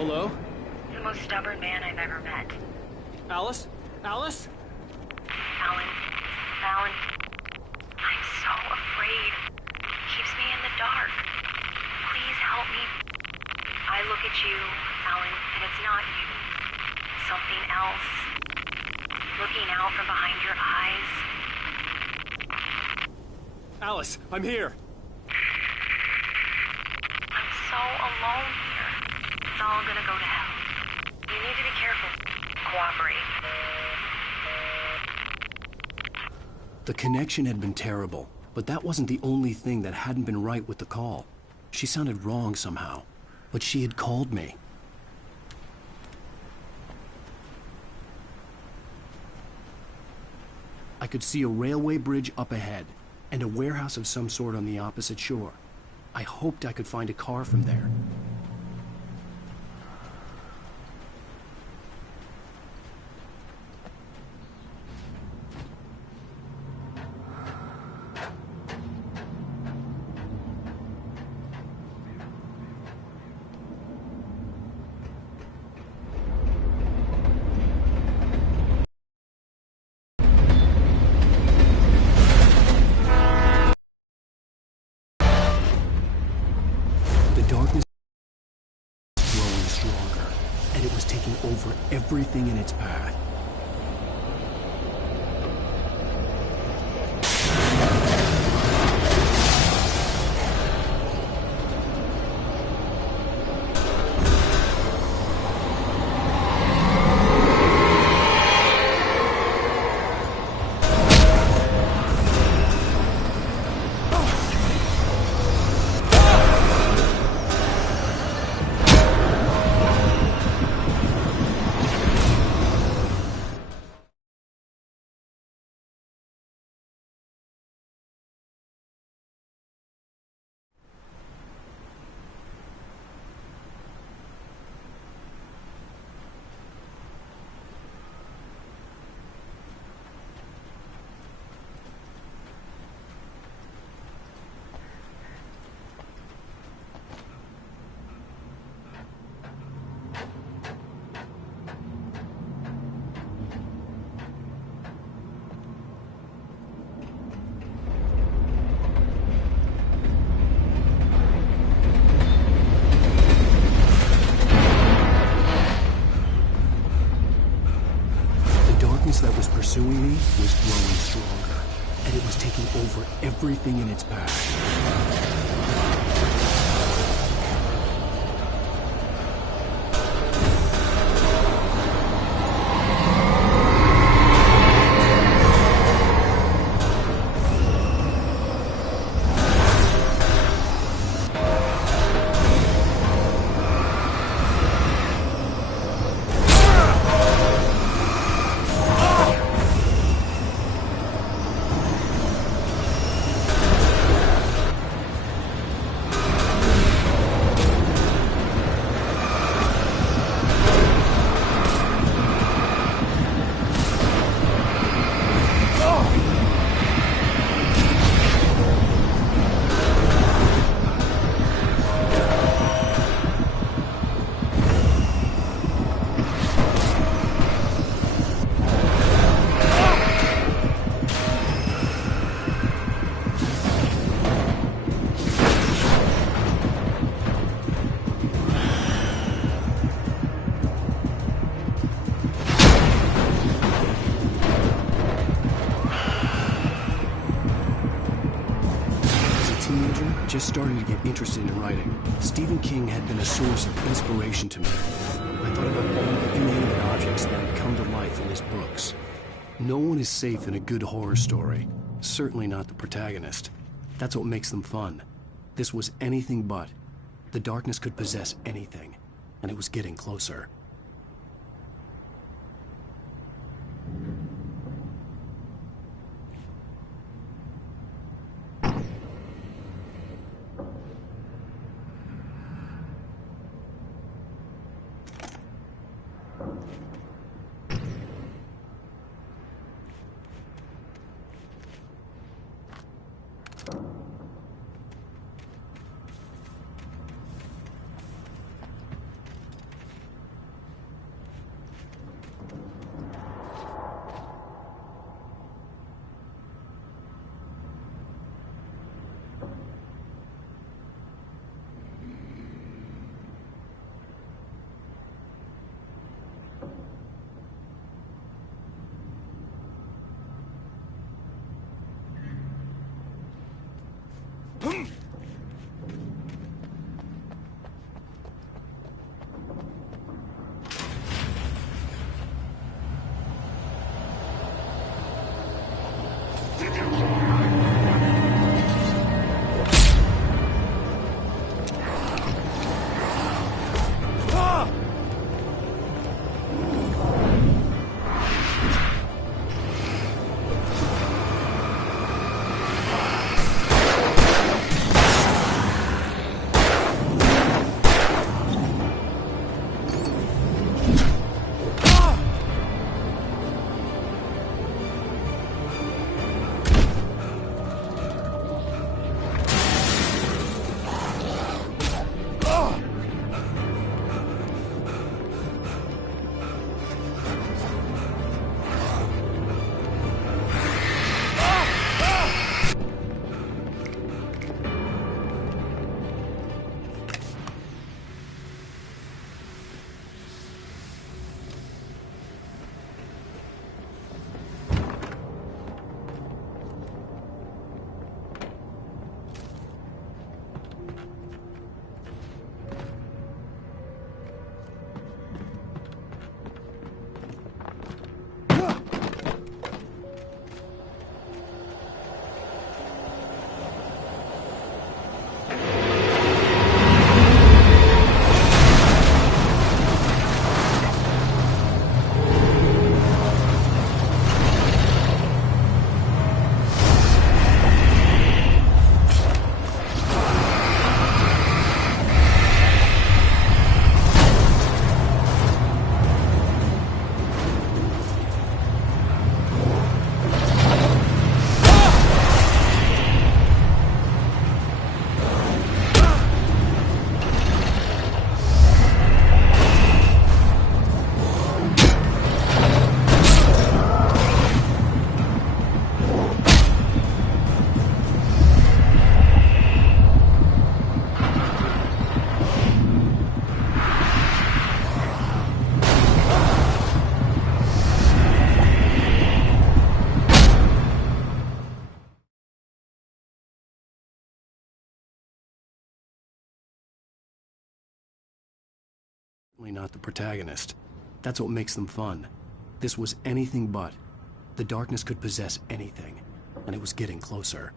Hello? The most stubborn man I've ever met. Alice? Alice? Alan. Alan. I'm so afraid. He keeps me in the dark. Please help me. I look at you, Alan, and it's not you. Something else. Looking out from behind your eyes. Alice, I'm here. I'm so alone here. It's all gonna go to hell. You need to be careful. Cooperate. The connection had been terrible, but that wasn't the only thing that hadn't been right with the call. She sounded wrong somehow, but she had called me. I could see a railway bridge up ahead, and a warehouse of some sort on the opposite shore. I hoped I could find a car from there. Over everything in its path. That was pursuing me was growing stronger, and it was taking over everything in its path. Just starting to get interested in writing. Stephen King had been a source of inspiration to me. I thought about all the inanimate objects that had come to life in his books. No one is safe in a good horror story. Certainly not the protagonist. That's what makes them fun. This was anything but. The darkness could possess anything, and it was getting closer. Not the protagonist. That's what makes them fun. This was anything but. The darkness could possess anything, and it was getting closer.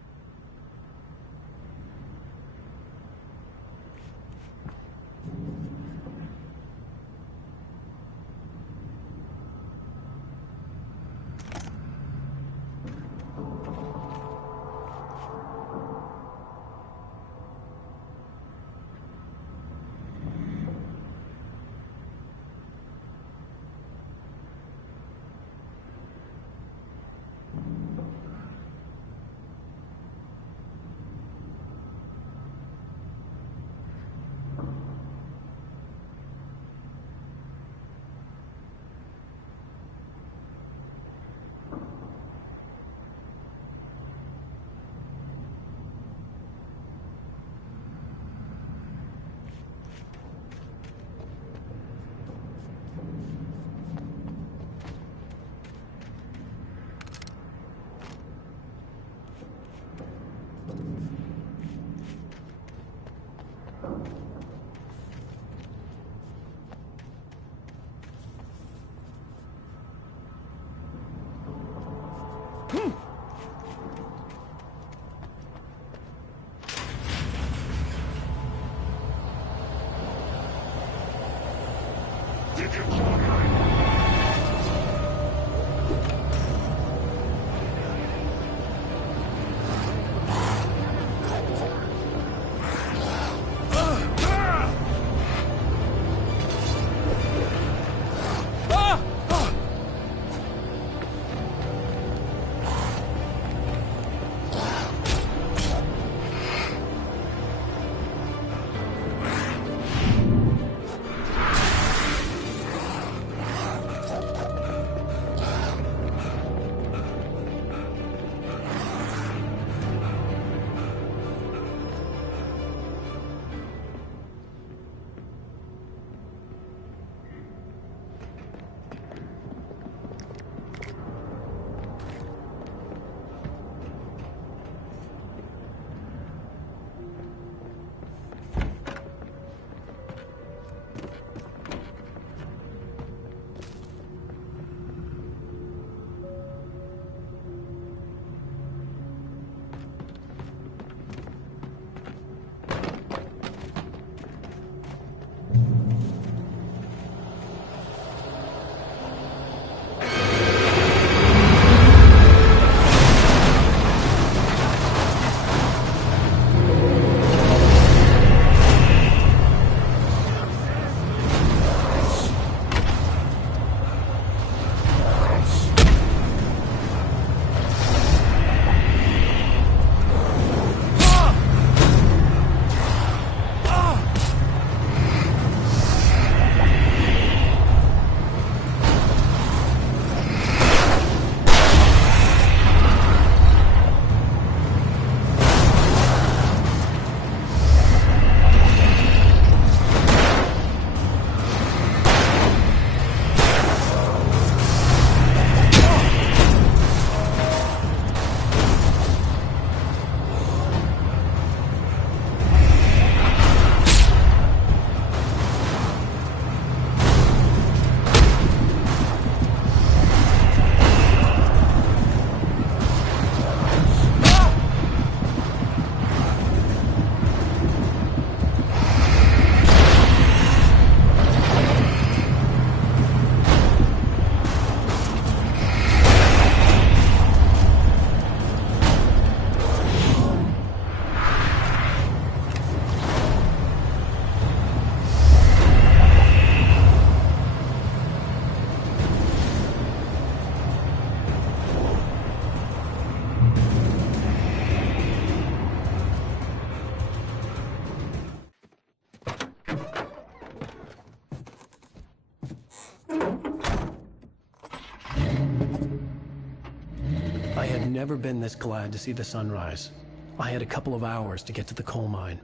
I had never been this glad to see the sunrise. I had a couple of hours to get to the coal mine.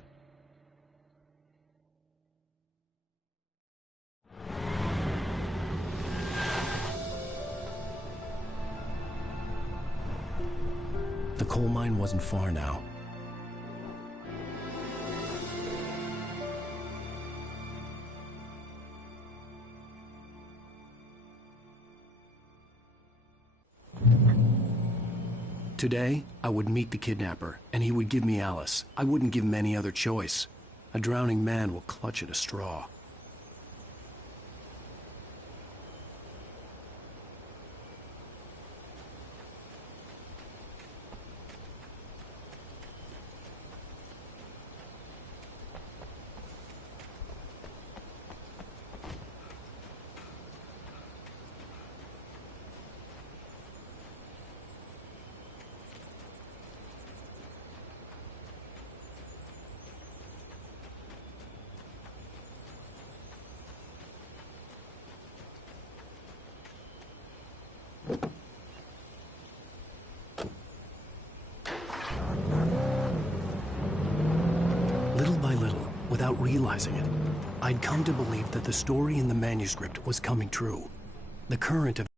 The coal mine wasn't far now. Today, I would meet the kidnapper, and he would give me Alice. I wouldn't give him any other choice. A drowning man will clutch at a straw. Little by little, without realizing it, I'd come to believe that the story in the manuscript was coming true. The current of